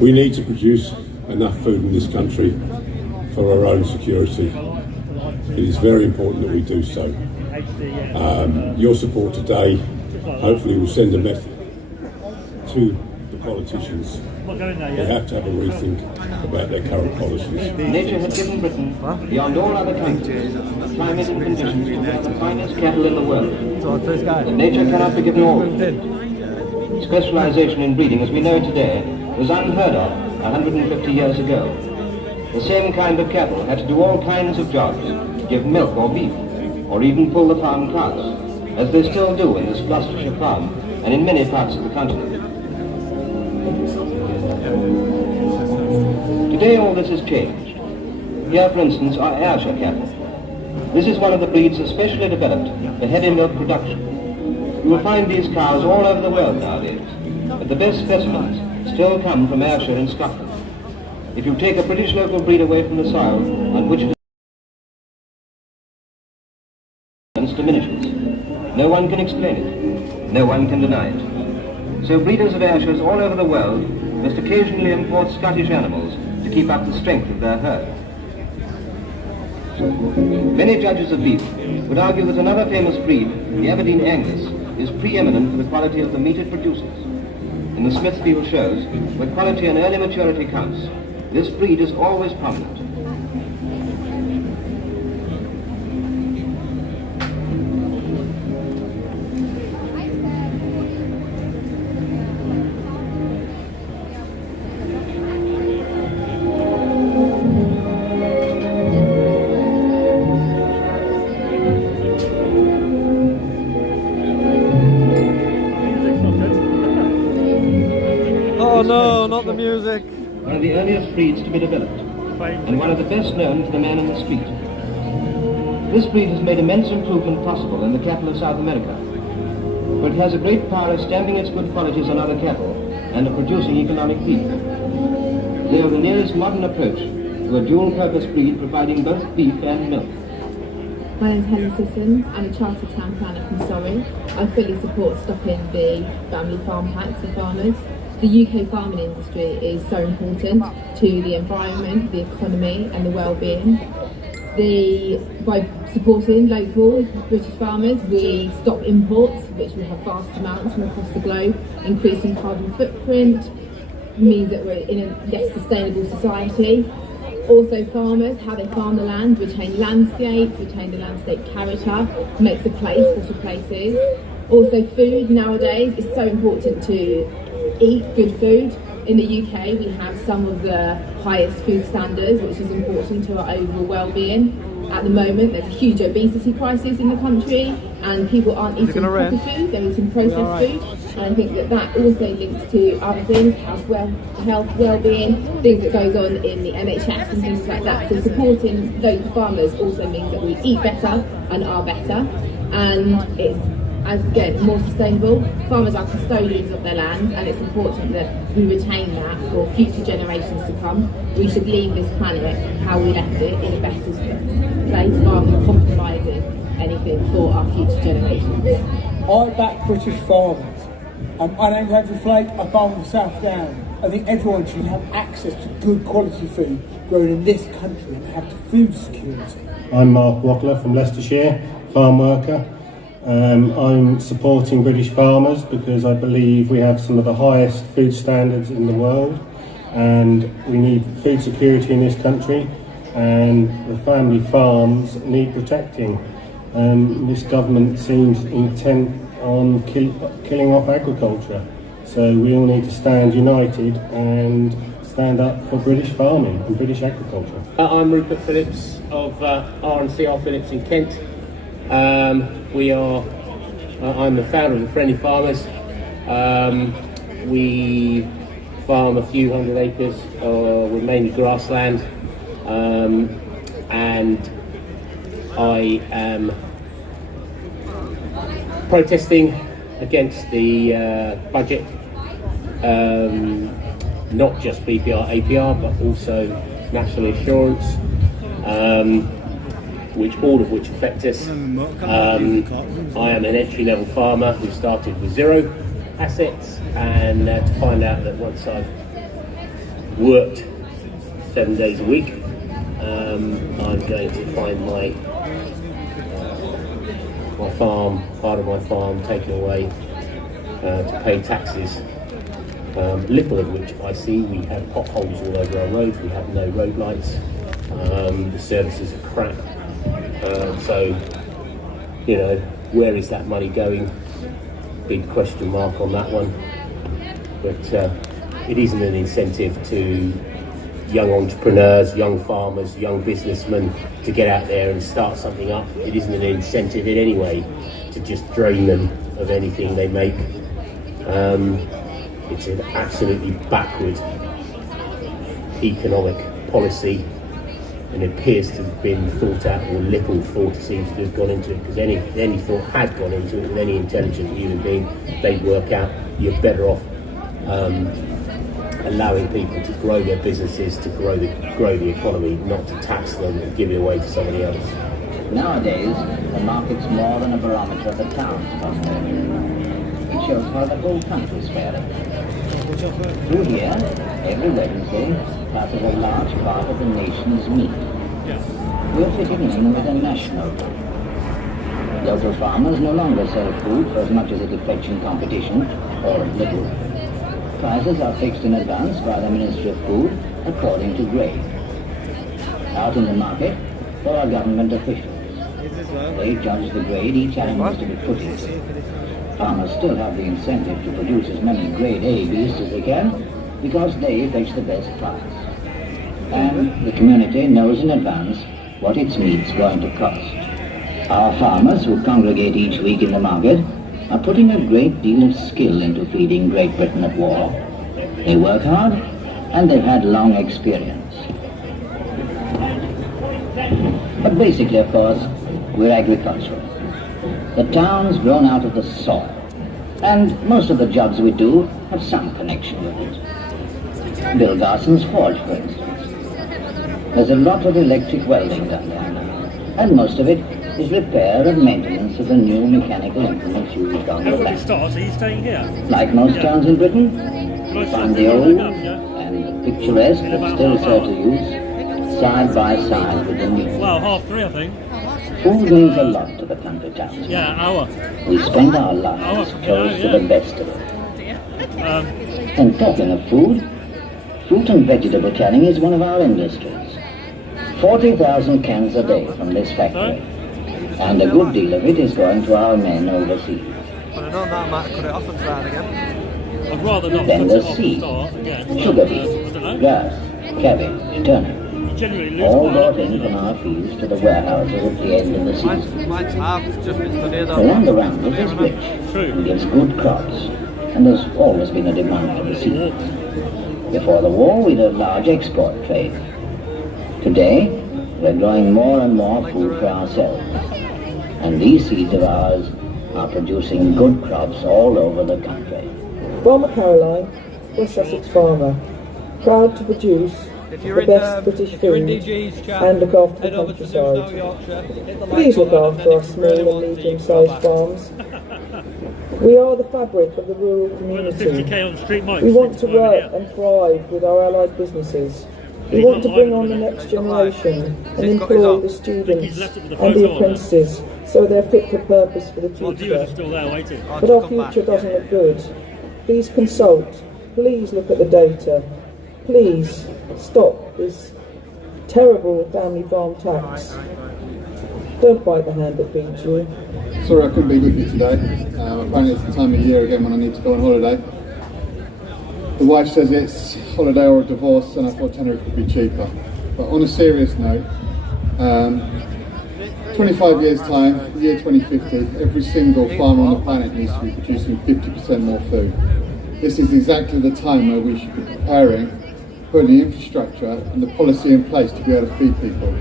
We need to produce enough food in this country for our own security. It is very important that we do so. Your support today hopefully will send a message to the politicians. They have to have a rethink about their current policies. Nature has given Britain, beyond all other countries, a climate and conditions to bear the finest cattle in the world. But nature cannot be given all. Specialization in breeding as we know it today was unheard of 150 years ago. The same kind of cattle had to do all kinds of jobs, give milk or beef, or even pull the farm carts, as they still do in this Gloucestershire farm and in many parts of the continent. Today all this has changed. Here, for instance, are Ayrshire cattle. This is one of the breeds especially developed for heavy milk production. You will find these cows all over the world nowadays, but the best specimens still come from Ayrshire in Scotland. If you take a British local breed away from the soil on which it diminishes. No one can explain it. No one can deny it. So breeders of Ayrshires all over the world must occasionally import Scottish animals to keep up the strength of their herd. Many judges of beef would argue that another famous breed, the Aberdeen Angus, is preeminent for the quality of the meat it produces. In the Smithfield shows, where quality and early maturity counts, this breed is always prominent. Oh no, not the music. One of the earliest breeds to be developed, and one of the best known to the man in the street. This breed has made immense improvement possible in the cattle of South America, for it has a great power of stamping its good qualities on other cattle and of producing economic beef. They are the nearest modern approach to a dual-purpose breed providing both beef and milk. My name is Helen Sissons. I'm a chartered town planner from Surrey. I fully support stopping the family farm packs for farmers. The UK farming industry is so important to the environment, the economy and the well-being. By supporting local British farmers, we stop imports, which we have vast amounts from across the globe, increasing carbon footprint, means that we're in a less sustainable society. Also farmers, how they farm the land, retain landscape, retain the landscape character, makes a place what a place is. Also food nowadays is so important to eat good food. In the UK we have some of the highest food standards, which is important to our overall well-being. At the moment there's a huge obesity crisis in the country and people aren't eating proper food, they're eating processed food. And I think that also links to other things, health, well-being, things that goes on in the NHS and things like that. So supporting local farmers also means that we eat better and are better, and it's, as again, more sustainable. Farmers are custodians of their land and it's important that we retain that for future generations to come. We should leave this planet how we left it, in a better place, rather than compromising anything for our future generations. I back British farmers. My name's Andrew Flake, I farm in South Down. I think everyone should have access to good quality food grown in this country and have to food security. I'm Mark Wackler from Leicestershire, farm worker. I'm supporting British farmers because I believe we have some of the highest food standards in the world and we need food security in this country, and the family farms need protecting. This government seems intent on killing off agriculture, so we all need to stand united and stand up for British farming and British agriculture. I'm Rupert Phillips of R&CR Phillips in Kent. I'm the founder of the Friendly Farmers. We farm a few hundred acres with mainly grassland, and I am protesting against the budget, not just BPR, APR, but also National Insurance, all of which affect us. I am an entry-level farmer who started with 0 assets, and to find out that once I've worked 7 days a week, I'm going to find my farm, part of my farm, taken away to pay taxes, little of which I see. We have potholes all over our roads, we have no road lights, the services are crap. So, you know, where is that money going? Big question mark on that one. But it isn't an incentive to young entrepreneurs, young farmers, young businessmen to get out there and start something up. It isn't an incentive in any way to just drain them of anything they make. It's an absolutely backward economic policy, and it appears to have been thought out, or little thought seems to have gone into it, because any thought had gone into it with any intelligent human being, they'd work out you're better off allowing people to grow their businesses, to grow the economy, not to tax them and give it away to somebody else. Nowadays, the market's more than a barometer of the town's prosperity. It shows how the whole country's faring. Through here, every Wednesday, passes a large part of the nation's meat. We're fitting in with a national food. Local farmers no longer sell food for as much as it'll fetch in competition, or little. Prices are fixed in advance by the Ministry of Food according to grade. Out in the market, there are government officials. They judge the grade each animal is to be put into. Farmers still have the incentive to produce as many grade A beasts as they can, because they fetch the best price. And the community knows in advance what its meat's going to cost. Our farmers who congregate each week in the market are putting a great deal of skill into feeding Great Britain at war. They work hard, and they've had long experience. But basically, of course, we're agricultural. The town's grown out of the soil, and most of the jobs we do have some connection with it. Bill Garson's forge, for instance. There's a lot of electric welding done there now, and most of it is repair and maintenance of the new mechanical implements used on the plant. Are you staying here? Like most towns in Britain, we find the old and the picturesque but still fair to use side by side with the new. Well, 3:30, I think. Food means a lot to the country towns. Yeah, hour. We spend our lives close to the best of it. And talking of food, fruit and vegetable canning is one of our industries. 40,000 cans a day from this factory. And a good deal of it is going to our men overseas. But I don't know, I might cut it off and try it again. I'd rather not Then cut the it off seed, and start again. sugar beet, grass, cabbage, turnip. All brought in from our fields to the warehouses at the end of the season. Mine's half, just been studied The land around us is rich and gives good crops, and there's always been a demand for the seed. Before the war, we had a large export trade. Today, we're growing more and more food for ourselves, and these seeds of ours are producing good crops all over the country. Farmer Caroline, West Sussex farmer, proud to produce the best British food and look after the countryside. Please look after our small and medium-sized farms. We are the fabric of the rural community. We want to work and thrive with our allied businesses. We want to bring on the next generation and employ the students and the apprentices so they're fit for purpose for the future. But our future doesn't look good. Please consult. Please look at the data. Please stop this terrible family farm tax. Don't bite the hand that feeds you. Sorry I couldn't be with you today. Apparently it's the time of year again when I need to go on holiday. The wife says it's holiday or a divorce, and I thought Tenerife would be cheaper. But on a serious note, 25 years time, the year 2050, every single farmer on the planet needs to be producing 50% more food. This is exactly the time where we should be preparing, putting the infrastructure and the policy in place to be able to feed people.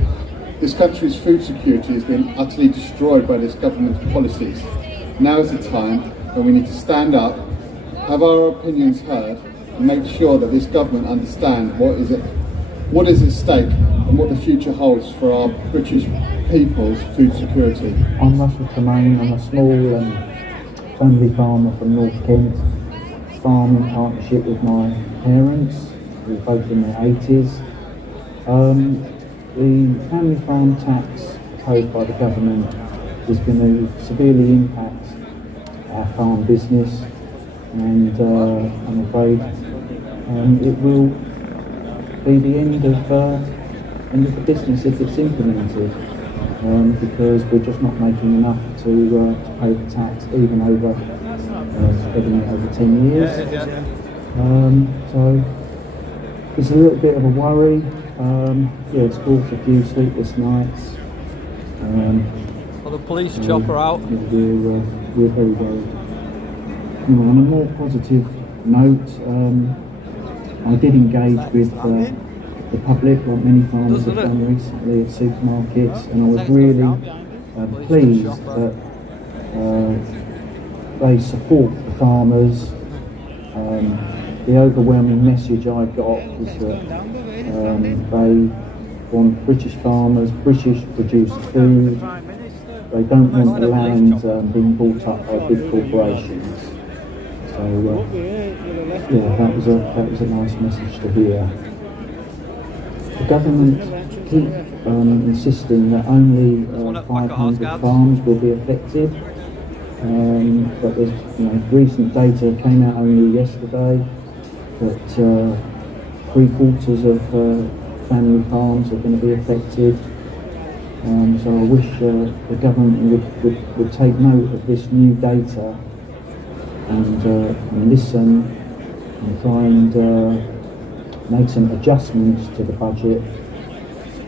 This country's food security has been utterly destroyed by this government's policies. Now is the time when we need to stand up, have our opinions heard, and make sure that this government understands what is at stake and what the future holds for our British people's food security. I'm Russell Tremaine. I'm a small family farmer from North Kent. Farm in partnership with my parents, who are both in their 80s. The family farm tax proposed by the government is going to severely impact our farm business, and I'm afraid it will be the end of the business if it's implemented, because we're just not making enough to pay the tax, even over spreading it over 10 years. So it's a little bit of a worry. It's caused a few sleepless nights. Well, the police chopper out. We're very worried. On a more positive note, I did engage with the public, like many farmers have done recently at supermarkets, and I was really pleased that they support the farmers. The overwhelming message I got was that they want British farmers, British produced food. They don't want the land being bought up by big corporations. So that was a nice message to hear. The government keep insisting that only 500 farms will be affected, but there's recent data came out only yesterday that 3/4 of family farms are going to be affected. So I wish the government would take note of this new data and listen and try and make some adjustments to the budget,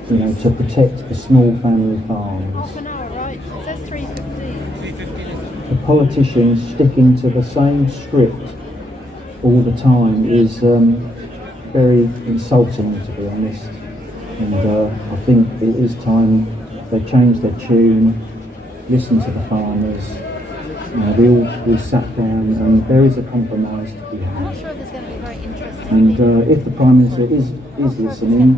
to protect the small family farms. Half an hour, right? It says 3:15. The politicians sticking to the same script all the time is very insulting, to be honest. And I think it is time they change their tune, listen to the farmers. We sat down and there is a compromise to be had. I'm not sure there's going to be very interesting. And if the Prime Minister is listening,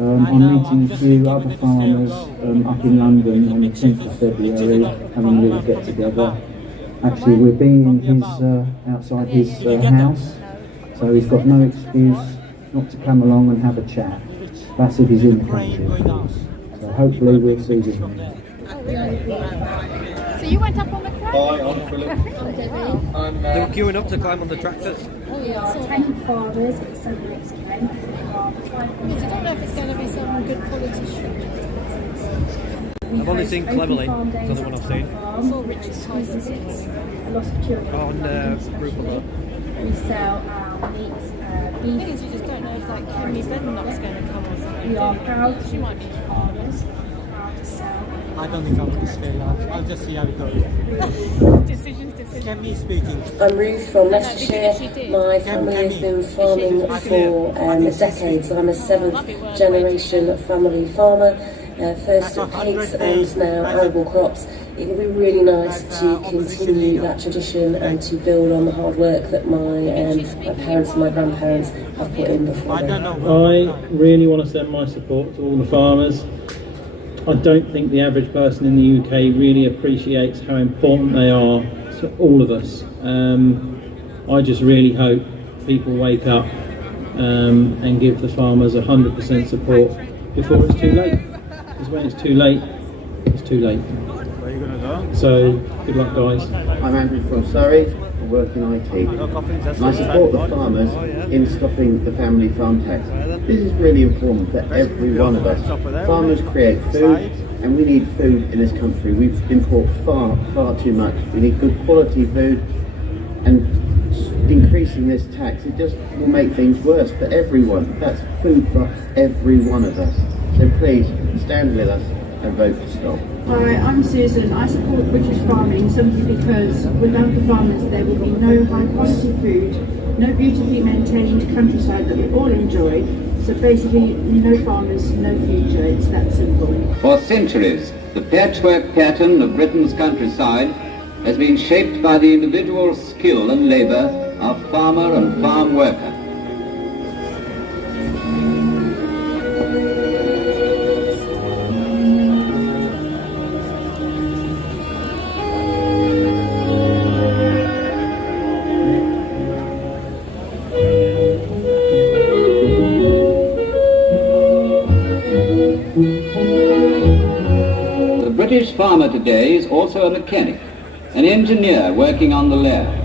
I'm meeting a few other farmers up in London on the 10th of February, having a little get together. Actually, we're being his, outside his house, so he's got no excuse not to come along and have a chat. That's if he's in the country, of course. So hopefully we'll see him there. So you went up on the crane? Hi, I'm Philip. They were queuing up to climb on the tractors. We are 10 farmers at Sunday next camp. Because you don't know if it's going to be some good quality structure. I've only seen Cleverly, that's the other one I've seen. I saw Richard Tyson's A lot of children. On Rupert. We sell our meat, The thing is, you just don't know if like Kemi Bednock's going to come or something. We are proud She might be farmers. Proud to sell. I don't think I would stay. I'll just see how it goes. Decision. Can me speaking. I'm Ruth from Leicestershire. My family has been farming for decades. I'm a 7th generation family farmer. First pigs and now arable crops. It would be really nice to continue that tradition and to build on the hard work that my parents and my grandparents have put in before. I really want to send my support to all the farmers. I don't think the average person in the UK really appreciates how important they are to all of us. I just really hope people wake up and give the farmers 100% support before it's too late. Because when it's too late, it's too late. Where are you going to go? So, good luck guys. I'm Andrew from Surrey, I work in IT. And I support the farmers in stopping the family farm tax. This is really important for every one of us. Farmers create food, and we need food in this country. We import far too much. We need good quality food, and increasing this tax, it just will make things worse for everyone. That's food for every one of us. So please, stand with us and vote to stop. Hi, I'm Susan. I support British farming simply because without the farmers there will be no high quality food, no beautifully maintained countryside that we all enjoy. So basically, no farmers, no future. It's that simple. For centuries, the patchwork pattern of Britain's countryside has been shaped by the individual skill and labour of farmer and farm worker. The British farmer today is also a mechanic, an engineer working on the land.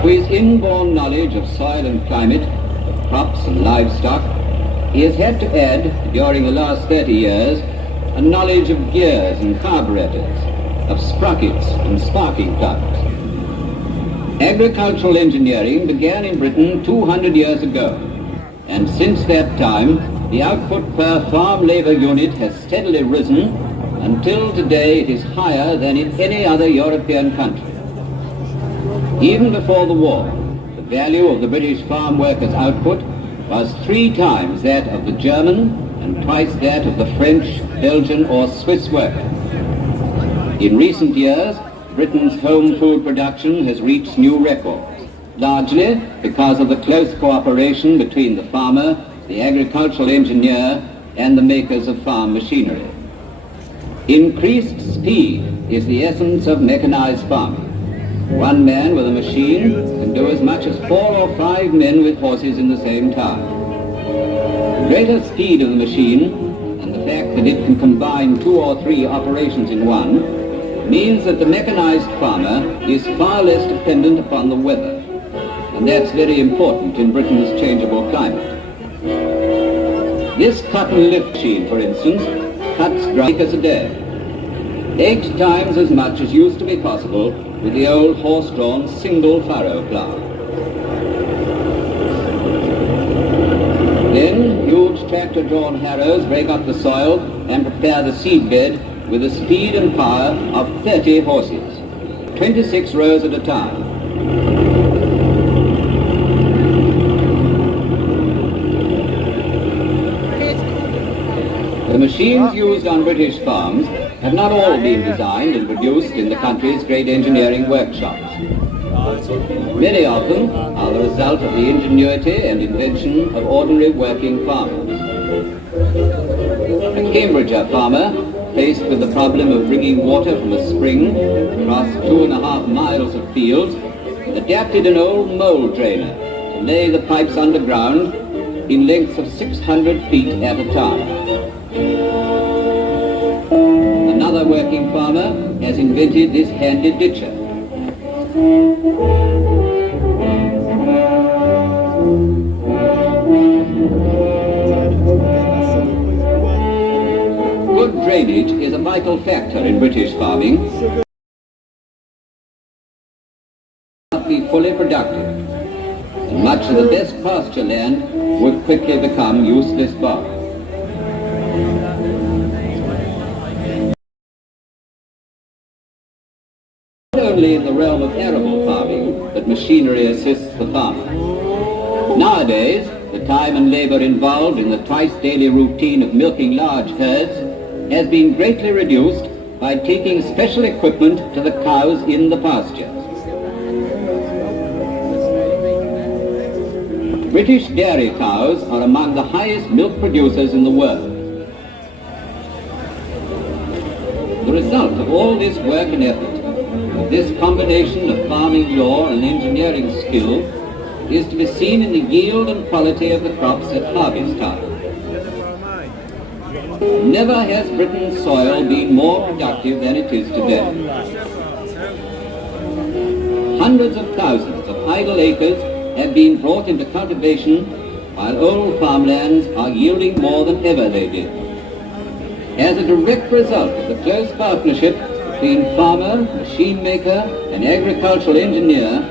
To his inborn knowledge of soil and climate, crops and livestock, he has had to add, during the last 30 years, a knowledge of gears and carburetors, of sprockets and sparking plugs. Agricultural engineering began in Britain 200 years ago, and since that time, the output per farm labour unit has steadily risen until today it is higher than in any other European country. Even before the war, the value of the British farm workers' output was 3 times that of the German and twice that of the French, Belgian or Swiss worker. In recent years, Britain's home food production has reached new records, largely because of the close cooperation between the farmer, the agricultural engineer and the makers of farm machinery. Increased speed is the essence of mechanized farming. One man with a machine can do as much as 4 or 5 men with horses in the same time. The greater speed of the machine and the fact that it can combine 2 or 3 operations in one means that the mechanized farmer is far less dependent upon the weather, and that's very important in Britain's changeable climate. This cotton lift machine, for instance, cuts dry acres a day, 8 times as much as used to be possible with the old horse-drawn single furrow plough. Then huge tractor-drawn harrows break up the soil and prepare the seed bed with the speed and power of 30 horses, 26 rows at a time. The machines used on British farms have not all been designed and produced in the country's great engineering workshops. Many of them are the result of the ingenuity and invention of ordinary working farmers. A Cambridgeshire farmer, faced with the problem of bringing water from a spring across 2.5 miles of fields, adapted an old mole drainer to lay the pipes underground in lengths of 600 feet at a time. Another working farmer has invented this handy ditcher. Good drainage is a vital factor in British farming. Not be fully productive, and much of the best pasture land would quickly become useless bog. Not only in the realm of arable farming that machinery assists the farmer. Nowadays, the time and labour involved in the twice daily routine of milking large herds has been greatly reduced by taking special equipment to the cows in the pasture. British dairy cows are among the highest milk producers in the world. The result of all this work and effort, of this combination of farming lore and engineering skill, is to be seen in the yield and quality of the crops at harvest time. Never has Britain's soil been more productive than it is today. Hundreds of thousands of idle acres have been brought into cultivation, while old farmlands are yielding more than ever they did. As a direct result of the close partnership between farmer, machine maker and agricultural engineer,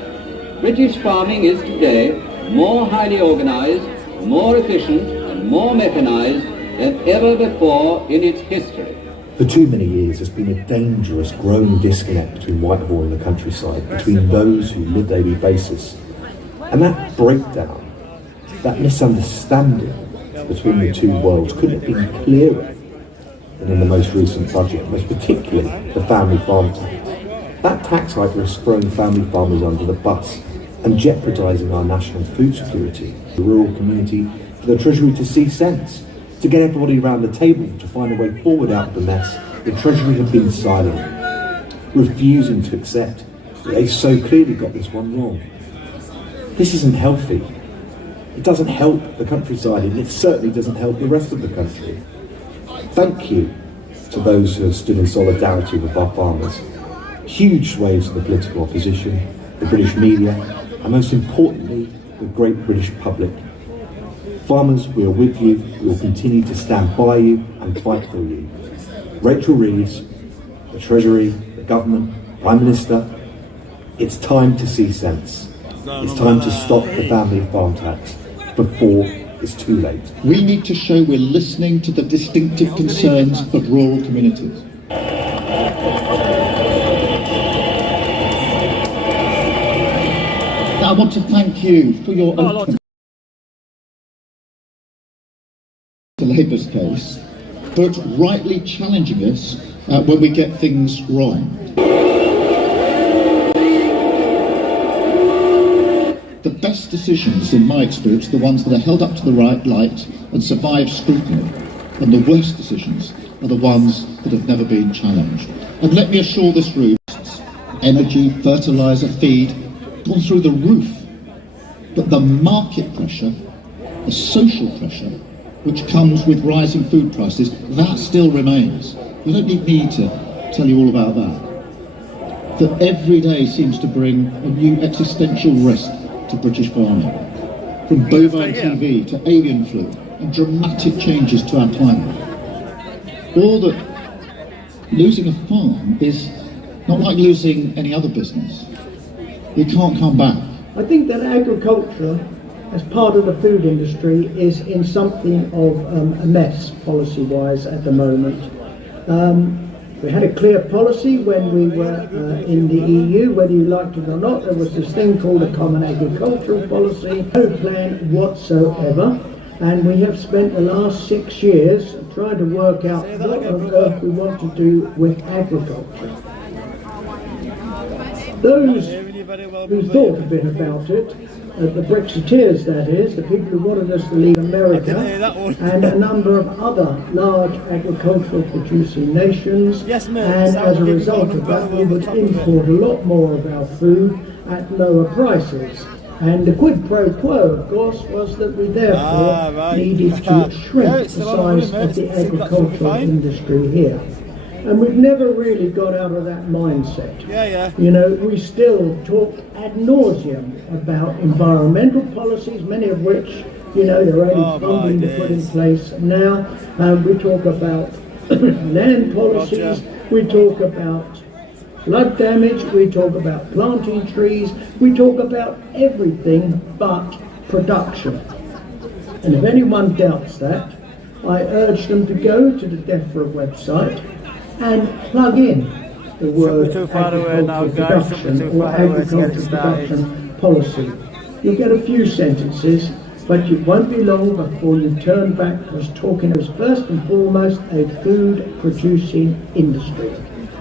British farming is today more highly organized, more efficient and more mechanized than ever before in its history. For too many years, there's been a dangerous growing disconnect between Whitehall and the countryside, between those who live daily basis. And that breakdown, that misunderstanding between the two worlds couldn't have been clearer than in the most recent budget, most particularly the family farm tax. That tax hike has thrown family farmers under the bus and jeopardising our national food security. The rural community, for the Treasury to see sense, to get everybody around the table to find a way forward out of the mess, the Treasury have been silent, refusing to accept that they so clearly got this one wrong. This isn't healthy. It doesn't help the countryside, and it certainly doesn't help the rest of the country. Thank you to those who have stood in solidarity with our farmers. Huge swathes of the political opposition, the British media, and most importantly, the great British public. Farmers, we are with you. We will continue to stand by you and fight for you. Rachel Reeves, the Treasury, the government, Prime Minister, it's time to see sense. It's time to stop the family farm tax before it's too late. We need to show we're listening to the distinctive concerns of rural communities. I want to thank you for your openness to Labour's case, but rightly challenging us when we get things wrong. The best decisions, in my experience, are the ones that are held up to the right light and survive scrutiny, and the worst decisions are the ones that have never been challenged. And let me assure this room, energy, fertiliser, feed, gone through the roof. But the market pressure, the social pressure, which comes with rising food prices, that still remains. You don't need me to tell you all about that. That every day seems to bring a new existential risk to British farming. From bovine TB to avian flu and dramatic changes to our climate. Or that losing a farm is not like losing any other business. You can't come back. I think that agriculture, as part of the food industry, is in something of a mess policy-wise at the moment. We had a clear policy when we were in the EU, whether you liked it or not. There was this thing called a common agricultural policy, no plan whatsoever, and we have spent the last 6 years trying to work out what on earth we want to do with agriculture. Those who thought a bit about it, the Brexiteers that is, the people who wanted us to leave America, and a number of other large agricultural producing nations, and as a result of that we would import a lot more of our food at lower prices. And the quid pro quo, of course, was that we therefore needed to shrink the size of the agricultural industry here. And we've never really got out of that mindset. You know, we still talk ad nauseum about environmental policies, many of which, you know, they're only funding to put in place now. We talk about land policies, we talk about flood damage, we talk about planting trees, we talk about everything but production. And if anyone doubts that, I urge them to go to the DEFRA website and plug in the word agricultural production or agricultural production policy. You'll get a few sentences, but it won't be long before you turn back to us talking as first and foremost a food producing industry.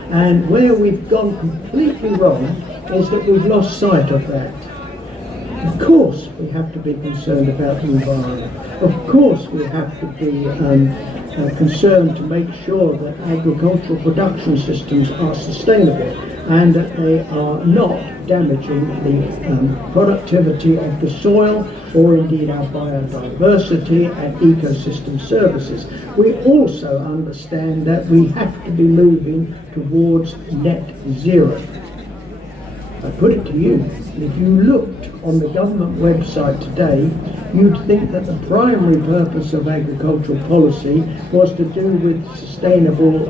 And where we've gone completely wrong is that we've lost sight of that. Of course we have to be concerned about the environment. Of course we have to be concerned to make sure that agricultural production systems are sustainable and that they are not damaging the productivity of the soil or indeed our biodiversity and ecosystem services. We also understand that we have to be moving towards net zero. I put it to you, if you looked on the government website today, you'd think that the primary purpose of agricultural policy was to do with sustainable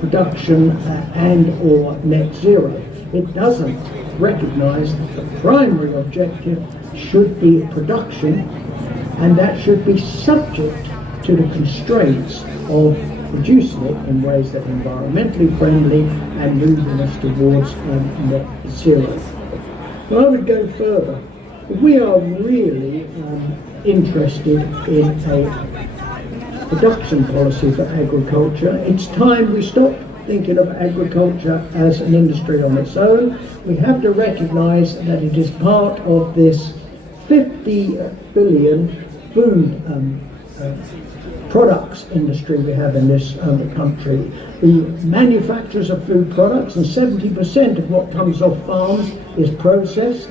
production and or net zero. It doesn't recognise that the primary objective should be production, and that should be subject to the constraints of producing it in ways that are environmentally friendly and moving us towards net zero. But I would go further. If we are really interested in a production policy for agriculture, it's time we stop thinking of agriculture as an industry on its own. We have to recognise that it is part of this 50 billion food products industry we have in this country. The manufacturers of food products, and 70% of what comes off farms is processed.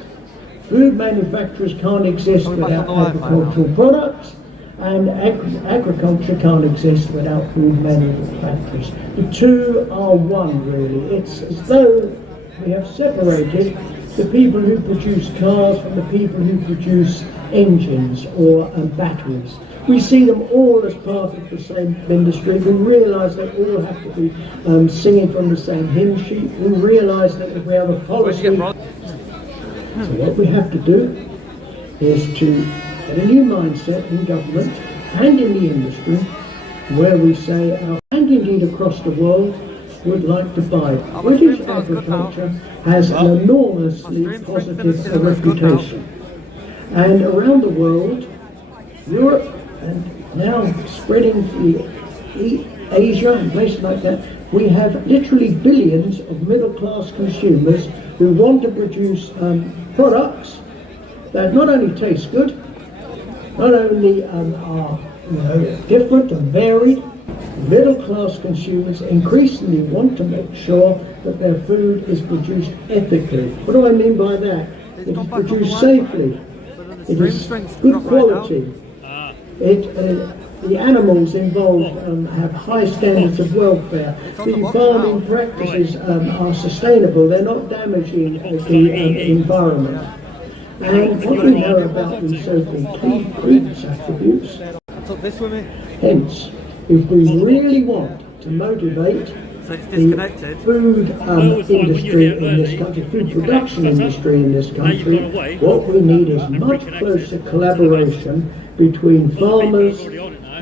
Food manufacturers can't exist without agricultural products, and agriculture can't exist without food manufacturers. The two are one, really. It's as though we have separated the people who produce cars from the people who produce engines or batteries. We see them all as part of the same industry. We realise they all have to be singing from the same hymn sheet. We realise that if we have a policy, so what we have to do is to get a new mindset in government and in the industry, where we say, and indeed across the world, would like to buy. British agriculture has an enormously positive reputation. And around the world, Europe, and now spreading to Asia and places like that, we have literally billions of middle-class consumers who want to produce products that not only taste good, not only are different and varied. Middle-class consumers increasingly want to make sure that their food is produced ethically. What do I mean by that? It is produced safely. It is good quality. The animals involved have high standards of welfare. The farming practices are sustainable. They're not damaging the environment. And what we know about the so-called credence attributes, hence, if we really want to motivate the food industry in this country, food production industry in this country, what we need is much closer collaboration between farmers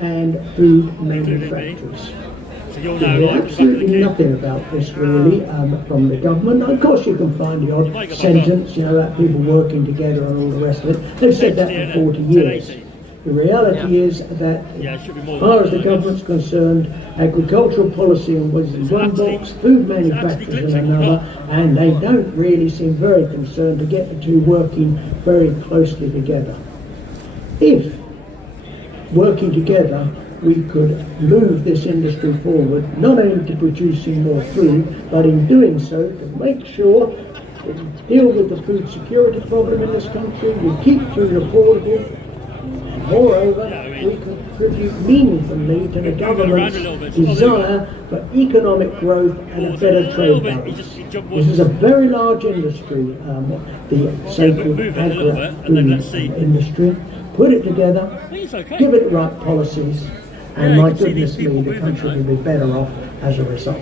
and food manufacturers. We hear absolutely nothing about this really from the government. Of course you can find the odd sentence, about people working together and all the rest of it. They've said that for 40 years. The reality is that, as far as the government's concerned, agricultural policy was in one box, food manufacturers in another, and they don't really seem very concerned to get the two working very closely together. If, working together, we could move this industry forward, not only to producing more food, but in doing so to make sure that we deal with the food security problem in this country, we keep food affordable, and moreover, we contribute meaningfully to the government's desire for economic growth and a better trade balance. This is a very large industry, the so-called agri-food industry. Put it together, give it the right policies, and my goodness me, the country will be better off as a result.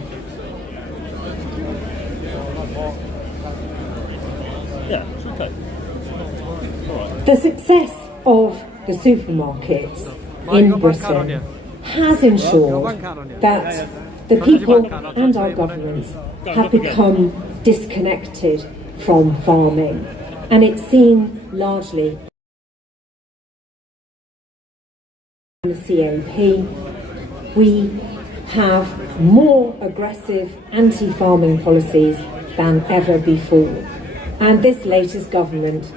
The success of the supermarkets in Britain has ensured that the people and our governments have become disconnected from farming, and it's seen largely in the CAP. We have more aggressive anti-farming policies than ever before, and this latest government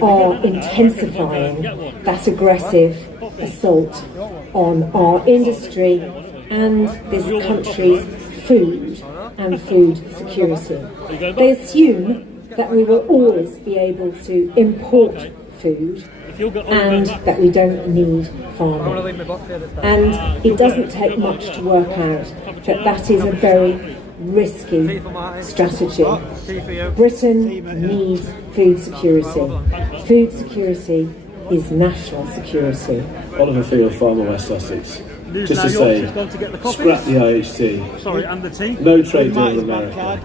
are intensifying that aggressive assault on our industry and this country's food and food security. They assume that we will always be able to import food and that we don't need farming. And it doesn't take much to work out that that is a very risky strategy. Britain needs food security. Food security is national security. Oliver Field, Farmer, West Sussex. Just to say, scrap the IHC. Sorry, and the tea? No trade deal with America.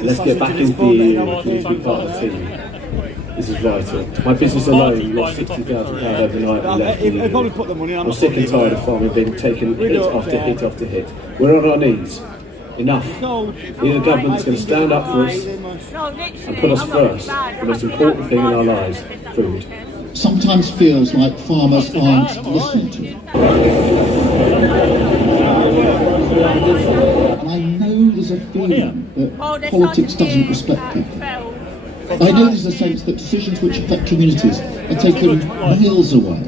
Let's get back into the EU and please be part of the team. This is vital. My business alone lost £60,000 overnight and left me. I'm sick and tired of farming being taken hit after hit after hit. We're on our knees. Enough. We need a government that's going to stand up for us and put us first. The most important thing in our lives, food. Sometimes feels like farmers aren't listened to. And I know there's a feeling that politics doesn't respect people. I know there's a sense that decisions which affect communities are taken miles away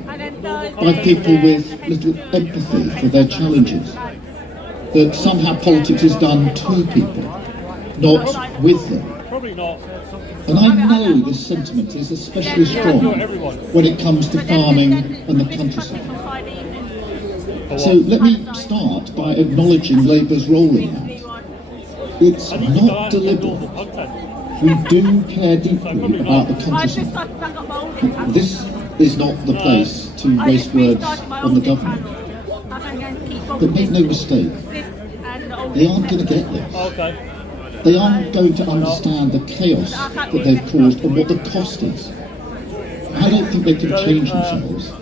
by people with little empathy for their challenges. That somehow politics is done to people, not with them. And I know this sentiment is especially strong when it comes to farming and the countryside. So let me start by acknowledging Labour's role in that. It's not deliberate. We do care deeply about the countryside. This is not the place to waste words on the government. But make no mistake, they aren't going to get this. They aren't going to understand the chaos that they've caused and what the cost is. I don't think they can change themselves,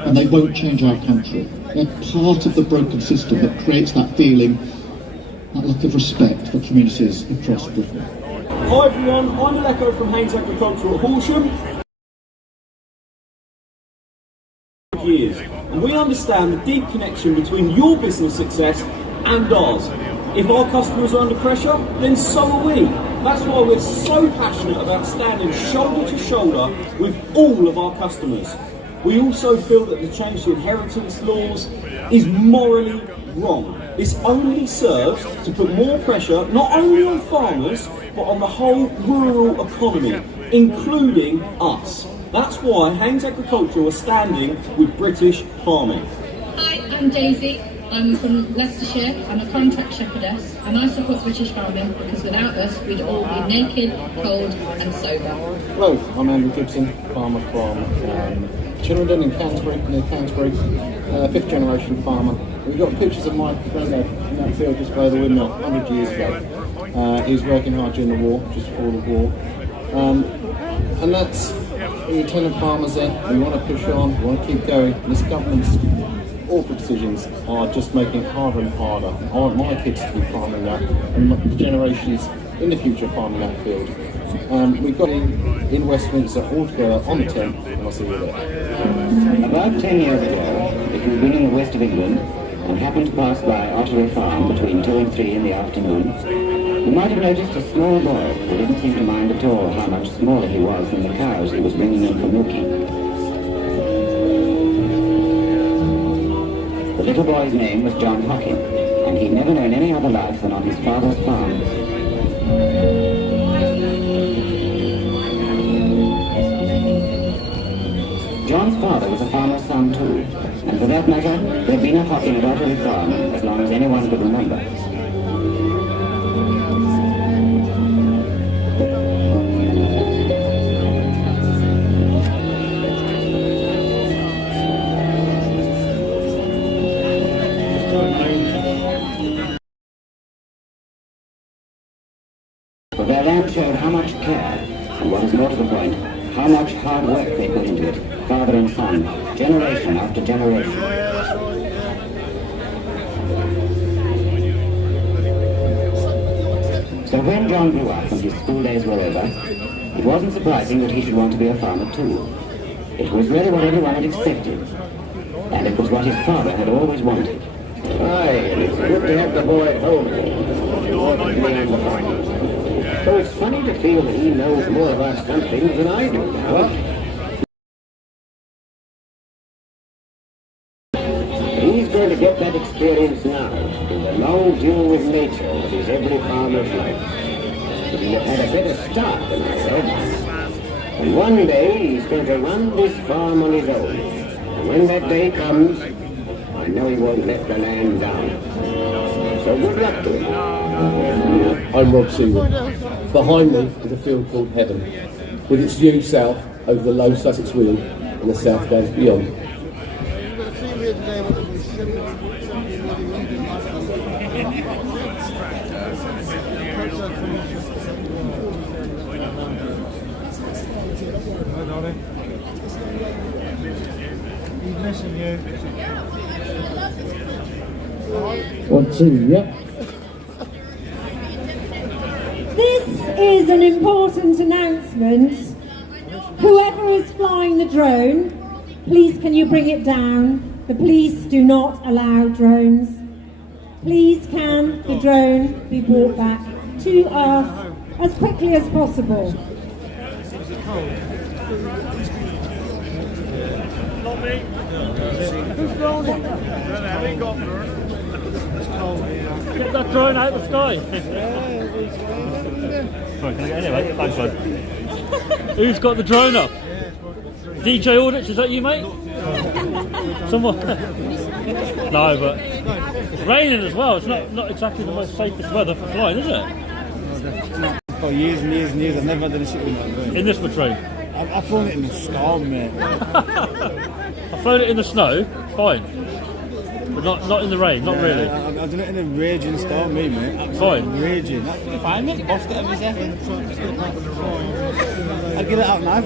and they won't change our country. They're part of the broken system that creates that feeling, that lack of respect for communities across Britain. Hi everyone, I'm Aleko from Haynes Agriculture at Horsham. Years, and we understand the deep connection between your business success and ours. If our customers are under pressure, then so are we. That's why we're so passionate about standing shoulder to shoulder with all of our customers. We also feel that the change to inheritance laws is morally wrong. This only serves to put more pressure not only on farmers, but on the whole rural economy, including us. That's why Haynes Agriculture are standing with British farming. Hi, I'm Daisy. I'm from Leicestershire. I'm a contract shepherdess, and I support British farming because without us, we'd all be naked, cold, and sober. Hello, I'm Andrew Gibson, farmer from Chiltern in Canterbury, near Canterbury, fifth generation farmer. We've got pictures of my granddad in that field just below the windmill 100 years ago. He was working hard during the war, just before the war. And that's the tenant farmers there. We want to push on, we want to keep going. And this government's awful decisions are just making it harder and harder. I want my kids to be farming that, and the generations in the future farming that field. We've got in Westminster all together on the 10th, and I'll see you there. About 10 years ago, if you've been in the west of England and happened to pass by Ottery Farm between 2 and 3 in the afternoon, you might have noticed a small boy who didn't seem to mind at all how much smaller he was than the cows he was bringing in for milking. The little boy's name was John Hockin, and he'd never known any other life than on his father's farm. John's father was a farmer's son too, and for that matter, there'd been a Hockin at Ottery Farm as long as anyone could remember. But their land showed how much care, and what is more to the point, how much hard work they put into it, father and son, generation after generation. So when John grew up and his school days were over, it wasn't surprising that he should want to be a farmer too. It was really what everyone had expected, and it was what his father had always wanted. Aye, and it's good to have the boy at home. So it's funny to feel that he knows more about some things than I do now. He's going to get that experience now, in the long duel with nature that is every farmer's life. But he'll have had a better start than I said. And one day he's going to run this farm on his own. And when that day comes, I know he won't let the land down. So good luck to him. I'm Rob Seward. Behind me is a field called Heaven, with its view south over the low Sussex Weald and the South Downs beyond. He's missing you. 1, 2, yep. This is an important announcement. Whoever is flying the drone, please can you bring it down? The police do not allow drones. Please can the drone be brought back to Earth as quickly as possible? Not me. Who's flown it? Helicopter. Get that drone out of the sky. Right, can I get anyway? Thanks, bud. Who's got the drone up? DJ Audits, is that you, mate? Someone? No, but it's raining as well. It's not exactly the most safest weather for flying, is it? For years and years and years, I've never done a shit with my drone. In this train? I've flown it in the storm, mate. I've flown it in the snow, fine. But not in the rain, not really. I've done it in a raging storm, mate. Fine. Raging. That's fine, mate. Bossed it every second. I'd get it out now.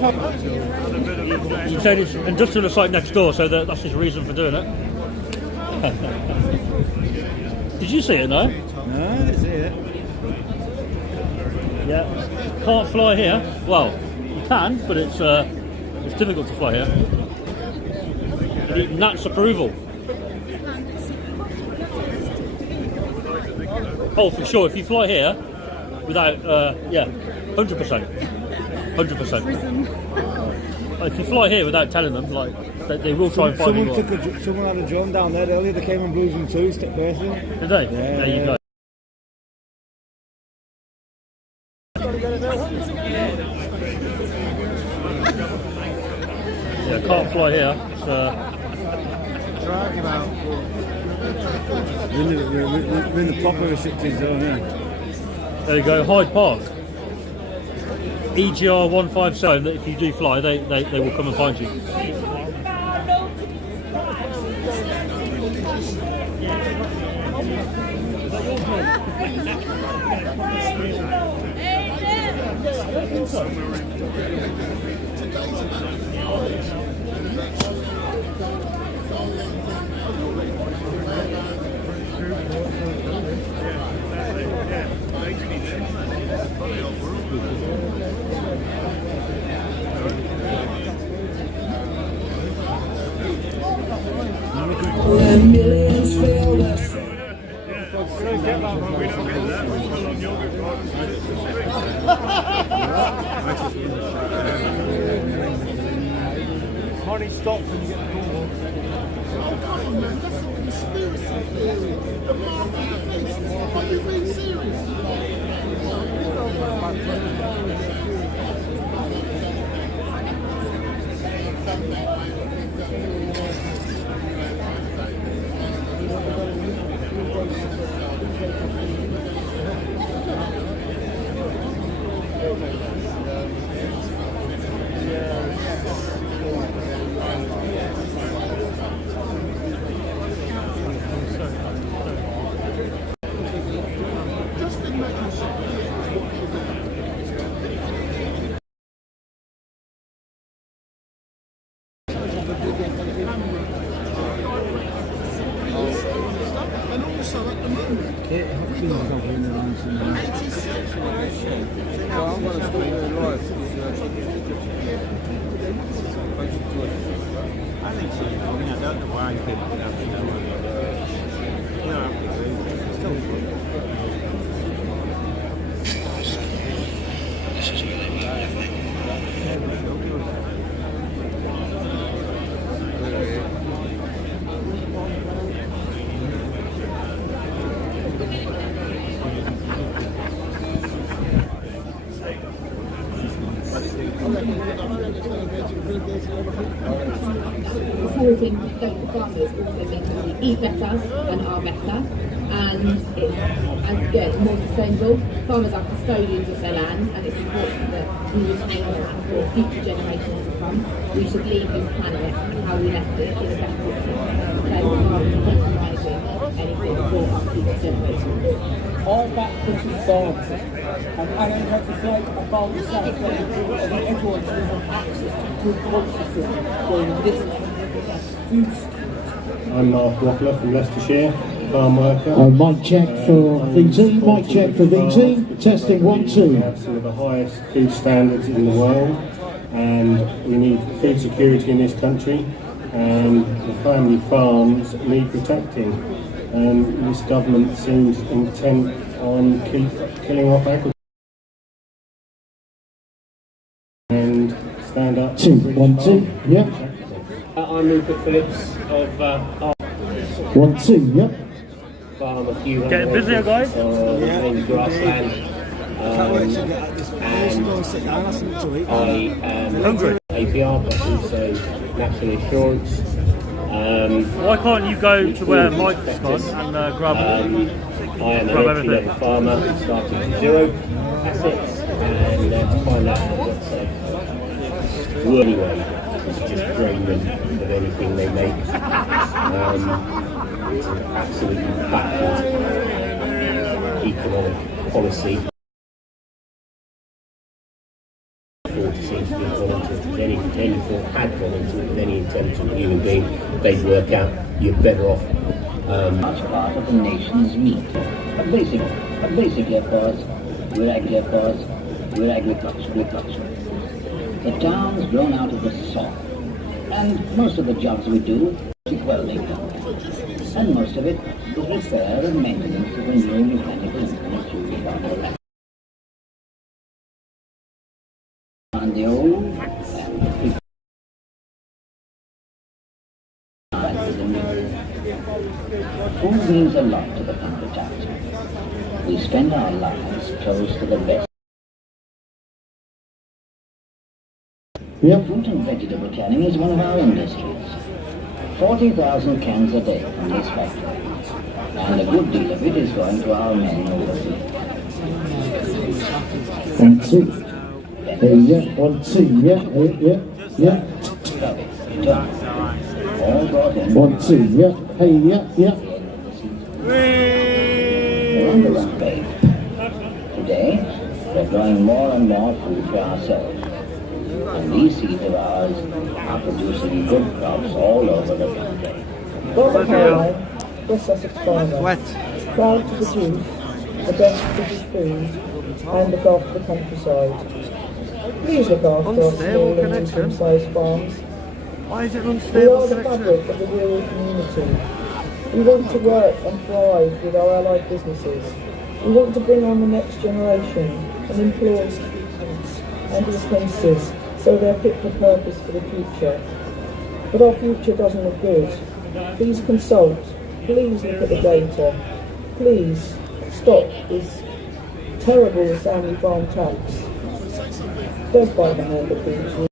You said it's industrial site next door, so that's his reason for doing it. Did you see it, no? No, I didn't see it. Yeah. Can't fly here. Well, you can, but it's difficult to fly here. You need Nat's approval. Oh, for sure. If you fly here without, 100%. 100%. If you fly here without telling them, like, they will try and find you. Someone had a drone down there earlier. They came and blew them too. Stuck basically. Did they? Yeah. There you go. Yeah, can't fly here. Drag him out. We're in the proper restricted zone, yeah. There you go, Hyde Park. EGR 157, that if you do fly, they will come and find you. stop when you get the call. Oh, come on, man, that's a conspiracy theory. The market is, are you being serious? And also at the moment, I think so. I mean, I don't know why people have to know. You know, it's still Supporting local farmers also means that we eat better and are better, and it's, again, more sustainable. Farmers are custodians of their land, and it's important that we retain that for future generations to come. We should leave this planet how we left it in a better state, rather than compromising anything for our future generations. I back British farmers, and I don't have to say I found the South End, and everyone should have access to good quality food going in this country. I'm Mark Rockler from Leicestershire, farm worker. Mic check for VT, mic check for VT, testing 1, 2. We have some of the highest food standards in the world, and we need food security in this country, and the family farms need protecting. And this government seems intent on killing off agriculture. And stand up. 2, 1, 2, yeah. I'm Rupert Phillips of 1, 2, yep. farm a few Getting busier, guys? in grassland. And I am APR, but also National Insurance. Why can't you go to where Mike's gone and grab I am an entry-level farmer, starting from 0 assets, and to find out what's anyway, it's just drain them of anything they make. It's an absolutely backward economic policy. Seems to have gone into it. Any thought had gone into it with any intelligent human being, they'd work out you're better off. Much part of the nation's meat. But basically, of course, we're agriculture. The towns grown out of the soil. And most of the jobs we do is welding. And most of it is repair and maintenance of the new mechanical instruments used on the land. And the old food means a lot to the country town. We spend our lives close to the best. Yep. Fruit and vegetable canning is one of our industries. 40,000 cans a day from this factory. And a good deal of it is going to our men overseas. 1, 2. Yeah, 1, 2, yeah. Done. All brought in. 1, 2, yeah. Hey, yeah. We're on the run, babe. Today, we're growing more and more food for ourselves. And these seeds of ours are producing good crops all over the country. Robert Howard, West Sussex farmer, proud to produce the best British food and look after the countryside. Please look after our small and medium-sized farms. Why is it We unstable are the fabric of the rural community. We want to work and thrive with our allied businesses. We want to bring on the next generation and employ students and apprentices so they're fit for purpose for the future. but our future doesn't look good. Please consult. Please look at the data. Please stop this terrible family farm tax. Don't bite the hand that feeds you.